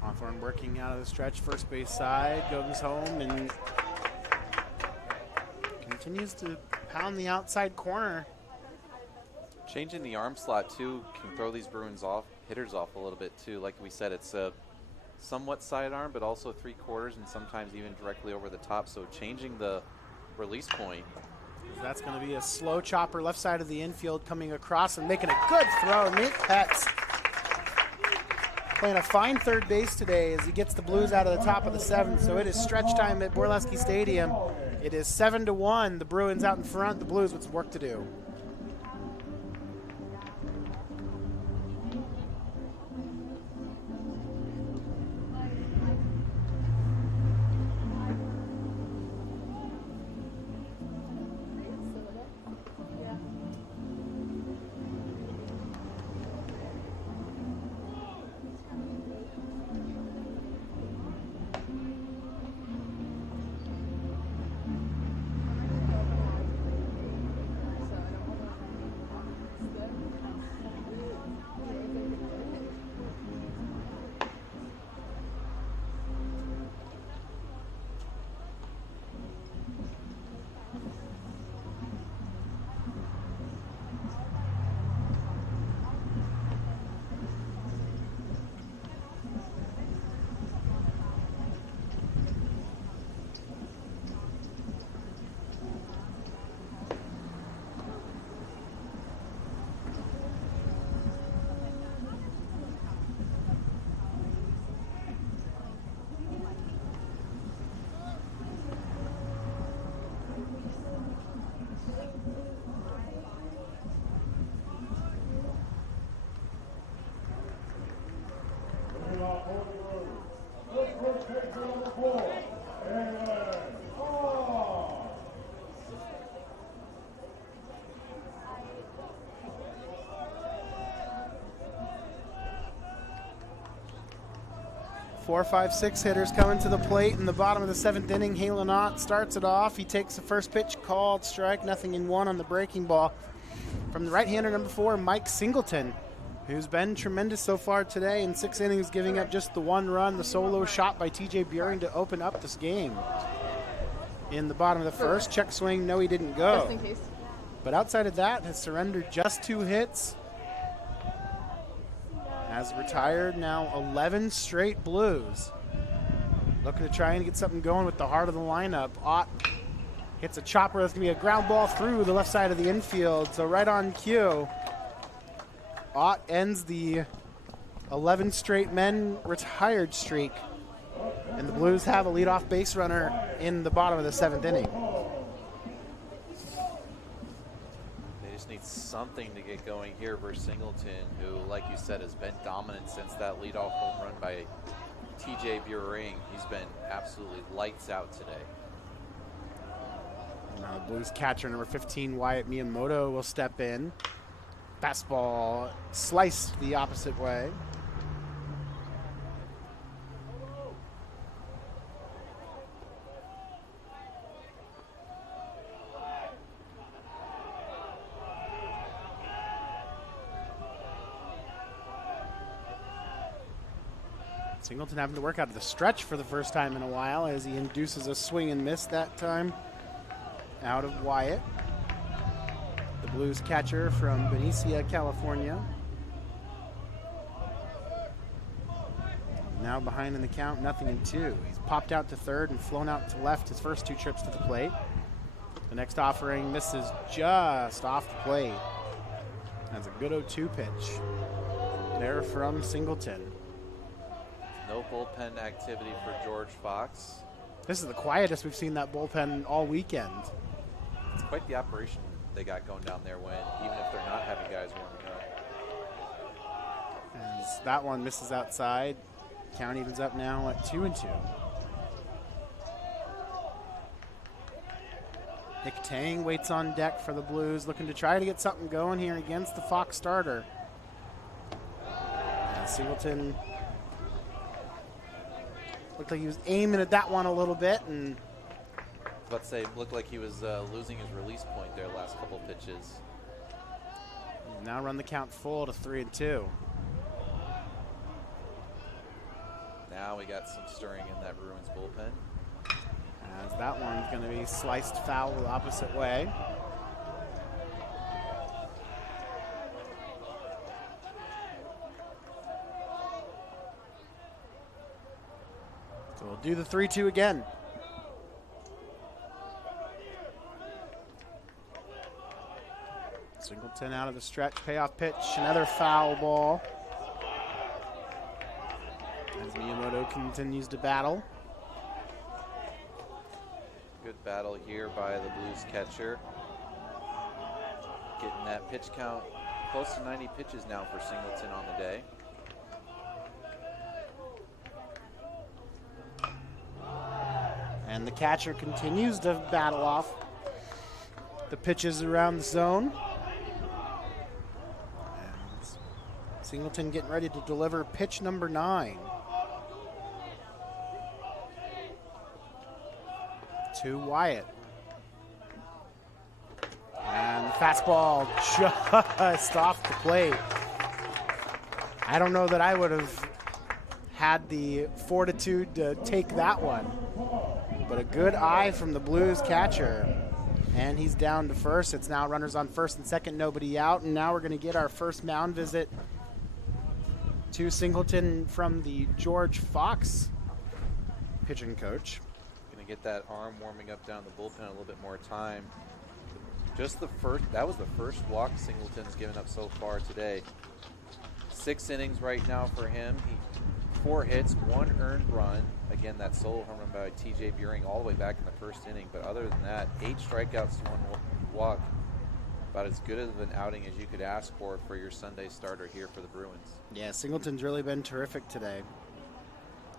Hawthorne working out of the stretch, first base side, goes home and continues to pound the outside corner. Changing the arm slot, too, can throw these Bruins off, hitters off a little bit, too. Like we said, it's a somewhat sidearm, but also 3/4 and sometimes even directly over the top. So changing the release point. That's going to be a slow chopper left side of the infield coming across and making a good throw. Nate Petz playing a fine third base today as he gets the Blues out of the top of the seventh. So it is stretch time at Borleski Stadium. It is 7-1. The Bruins out in front. The Blues with some work to do. Number 4, and 4, 5, 6 hitters coming to the plate in the bottom of the seventh inning. Halen Ott starts it off. He takes the first pitch, called strike, 0-1 on the breaking ball. From the right-hander, number 4, Mike Singleton, who's been tremendous so far today in 6 innings, giving up just the 1 run, the solo shot by TJ Buring to open up this game. In the bottom of the first, check swing, no, he didn't go. Just in case. But outside of that, has surrendered just 2 hits. Has retired now 11 straight Blues. Looking to try and get something going with the heart of the lineup. Ott hits a chopper. That's going to be a ground ball through the left side of the infield. So right on cue, Ott ends the 11 straight men retired streak. And the Blues have a leadoff base runner in the bottom of the 7th inning. They just need something to get going here versus Singleton, who, like you said, has been dominant since that leadoff home run by TJ Buring. He's been absolutely lights out today. Now the Blues catcher, number 15, Wyatt Miyamoto, will step in. Fastball sliced the opposite way. Singleton having to work out of the stretch for the first time in a while as he induces a swing and miss that time out of Wyatt. The Blues catcher from Benicia, California. Now behind in the count, 0-2. He's popped out to third and flown out to left his first 2 trips to the plate. The next offering misses just off the plate. That's a good 0-2 pitch there from Singleton. No bullpen activity for George Fox. This is the quietest we've seen that bullpen all weekend. It's quite the operation they got going down there when, even if they're not having guys warming up. As that one misses outside. Count evens up now at 2-2. Nick Tang waits on deck for the Blues, looking to try to get something going here against the Fox starter. And Singleton looked like he was aiming at that one a little bit, and I was about to say, looked like he was losing his release point there last couple pitches. now run the count full to 3-2. Now we got some stirring in that Bruins bullpen. As that one's going to be sliced foul the opposite way. So we'll do the 3-2 again. Singleton out of the stretch, payoff pitch, another foul ball. As Miyamoto continues to battle. Good battle here by the Blues catcher. Getting that pitch count close to 90 pitches now for Singleton on the day. And the catcher continues to battle off the pitches around the zone. And Singleton getting ready to deliver pitch number 9. To Wyatt. And the fastball just off the plate. I don't know that I would have had the fortitude to take that one. But a good eye from the Blues catcher. And he's down to first. It's now runners on first and second, nobody out. And now we're going to get our first mound visit to Singleton from the George Fox pitching coach. Get that arm warming up down the bullpen a little bit more time. Just the first, that was the first walk Singleton's given up so far today. 6 innings right now for him. 4 hits, 1 earned run. Again, that solo home run by TJ Buehring all the way back in the first inning. But other than that, 8 strikeouts, 1 walk. About as good of an outing as you could ask for your Sunday starter here for the Bruins. Yeah, Singleton's really been terrific today.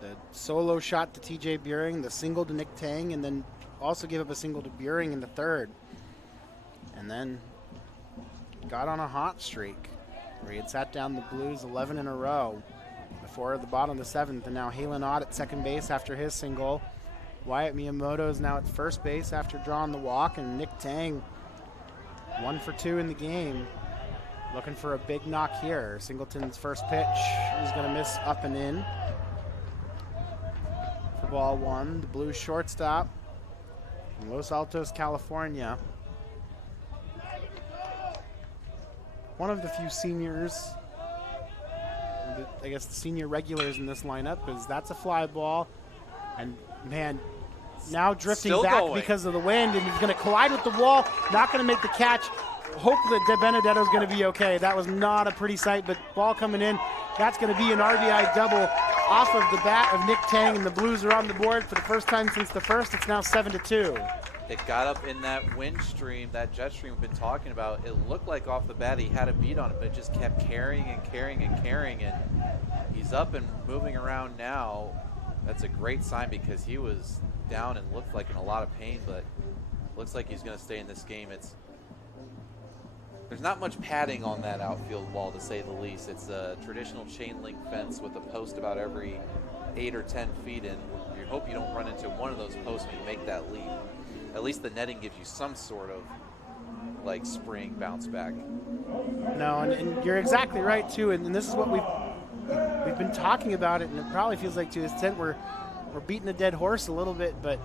The solo shot to TJ Buehring, the single to Nick Tang, and then also gave up a single to Buehring in the third. And then got on a hot streak where he had sat down the Blues 11 in a row before the bottom of the 7th. And now Halen Ott at second base after his single. Wyatt Miyamoto is now at first base after drawing the walk. And Nick Tang, 1 for 2 in the game, looking for a big knock here. Singleton's first pitch is going to miss up and in. For ball 1, the Blues shortstop from Los Altos, California. One of the few seniors, I guess the senior regulars in this lineup, is that's a fly ball. And man, now drifting Still back going because of the wind, and he's going to collide with the wall, not going to make the catch. Hope that De Benedetto's going to be okay. That was not a pretty sight, but ball coming in. That's going to be an RBI double off of the bat of Nick Tang, and the Blues are on the board for the first time since the first. It's now 7-2. It got up in that wind stream, that jet stream we've been talking about. It looked like off the bat he had a beat on it, but it just kept carrying and carrying and carrying, and he's up and moving around now. That's a great sign because he was down and looked like in a lot of pain, but looks like he's going to stay in this game. There's not much padding on that outfield wall, to say the least. It's a traditional chain link fence with a post about every 8 or 10 feet, and you hope you don't run into one of those posts when you make that leap. At least the netting gives you some sort of like spring bounce back. No, and you're exactly right too, and this is what we've We've been talking about it, and it probably feels like to an extent we're beating a dead horse a little bit, but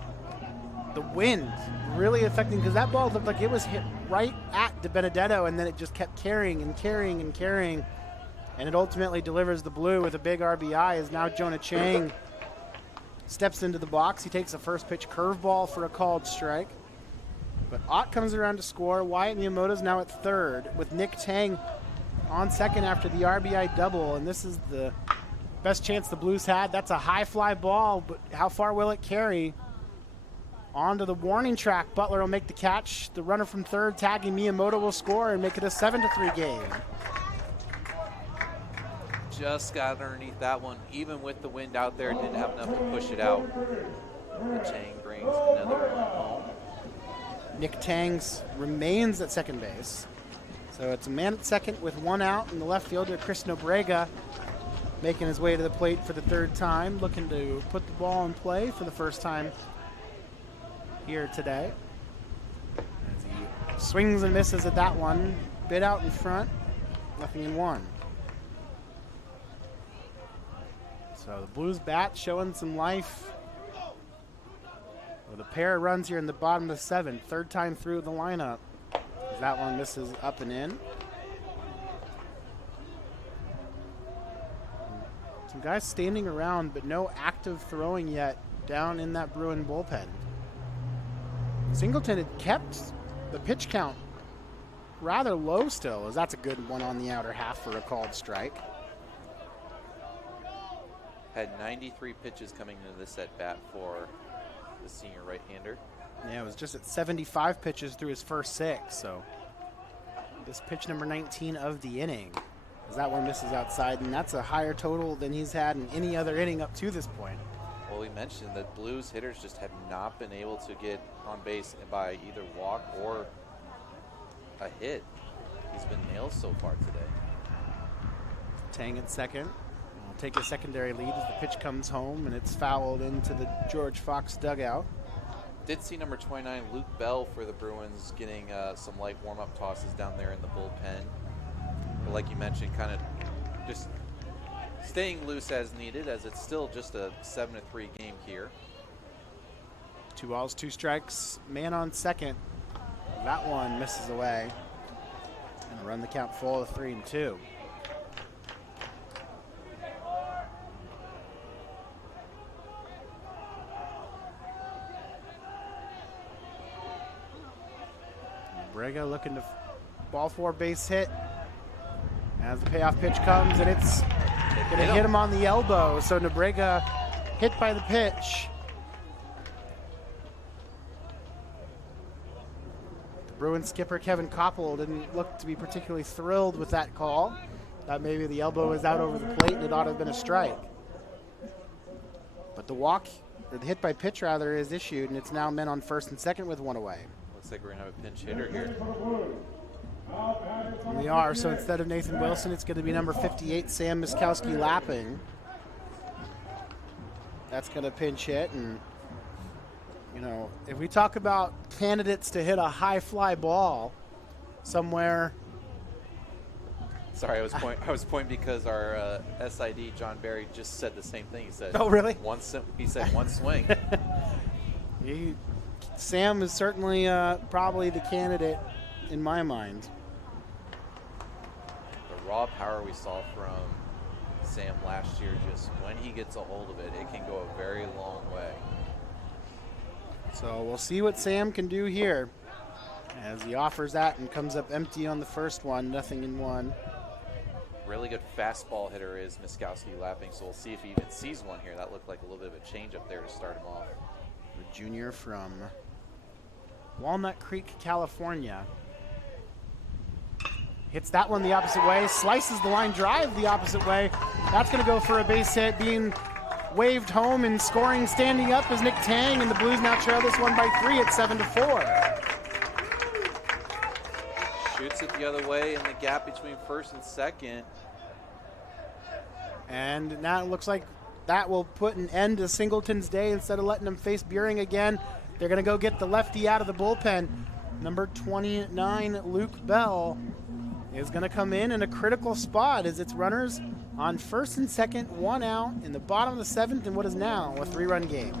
the wind really affecting, because that ball looked like it was hit right at De Benedetto, and then it just kept carrying and carrying and carrying, and it ultimately delivers the blue with a big RBI. As now Jonah Chang steps into the box. He takes a first pitch curveball for a called strike. But Ott comes around to score. Wyatt Miyamoto's now at third with Nick Tang on second after the RBI double, and this is the best chance the Blues had. That's a high fly ball, but how far will it carry? Onto the warning track. Butler will make the catch. The runner from third tagging Miyamoto will score and make it a 7-3 game. Just got underneath that one. Even with the wind out there, didn't have enough to push it out. And Chang brings another one home. Nick Tangs remains at second base. So it's a man at second with one out, and the left fielder, Chris Nobrega, making his way to the plate for the third time, looking to put the ball in play for the first time here today. As he swings and misses at that one, bit out in front, nothing in one. So the Blues bat showing some life with a pair of runs here in the bottom of the seventh, third time through the lineup. As that one misses up and in. Some guys standing around, but no active throwing yet down in that Bruin bullpen. Singleton had kept the pitch count rather low still, as that's a good one on the outer half for a called strike. Had 93 pitches coming into this at bat for the senior right-hander. Yeah, it was just at 75 pitches through his first 6, so this pitch number 19 of the inning, as that one misses outside, and that's a higher total than he's had in any other inning up to this point. Well, we mentioned that Blues hitters just have not been able to get on base by either walk or a hit. He's been nailed so far today. Tang at second. Will take a secondary lead as the pitch comes home, and it's fouled into the George Fox dugout. Did see number 29, Luke Bell, for the Bruins, getting some light warm-up tosses down there in the bullpen. But like you mentioned, kind of just staying loose as needed, as it's still just a 7-3 game here. 2 balls, 2 strikes, man on second. That one misses away. And run the count full of 3-2. Brega looking to ball 4 base hit. As the payoff pitch comes, and it's going to hit him on the elbow. So Nobrega hit by the pitch. The Bruins skipper Kevin Koppel didn't look to be particularly thrilled with that call. Thought maybe the elbow was out over the plate and it ought to have been a strike. But the walk, or the hit by pitch rather, is issued, and it's now men on first and second with 1 away. Looks like we're going to have a pinch hitter here. We are, so instead of Nathan Wilson, it's going to be number 58, Sam Miskowski Lapping. That's going to pinch hit, and, you know, if we talk about candidates to hit a high fly ball somewhere. Sorry, I was pointing because our SID, John Barry, just said the same thing. He said, "Oh, really?" He said one swing. Sam is certainly probably the candidate in my mind. The raw power we saw from Sam last year, just when he gets a hold of it, it can go a very long way. So we'll see what Sam can do here as he offers that and comes up empty on the first one, nothing in one. Really good fastball hitter is Miskowski Lapping, so we'll see if he even sees one here. That looked like a little bit of a change up there to start him off. The junior from Walnut Creek, California. Hits that one the opposite way, slices the line drive the opposite way. That's going to go for a base hit, being waved home and scoring standing up is Nick Tang, and the Blues now trail this one by 3 at 7-4. Shoots it the other way in the gap between first and second. And now it looks like that will put an end to Singleton's day. Instead of letting him face Buehring again, they're going to go get the lefty out of the bullpen. Number 29, Luke Bell, is going to come in a critical spot as its runners on first and second, 1 out in the bottom of the 7th in what is now a 3-run game.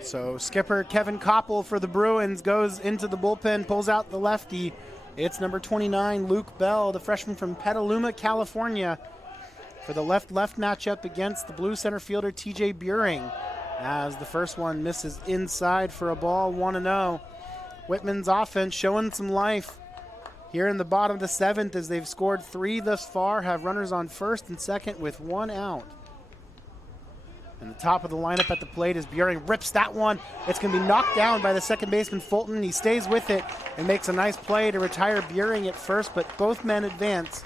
So skipper Kevin Koppel for the Bruins goes into the bullpen, pulls out the lefty. It's number 29, Luke Bell, the freshman from Petaluma, California, for the left-left matchup against the blue center fielder TJ Buring, as the first one misses inside for a ball, 1-0. Whitman's offense showing some life here in the bottom of the 7th as they've scored 3 thus far, have runners on first and second with 1 out. And the top of the lineup at the plate is Buring, rips that one. It's going to be knocked down by the second baseman Fulton. He stays with it and makes a nice play to retire Buring at first, but both men advance.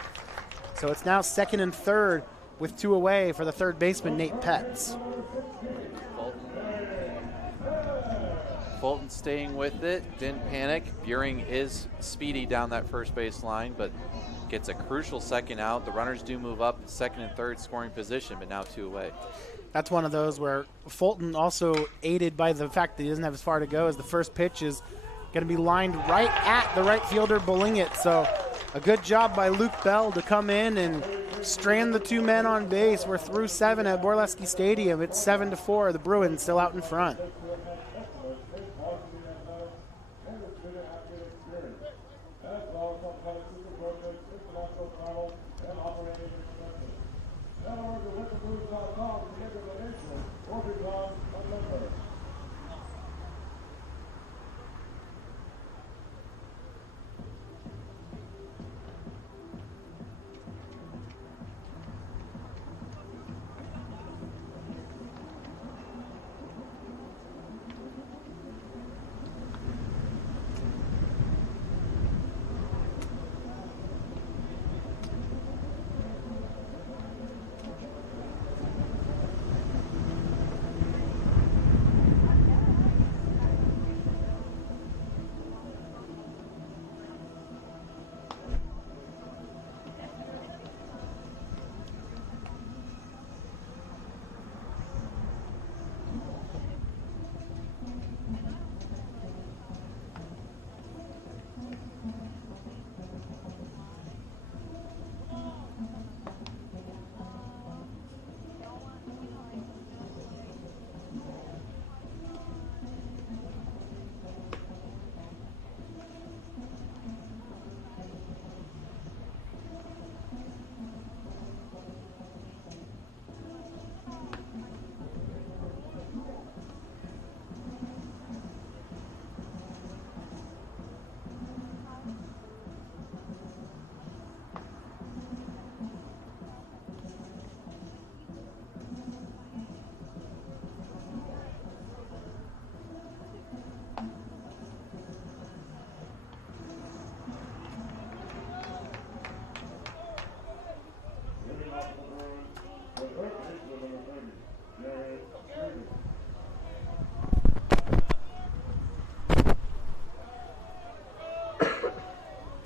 So it's now second and third with 2 away for the third baseman, Nate Petz. Fulton staying with it, didn't panic. Buring is speedy down that first base line, but gets a crucial second out. The runners do move up second and third scoring position, but now 2 away. That's one of those where Fulton, also aided by the fact that he doesn't have as far to go, as the first pitch is going to be lined right at the right fielder Bolingit. So a good job by Luke Bell to come in and strand the 2 men on base. We're through 7 at Borleski Stadium. It's 7-4. The Bruins still out in front.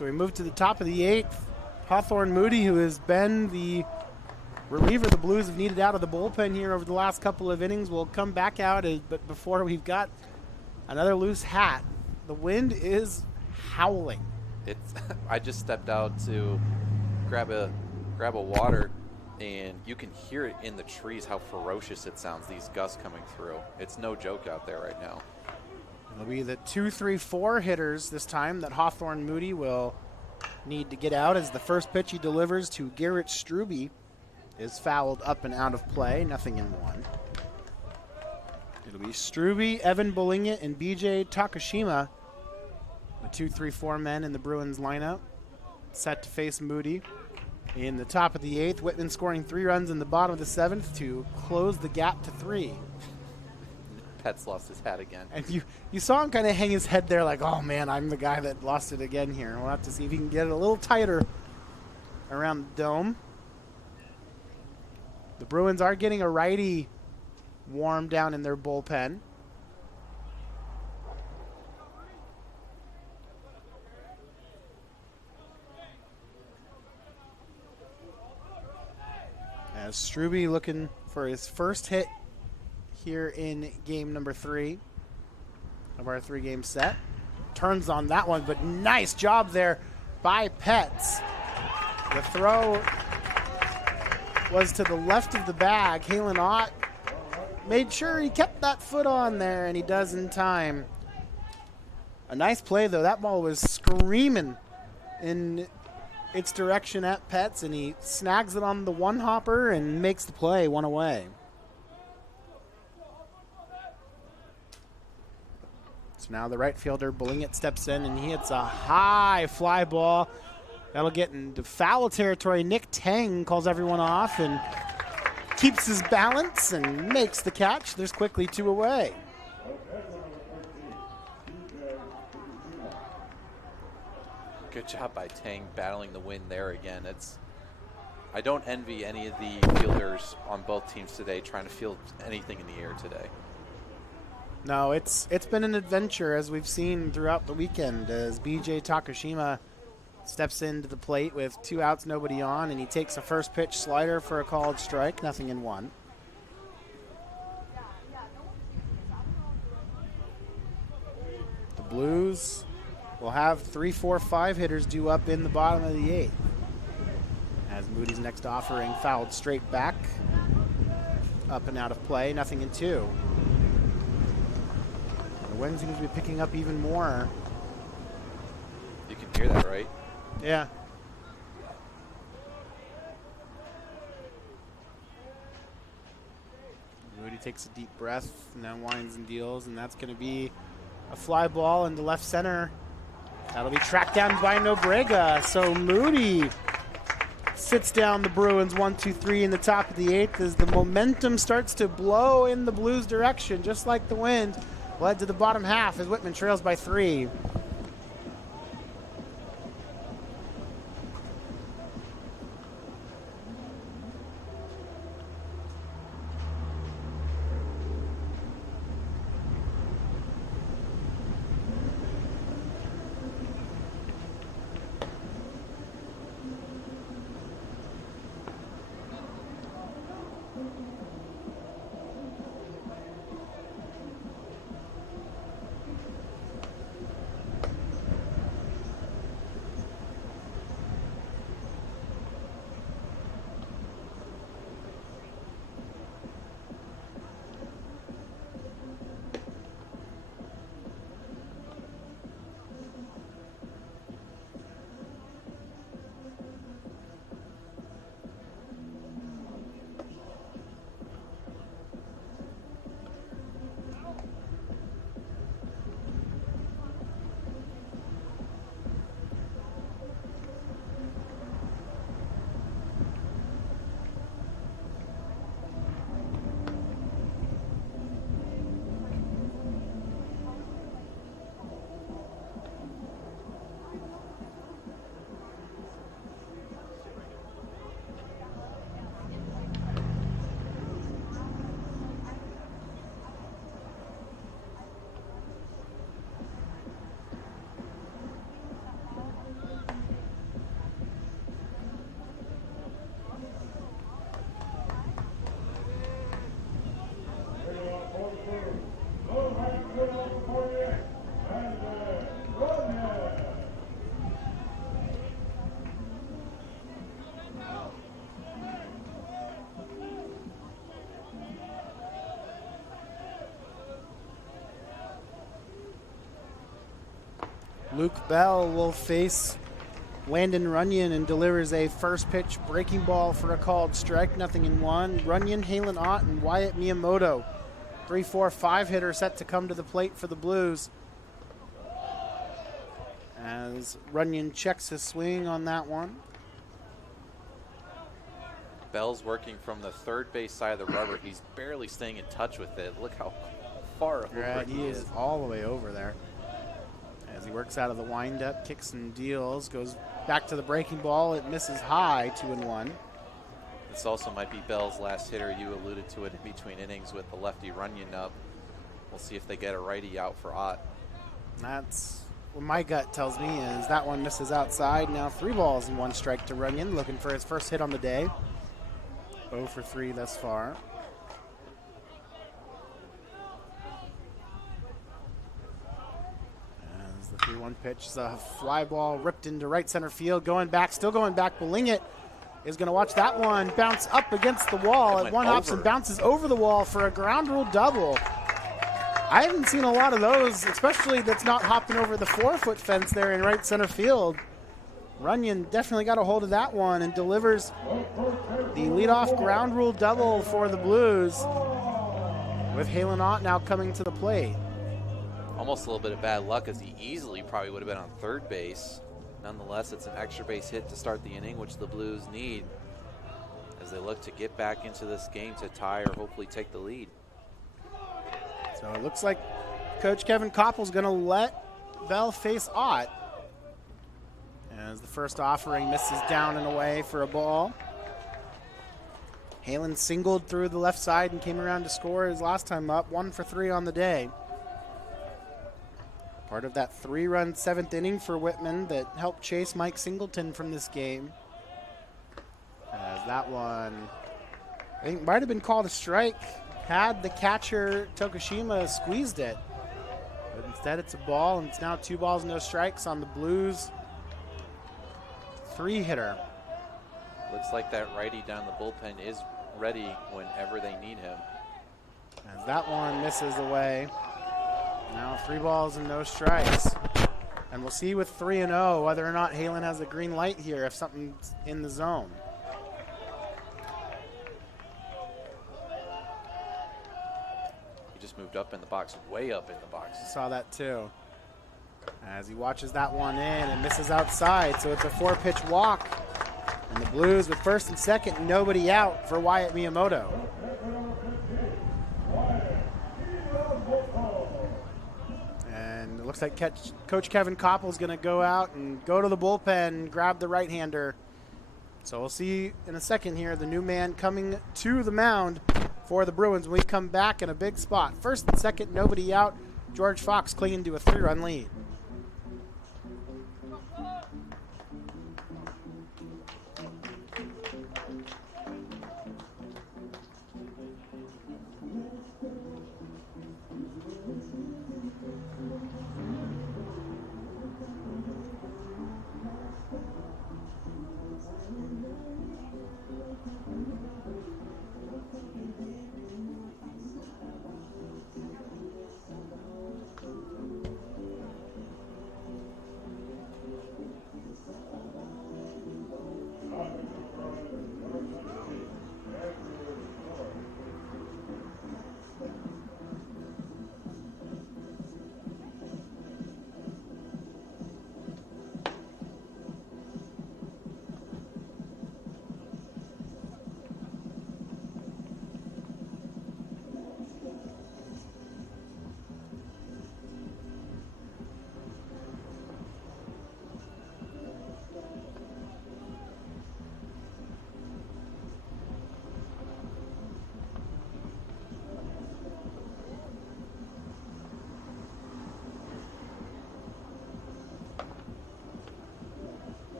So we move to the top of the 8th. Hawthorne Moody, who has been the reliever the Blues have needed out of the bullpen here over the last couple of innings, will come back out. But before we've got another loose hat, the wind is howling. It's. I just stepped out to grab a water, and you can hear it in the trees how ferocious it sounds. These gusts coming through. It's no joke out there right now. It'll be the 2-3-4 hitters this time that Hawthorne Moody will need to get out, as the first pitch he delivers to Garrett Struby is fouled up and out of play. Nothing in 1. It'll be Struby, Evan Bolingit, and BJ Takashima, the 2-3-4 men in the Bruins lineup, set to face Moody. In the top of the 8th, Whitman scoring 3 runs in the bottom of the 7th to close the gap to 3. Pet's lost his hat again. And you saw him kind of hang his head there like, oh, man, I'm the guy that lost it again here. We'll have to see if he can get it a little tighter around the dome. The Bruins are getting a righty warm down in their bullpen. As Struby looking for his first hit here in game number 3 of our 3-game set. Turns on that one, but nice job there by Petz. The throw was to the left of the bag. Halen Ott made sure he kept that foot on there, and he does in time. A nice play, though. That ball was screaming in its direction at Petz, and he snags it on the one-hopper and makes the play, 1 away. So now the right fielder, Bolingit, steps in, and he hits a high fly ball. That'll get into foul territory. Nick Tang calls everyone off and keeps his balance and makes the catch. There's quickly 2 away. Good job by Tang battling the wind there again. I don't envy any of the fielders on both teams today trying to field anything in the air today. No, it's been an adventure, as we've seen throughout the weekend, as BJ Takashima steps into the plate with 2 outs, nobody on, and he takes a first pitch slider for a called strike, nothing in 1. The Blues will have 3, 4, 5 hitters due up in the bottom of the 8th. As Moody's next offering fouled straight back, up and out of play, nothing in 2. The wind seems to be picking up even more. You can hear that, right? Yeah. Moody takes a deep breath and then winds and deals, and that's going to be a fly ball into left center. That'll be tracked down by Nobrega. So Moody sits down the Bruins 1-2-3 in the top of the 8th as the momentum starts to blow in the Blues' direction, just like the wind. Led to the bottom half as Whitman trails by 3. Luke Bell will face Landon Runyon and delivers a first pitch breaking ball for a called strike, 0-1. Runyon, Halen Ott, and Wyatt Miyamoto. 3-4-5 hitter set to come to the plate for the Blues. As Runyon checks his swing on that one. Bell's working from the third base side of the rubber. He's barely staying in touch with it. Look how far over Right, he is all the way over there. As he works out of the windup, kicks and deals, goes back to the breaking ball. It misses high, 2-1. This also might be Bell's last hitter. You alluded to it in between innings with the lefty Runyon up. We'll see if they get a righty out for Ott. That's what my gut tells me is that one misses outside. Now 3 balls and 1 strike to Runyon, looking for his first hit on the day. 0 for 3 thus far. As the 3-1 pitch is a fly ball ripped into right center field. Going back, still going back. Belingit is going to watch that one bounce up against the wall. It At one hops and over. bounces over the wall for a ground rule double. I haven't seen a lot of those, especially that's not hopping over the 4-foot fence there in right center field. Runyon definitely got a hold of that one and delivers the leadoff ground rule double for the Blues, with Halen Ott now coming to the plate. Almost a little bit of bad luck, as he easily probably would have been on third base. Nonetheless, it's an extra base hit to start the inning, which the Blues need as they look to get back into this game to tie or hopefully take the lead. So it looks like Coach Kevin Koppel's going to let Bell face Ott, as the first offering misses down and away for a ball. Halen singled through the left side and came around to score his last time up, 1 for 3 on the day. Part of that 3-run 7th inning for Whitman that helped chase Mike Singleton from this game. As that one, I think, might have been called a strike had the catcher Tokushima squeezed it. But instead it's a ball, and it's now 2 balls, no strikes on the Blues 3-hitter. Looks like that righty down the bullpen is ready whenever they need him. As that one misses away. Now 3 balls and no strikes. And we'll see with 3-0 whether or not Halen has a green light here if something's in the zone. He just moved up in the box, way up in the box. Saw that too. As he watches that one in and misses outside, so it's a 4-pitch walk. And the Blues with first and second, nobody out for Wyatt Miyamoto. And it looks like Coach Kevin Koppel's going to go out and go to the bullpen and grab the right-hander. So we'll see in a second here the new man coming to the mound for the Bruins when we come back in a big spot. First and second, nobody out. George Fox clinging to a 3-run lead.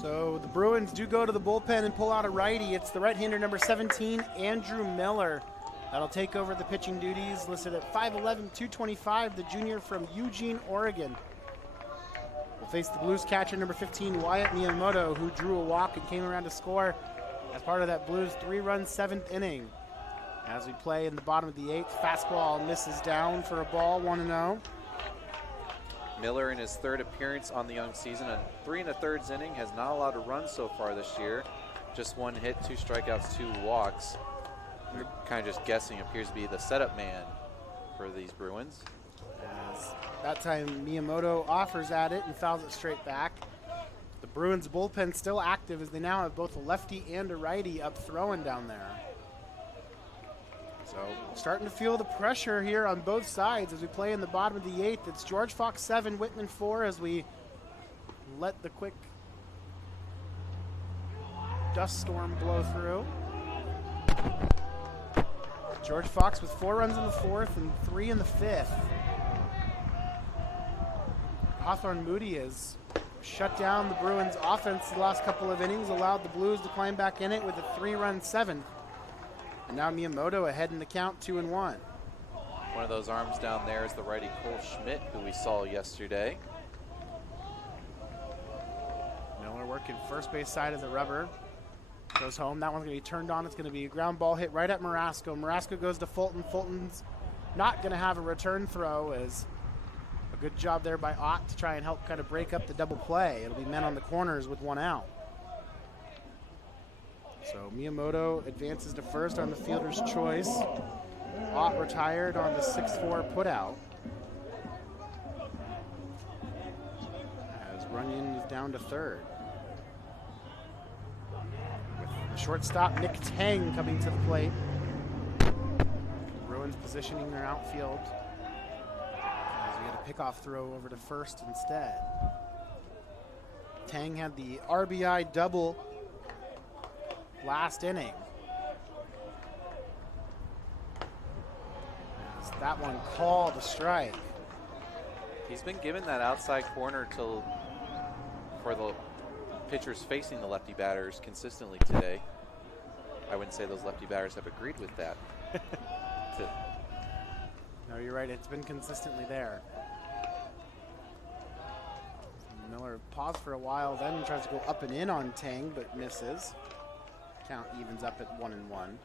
So the Bruins do go to the bullpen and pull out a righty. It's the right-hander number 17, Andrew Miller. That'll take over the pitching duties, listed at 5'11", 225, the junior from Eugene, Oregon. We'll face the Blues catcher number 15, Wyatt Miyamoto, who drew a walk and came around to score as part of that Blues 3-run 7th inning. As we play in the bottom of the 8th, fastball misses down for a ball, 1-0. Miller in his third appearance on the young season, a 3 1/3 inning, has not allowed a run so far this year. Just 1 hit, 2 strikeouts, 2 walks. We're kind of just guessing, appears to be the setup man for these Bruins. As that time Miyamoto offers at it and fouls it straight back. The Bruins bullpen still active as they now have both a lefty and a righty up throwing down there. So starting to feel the pressure here on both sides as we play in the bottom of the 8th. It's George Fox 7, Whitman 4 as we let the quick dust storm blow through. George Fox with 4 runs in the 4th and 3 in the 5th. Hawthorne Moody has shut down the Bruins offense the last couple of innings, allowed the Blues to climb back in it with a 3-run 7th. And now Miyamoto ahead in the count, 2-1. One of those arms down there is the righty Cole Schmidt, who we saw yesterday. Miller working first base side of the rubber. Goes home. That one's going to be turned on. It's going to be a ground ball hit right at Marasco. Marasco goes to Fulton. Fulton's not going to have a return throw, as a good job there by Ott to try and help kind of break up the double play. It'll be men on the corners with 1 out. So Miyamoto advances to first on the fielder's choice. Ott retired on the 6-4 putout. As Runyon is down to third. With shortstop Nick Tang coming to the plate. Bruins positioning their outfield as we get a pickoff throw over to first instead. Tang had the RBI double last inning. As that one called a strike. He's been given that outside corner for the pitchers facing the lefty batters consistently today. I wouldn't say those lefty batters have agreed with that. No, you're right. It's been consistently there. Miller paused for a while, then tries to go up and in on Tang, but misses. Count evens up at 1-1.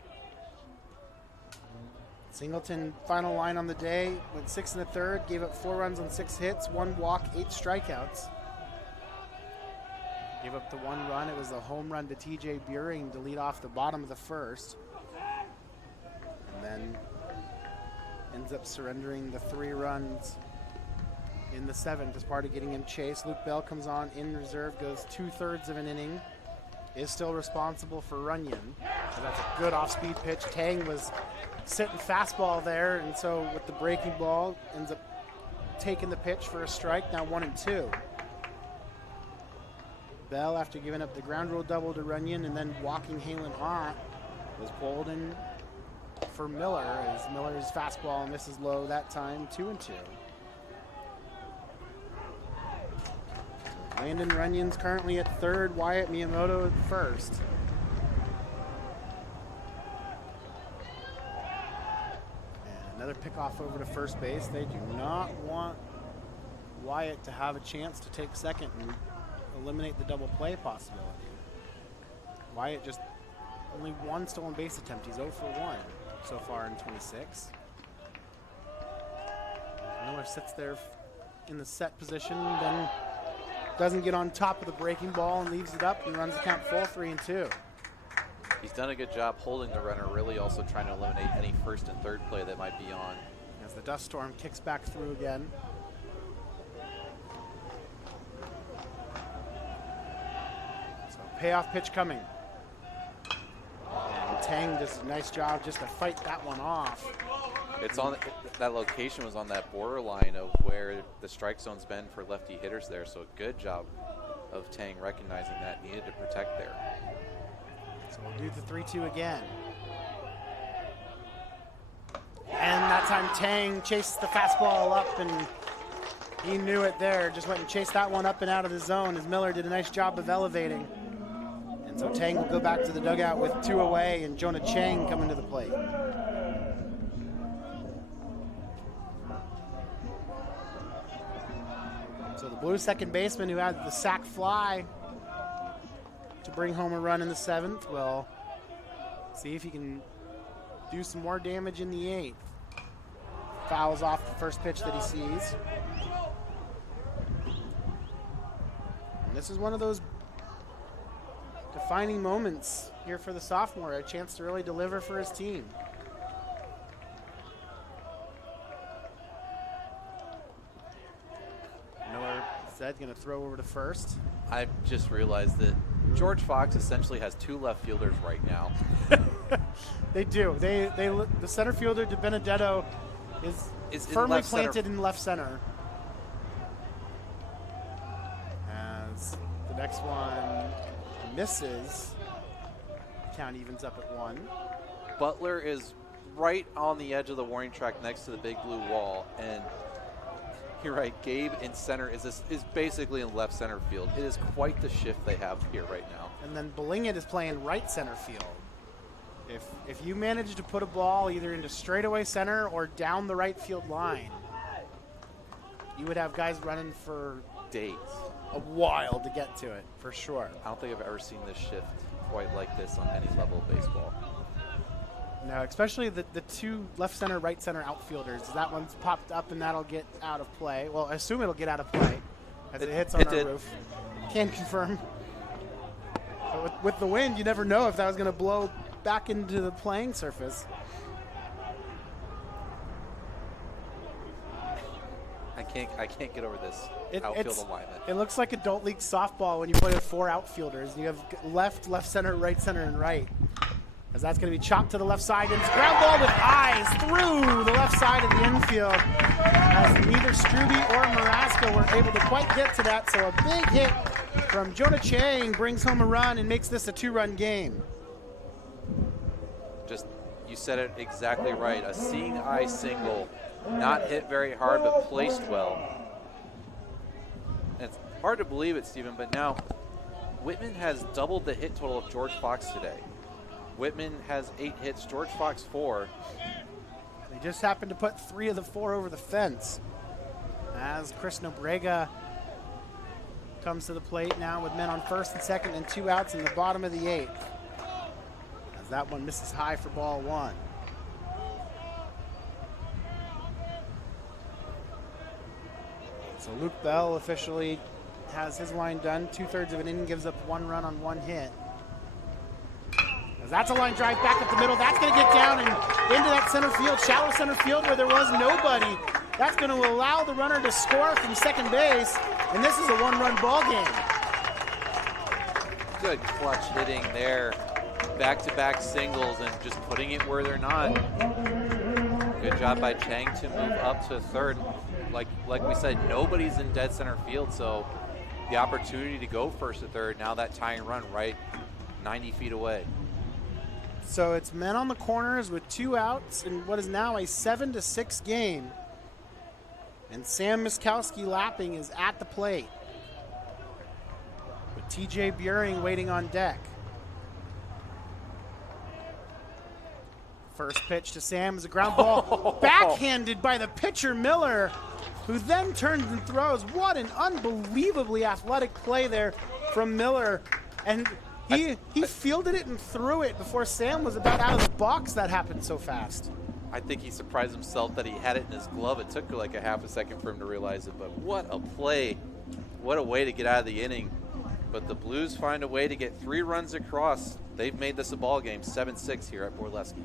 Singleton, final line on the day, went 6 1/3, gave up 4 runs on 6 hits, 1 walk, 8 strikeouts. Gave up the 1 run. It was a home run to TJ Buring to lead off the bottom of the 1st. And then ends up surrendering the 3 runs in the 7th as part of getting him chased. Luke Bell comes on in reserve, goes 2/3 of an inning. Is still responsible for Runyon. So that's a good off-speed pitch. Tang was sitting fastball there, and so with the breaking ball, ends up taking the pitch for a strike, now 1-2. Bell, after giving up the ground rule double to Runyon and then walking Halen Ott, was pulled in for Miller, as Miller's fastball misses low that time, 2-2. Landon Runyon's currently at third, Wyatt Miyamoto at first. And another pickoff over to first base. They do not want Wyatt to have a chance to take second and eliminate the double play possibility. Wyatt just only 1 stolen base attempt. He's 0 for 1 so far in 26. Miller sits there in the set position, then doesn't get on top of the breaking ball and leaves it up and runs the count full, 3-2. He's done a good job holding the runner, really also trying to eliminate any first and third play that might be on. As the dust storm kicks back through again. So payoff pitch coming. And Tang does a nice job just to fight that one off. It's on that location was on that borderline of where the strike zone's been for lefty hitters there, so a good job of Tang recognizing that needed to protect there. So we'll do the 3-2 again. And that time Tang chases the fastball up and He knew it there. Just went and chased that one up and out of the zone as Miller did a nice job of elevating. And so Tang will go back to the dugout with 2 away and Jonah Chang coming to the plate. So the Blue second baseman who had the sac fly to bring home a run in the 7th will see if he can do some more damage in the 8th. Fouls off the first pitch that he sees. And this is one of those defining moments here for the sophomore, a chance to really deliver for his team. Miller said going to throw over to first. I just realized that George Fox essentially has 2 left fielders right now. They do. The center fielder, De Benedetto, is firmly planted in left center. As the next one misses, count evens up at 1. Butler is right on the edge of the warning track next to the big blue wall, and you're right, Gabe in center is basically in left center field. It is quite the shift they have here right now. And then Blingett is playing right center field. If you manage to put a ball either into straightaway center or down the right field line, you would have guys running for days, a while to get to it, for sure. I don't think I've ever seen this shift quite like this on any level of baseball. No, especially the 2 left center, right center outfielders. That one's popped up and that'll get out of play. Well, I assume it'll get out of play as it hits on our roof. Can confirm. But with the wind, you never know if that was going to blow back into the playing surface. I can't get over this outfield alignment. It looks like adult league softball when you play with 4 outfielders and you have left center, right center, and right. As that's going to be chopped to the left side, and it's ground ball with eyes through the left side of the infield. As neither Struby or Marasco were able to quite get to that, so a big hit from Jonah Chang brings home a run and makes this a 2-run game. Just, you said it exactly right. A seeing eye single, not hit very hard, but placed well. And it's hard to believe it, Stephen, but now Whitman has doubled the hit total of George Fox today. Whitman has 8 hits, George Fox 4. They just happened to put 3 of the 4 over the fence. As Chris Nobrega comes to the plate now with men on first and second and 2 outs in the bottom of the 8th. As that one misses high for ball 1. So Luke Bell officially has his line done. 2/3 of an inning, gives up 1 run on 1 hit. As that's a line drive back up the middle. That's going to get down and into that center field, shallow center field where there was nobody. That's going to allow the runner to score from second base, and this is a 1-run ball game. Good clutch hitting there. Back-to-back singles and just putting it where they're not. Good job by Chang to move up to third. Like we said, nobody's in dead center field, so the opportunity to go first to third, now that tying run right 90 feet away. So it's men on the corners with 2 outs in what is now a 7-6 game. And Sam Miskowski Lapping is at the plate, with TJ Buring waiting on deck. First pitch to Sam is a ground ball, backhanded by the pitcher Miller, who then turns and throws. What an unbelievably athletic play there from Miller. And he fielded it and threw it before Sam was about out of the box. That happened so fast. I think he surprised himself that he had it in his glove. It took like a half a second for him to realize it, but what a play. What a way to get out of the inning. But the Blues find a way to get 3 runs across. They've made this a ball game, 7-6 here at Borleski.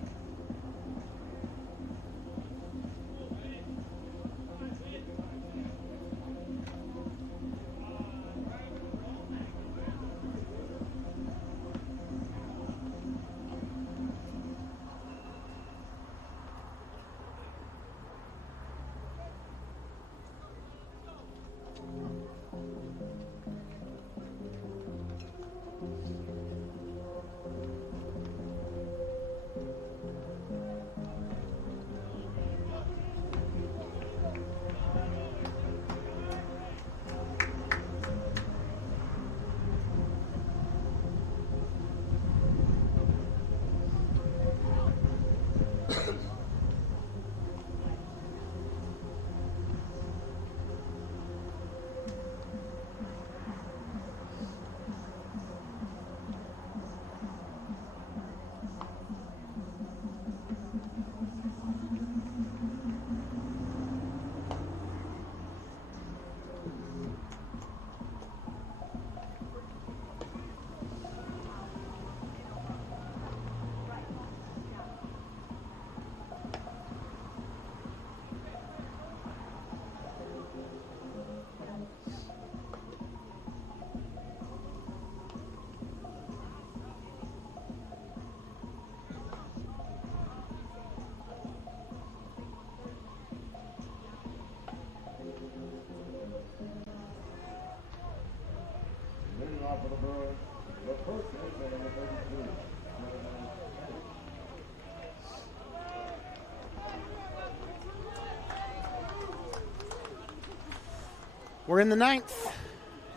off for the Bruins. The first hit is number 32. We're in the ninth,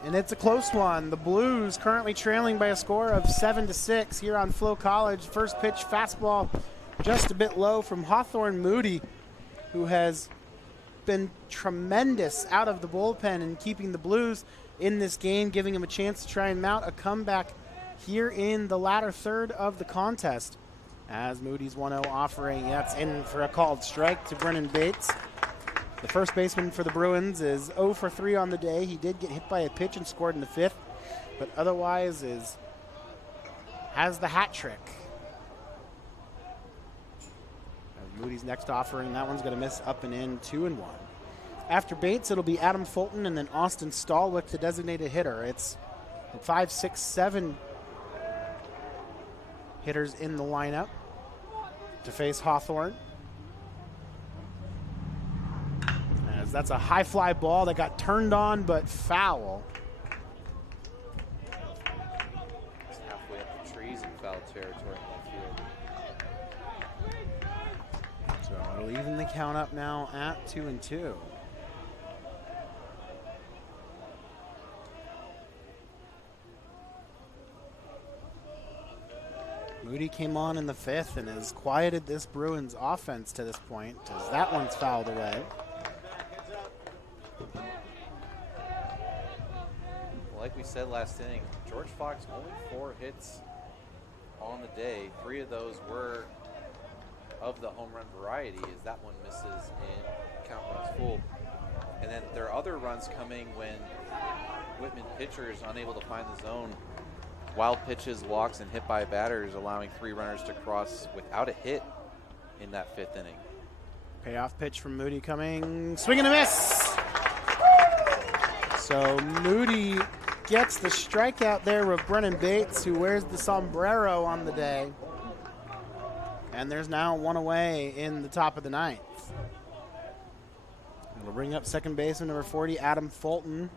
and it's a close one. The Blues currently trailing by a score of 7-6 here on Flow College. First pitch fastball just a bit low from Hawthorne Moody, who has been tremendous out of the bullpen and keeping the Blues in this game, giving him a chance to try and mount a comeback here in the latter third of the contest. As Moody's 1-0 offering, that's in for a called strike to Brennan Bates. The first baseman for the Bruins is 0 for 3 on the day. He did get hit by a pitch and scored in the fifth, but otherwise has the hat trick. As Moody's next offering, that one's going to miss up and in, 2-1. After Bates, it'll be Adam Fulton and then Austin Stallwick, the designated hitter. It's 5, 6, 7 hitters in the lineup to face Hawthorne. As that's a high fly ball that got turned on but foul. It's halfway up the trees in foul territory in the field. So it'll even the count up now at 2-2. Moody came on in the fifth and has quieted this Bruins offense to this point as that one's fouled away. Like we said last inning, George Fox only 4 hits on the day. 3 of those were of the home run variety, as that one misses and count runs full. And then there are other runs coming when Whitman pitcher is unable to find the zone. Wild pitches, walks, and hit by batters, allowing 3 runners to cross without a hit in that 5th inning. Payoff pitch from Moody coming, swing and a miss. So Moody gets the strikeout there with Brennan Bates, who wears the sombrero on the day. And there's now 1 away in the top of the ninth. It'll bring up second baseman number 40, Adam Fulton.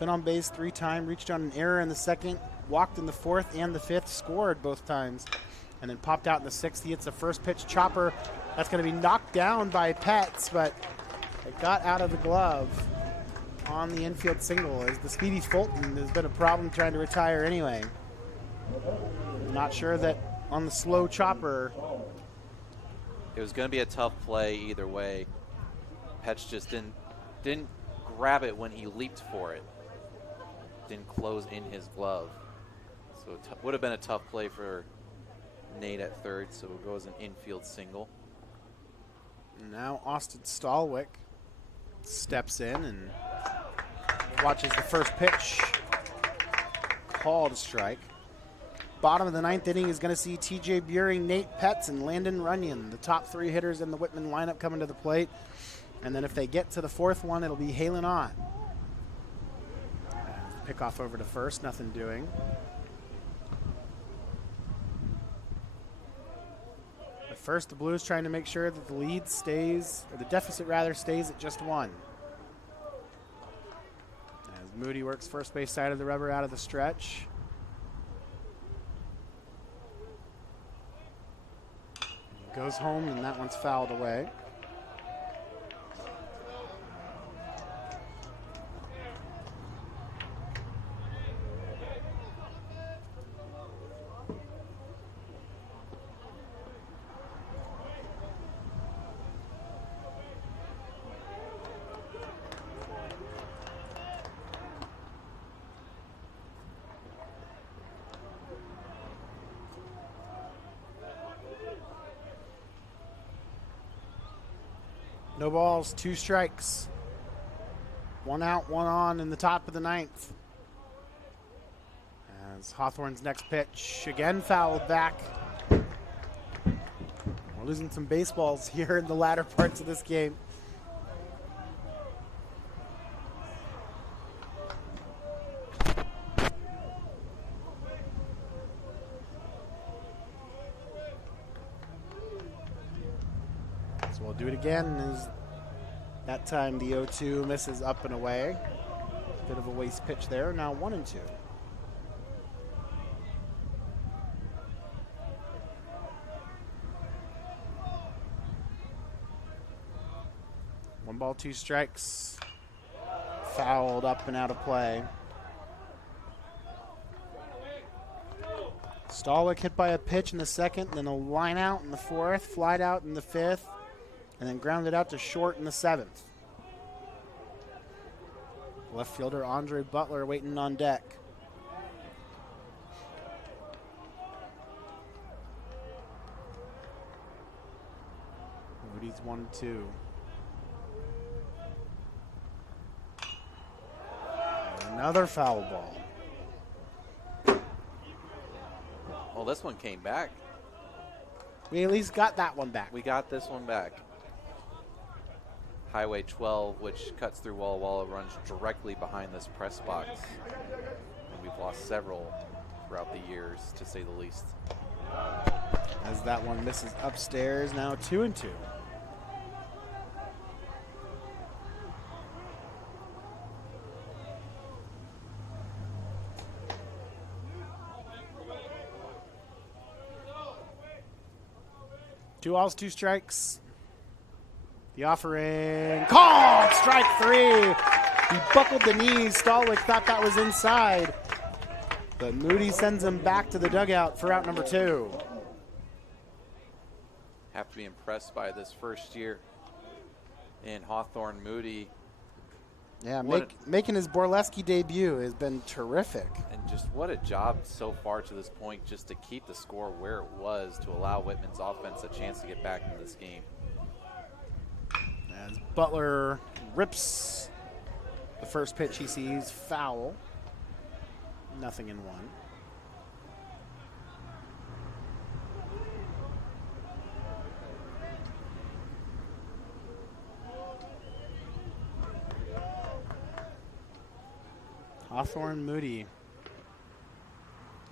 Been on base 3 times, reached on an error in the second, walked in the 4th and the 5th, scored both times, and then popped out in the 6th. He hits a first pitch chopper. That's going to be knocked down by Petz, but it got out of the glove on the infield single, as the speedy Fulton has been a problem trying to retire anyway. Not sure that on the slow chopper. It was going to be a tough play either way. Petch just didn't grab it when he leaped for it. Didn't close in his glove. So it would have been a tough play for Nate at third, so it goes an infield single. Now Austin Stallwick steps in and watches the first pitch called a strike. Bottom of the 9th inning is going to see TJ Buring, Nate Petz, and Landon Runyon, the top 3 hitters in the Whitman lineup, coming to the plate. And then if they get to the 4th one, it'll be Halen Ott. Pick off over to first, nothing doing. At first, the Blues trying to make sure that the lead stays, or the deficit rather, stays at just 1. As Moody works first base side of the rubber out of the stretch. He goes home, and that one's fouled away. No balls, 2 strikes. 1 out, 1 on in the top of the 9th. As Hawthorne's next pitch again fouled back. We're losing some baseballs here in the latter parts of this game. We'll do it again. As that time the 0-2 misses up and away. Bit of a waste pitch there. Now 1-2. 1 ball, 2 strikes. Fouled up and out of play. Stallwick hit by a pitch in the second, then a line out in the fourth, flied out in the fifth, and then grounded out to short in the seventh. Left fielder Andre Butler waiting on deck. Moody's 1-2. Another foul ball. Well, this one came back. We at least got that one back. We got this one back. Highway 12, which cuts through Walla Walla, runs directly behind this press box. And we've lost several throughout the years, to say the least. As that one misses upstairs, now 2-2. Two balls, 2 strikes. The offering called, strike 3. He buckled the knees. Stallwick thought that was inside, but Moody sends him back to the dugout for out number 2. Have to be impressed by this first year in Hawthorne. Moody. Yeah, making his Borleski debut has been terrific. And just what a job so far to this point, just to keep the score where it was, to allow Whitman's offense a chance to get back into this game. As Butler rips the first pitch he sees, foul. 0-1. Hawthorne Moody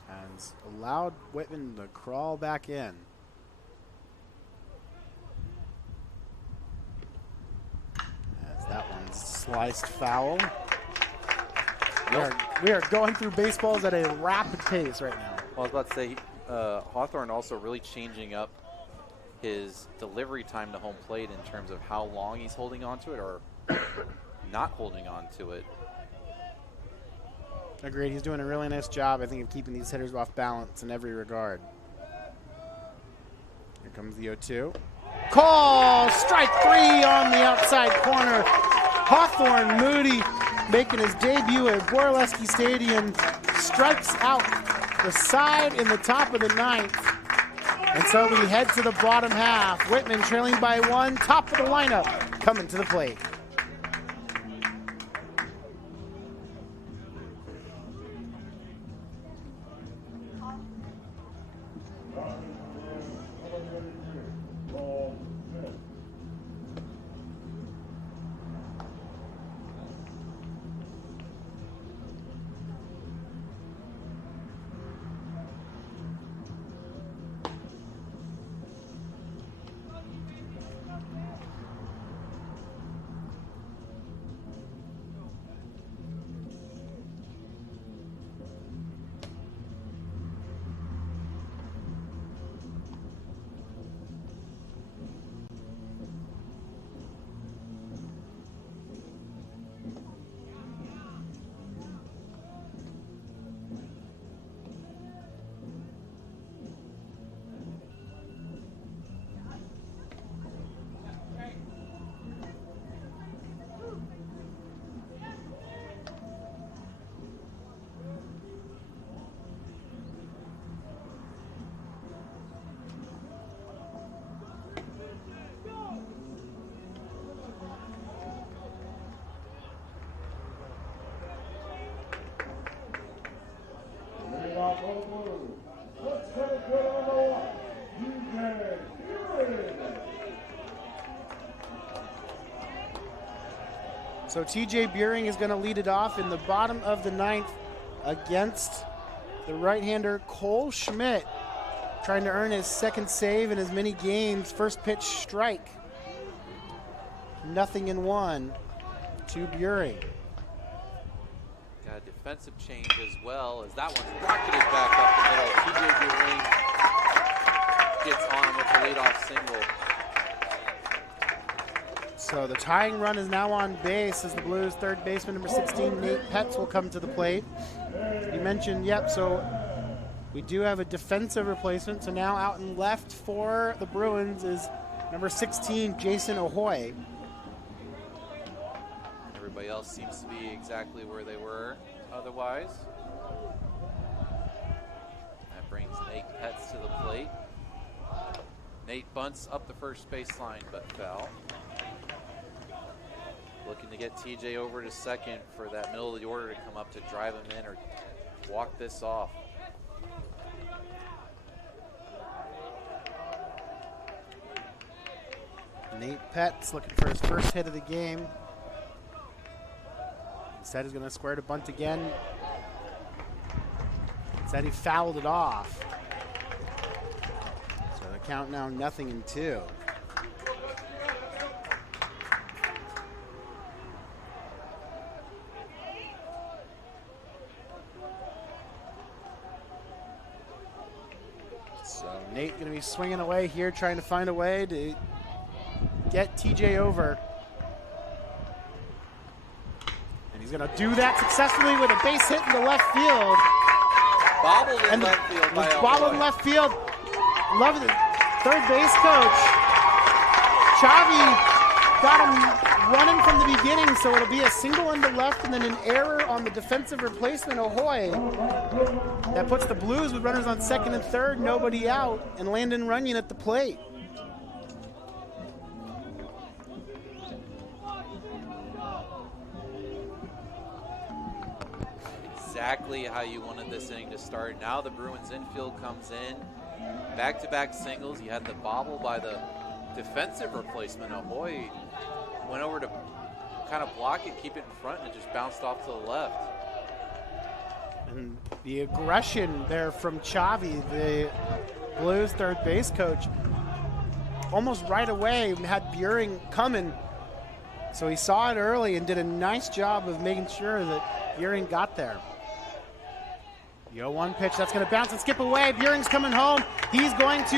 has allowed Whitman to crawl back in. As that one's sliced foul. We are going through baseballs at a rapid pace right now. Well, I was about to say, Hawthorne also really changing up his delivery time to home plate in terms of how long he's holding on to it or not holding on to it. Agreed. He's doing a really nice job, I think, of keeping these hitters off balance in every regard. Here comes the 0-2. Call! Strike 3 on the outside corner. Hawthorne Moody making his debut at Borleski Stadium. Strikes out the side in the top of the 9th. And so we head to the bottom half. Whitman trailing by 1. Top of the lineup coming to the plate. So TJ Buehring is going to lead it off in the bottom of the 9th against the right-hander Cole Schmidt, trying to earn his second save in as many games. First pitch strike. 0-1 to Buehring. Got a defensive change as well, as that one's rocketed back up the middle. TJ Buehring gets on with the leadoff single. So the tying run is now on base as the Blues third baseman number 16, Nate Petz, will come to the plate. You mentioned, so we do have a defensive replacement. So now out in left for the Bruins is number 16, Jason Ahoy. Everybody else seems to be exactly where they were otherwise. That brings Nate Petz to the plate. Nate bunts up the first baseline, but foul. Looking to get TJ over to second for that middle of the order to come up to drive him in or walk this off. Nate Petz looking for his first hit of the game. Instead, he's going to square to bunt again. Instead, he fouled it off. So the count now 0-2. So Nate going to be swinging away here, trying to find a way to get TJ over. And he's going to do that successfully with a base hit into left field. Bobbled in left field by bobbled in left field. Love it. Third base coach. Chavi got him running from the beginning, so it'll be a single into left and then an error on the defensive replacement, Ahoy. That puts the Blues with runners on second and third, nobody out, and Landon Runyon at the plate. Exactly how you wanted this inning to start. Now the Bruins infield comes in. Back-to-back singles. You had the bobble by the defensive replacement. Ahoy went over to kind of block it, keep it in front, and it just bounced off to the left. And the aggression there from Chavi, the Blues third base coach, almost right away had Buehring coming. So he saw it early and did a nice job of making sure that Buehring got there. The 0-1 pitch, that's going to bounce and skip away. Buehring's coming home. He's going to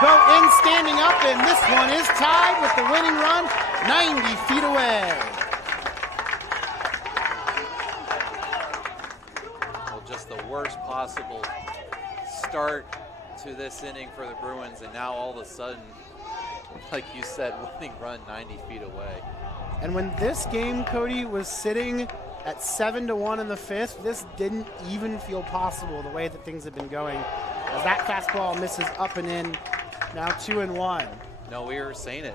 go in standing up, and this one is tied with the winning run 90 feet away. Well, just the worst possible start to this inning for the Bruins, and now all of a sudden, like you said, winning run 90 feet away. And when this game, Cody, was sitting at 7-1 in the fifth, this didn't even feel possible the way that things have been going. As that fastball misses up and in, now 2-1. No, we were saying it.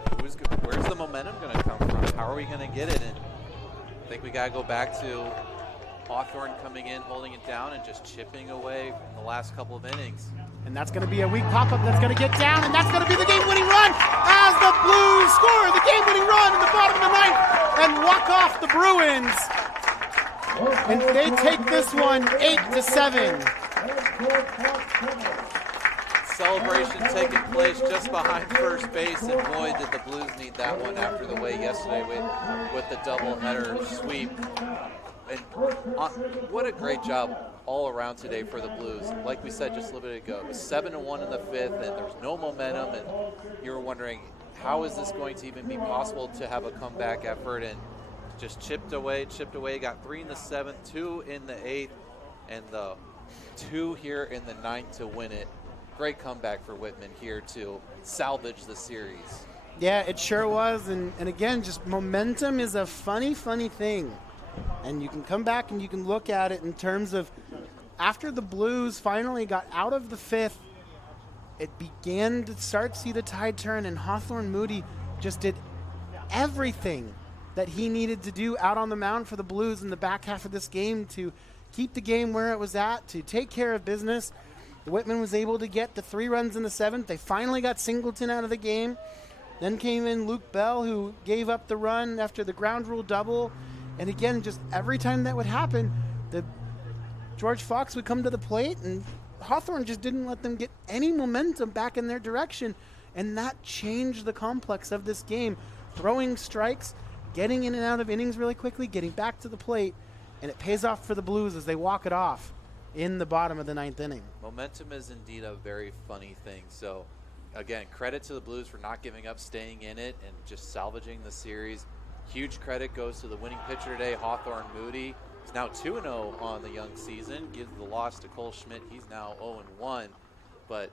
Where's the momentum going to come from? How are we going to get it? And I think we got to go back to Hawthorne coming in, holding it down, and just chipping away in the last couple of innings. And that's going to be a weak pop-up that's going to get down, and that's going to be the game-winning run as the Blues score the game-winning run in the bottom of the ninth and walk off the Bruins. And they take this one 8-7. Celebration taking place just behind first base, and boy, did the Blues need that one after the way yesterday with the doubleheader sweep. And what a great job all around today for the Blues. Like we said just a little bit ago, it was 7-1 in the fifth, and there was no momentum, and you were wondering, how is this going to even be possible to have a comeback effort? And just chipped away, got 3 in the seventh, 2 in the eighth, and the 2 here in the ninth to win it. Great comeback for Whitman here to salvage the series. Yeah, it sure was. And again, just momentum is a funny thing. And you can come back and you can look at it in terms of after the Blues finally got out of the fifth, it began to start to see the tide turn, and Hawthorne Moody just did everything that he needed to do out on the mound for the Blues in the back half of this game to keep the game where it was at, to take care of business. Whitman was able to get the 3 runs in the seventh. They finally got Singleton out of the game. Then came in Luke Bell, who gave up the run after the ground rule double. And again, just every time that would happen, the George Fox would come to the plate, and Hawthorne just didn't let them get any momentum back in their direction. And that changed the complex of this game. Throwing strikes, getting in and out of innings really quickly, getting back to the plate, and it pays off for the Blues as they walk it off in the bottom of the ninth inning. Momentum is indeed a very funny thing. So again, credit to the Blues for not giving up, staying in it, and just salvaging the series. Huge credit goes to the winning pitcher today, Hawthorne Moody. He's now 2-0 on the young season. Gives the loss to Cole Schmidt. He's now 0-1. But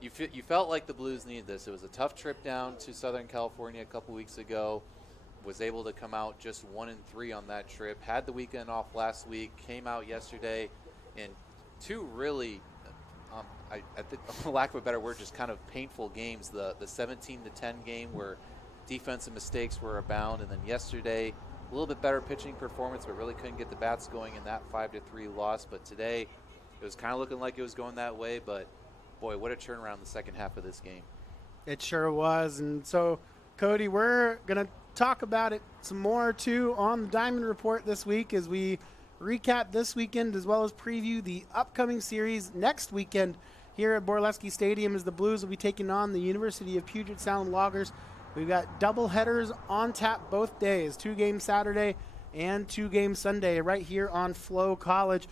you felt like the Blues needed this. It was a tough trip down to Southern California a couple weeks ago. Was able to come out just 1-3 on that trip. Had the weekend off last week. Came out yesterday, and two really, I think, for lack of a better word, just kind of painful games. The 17-10 game where defensive mistakes were abound, and then yesterday a little bit better pitching performance, but really couldn't get the bats going in that 5-3 loss. But today it was kind of looking like it was going that way. But boy, what a turnaround in the second half of this game. It sure was. And so, Cody, we're gonna talk about it some more too on the Diamond Report this week as we recap this weekend as well as preview the upcoming series next weekend here at Borleski Stadium as the Blues will be taking on the University of Puget Sound Loggers. We've got double headers on tap both days, 2 games Saturday and 2 games Sunday right here on Flow College.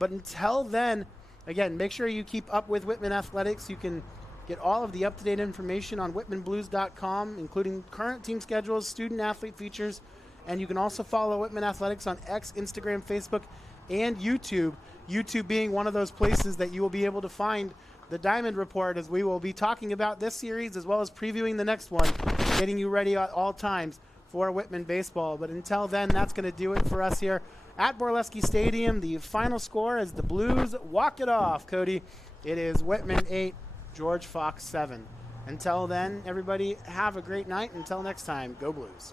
But until then, again, make sure you keep up with Whitman Athletics. You can get all of the up-to-date information on whitmanblues.com, including current team schedules, student-athlete features, and you can also follow Whitman Athletics on X, Instagram, Facebook, and YouTube. YouTube being one of those places that you will be able to find the Diamond Report as we will be talking about this series as well as previewing the next one, getting you ready at all times for Whitman baseball. But until then, that's going to do it for us here at Borleski Stadium. The final score as the Blues walk it off, Cody. It is Whitman 8, George Fox 7. Until then, everybody have a great night. Until next time, go Blues.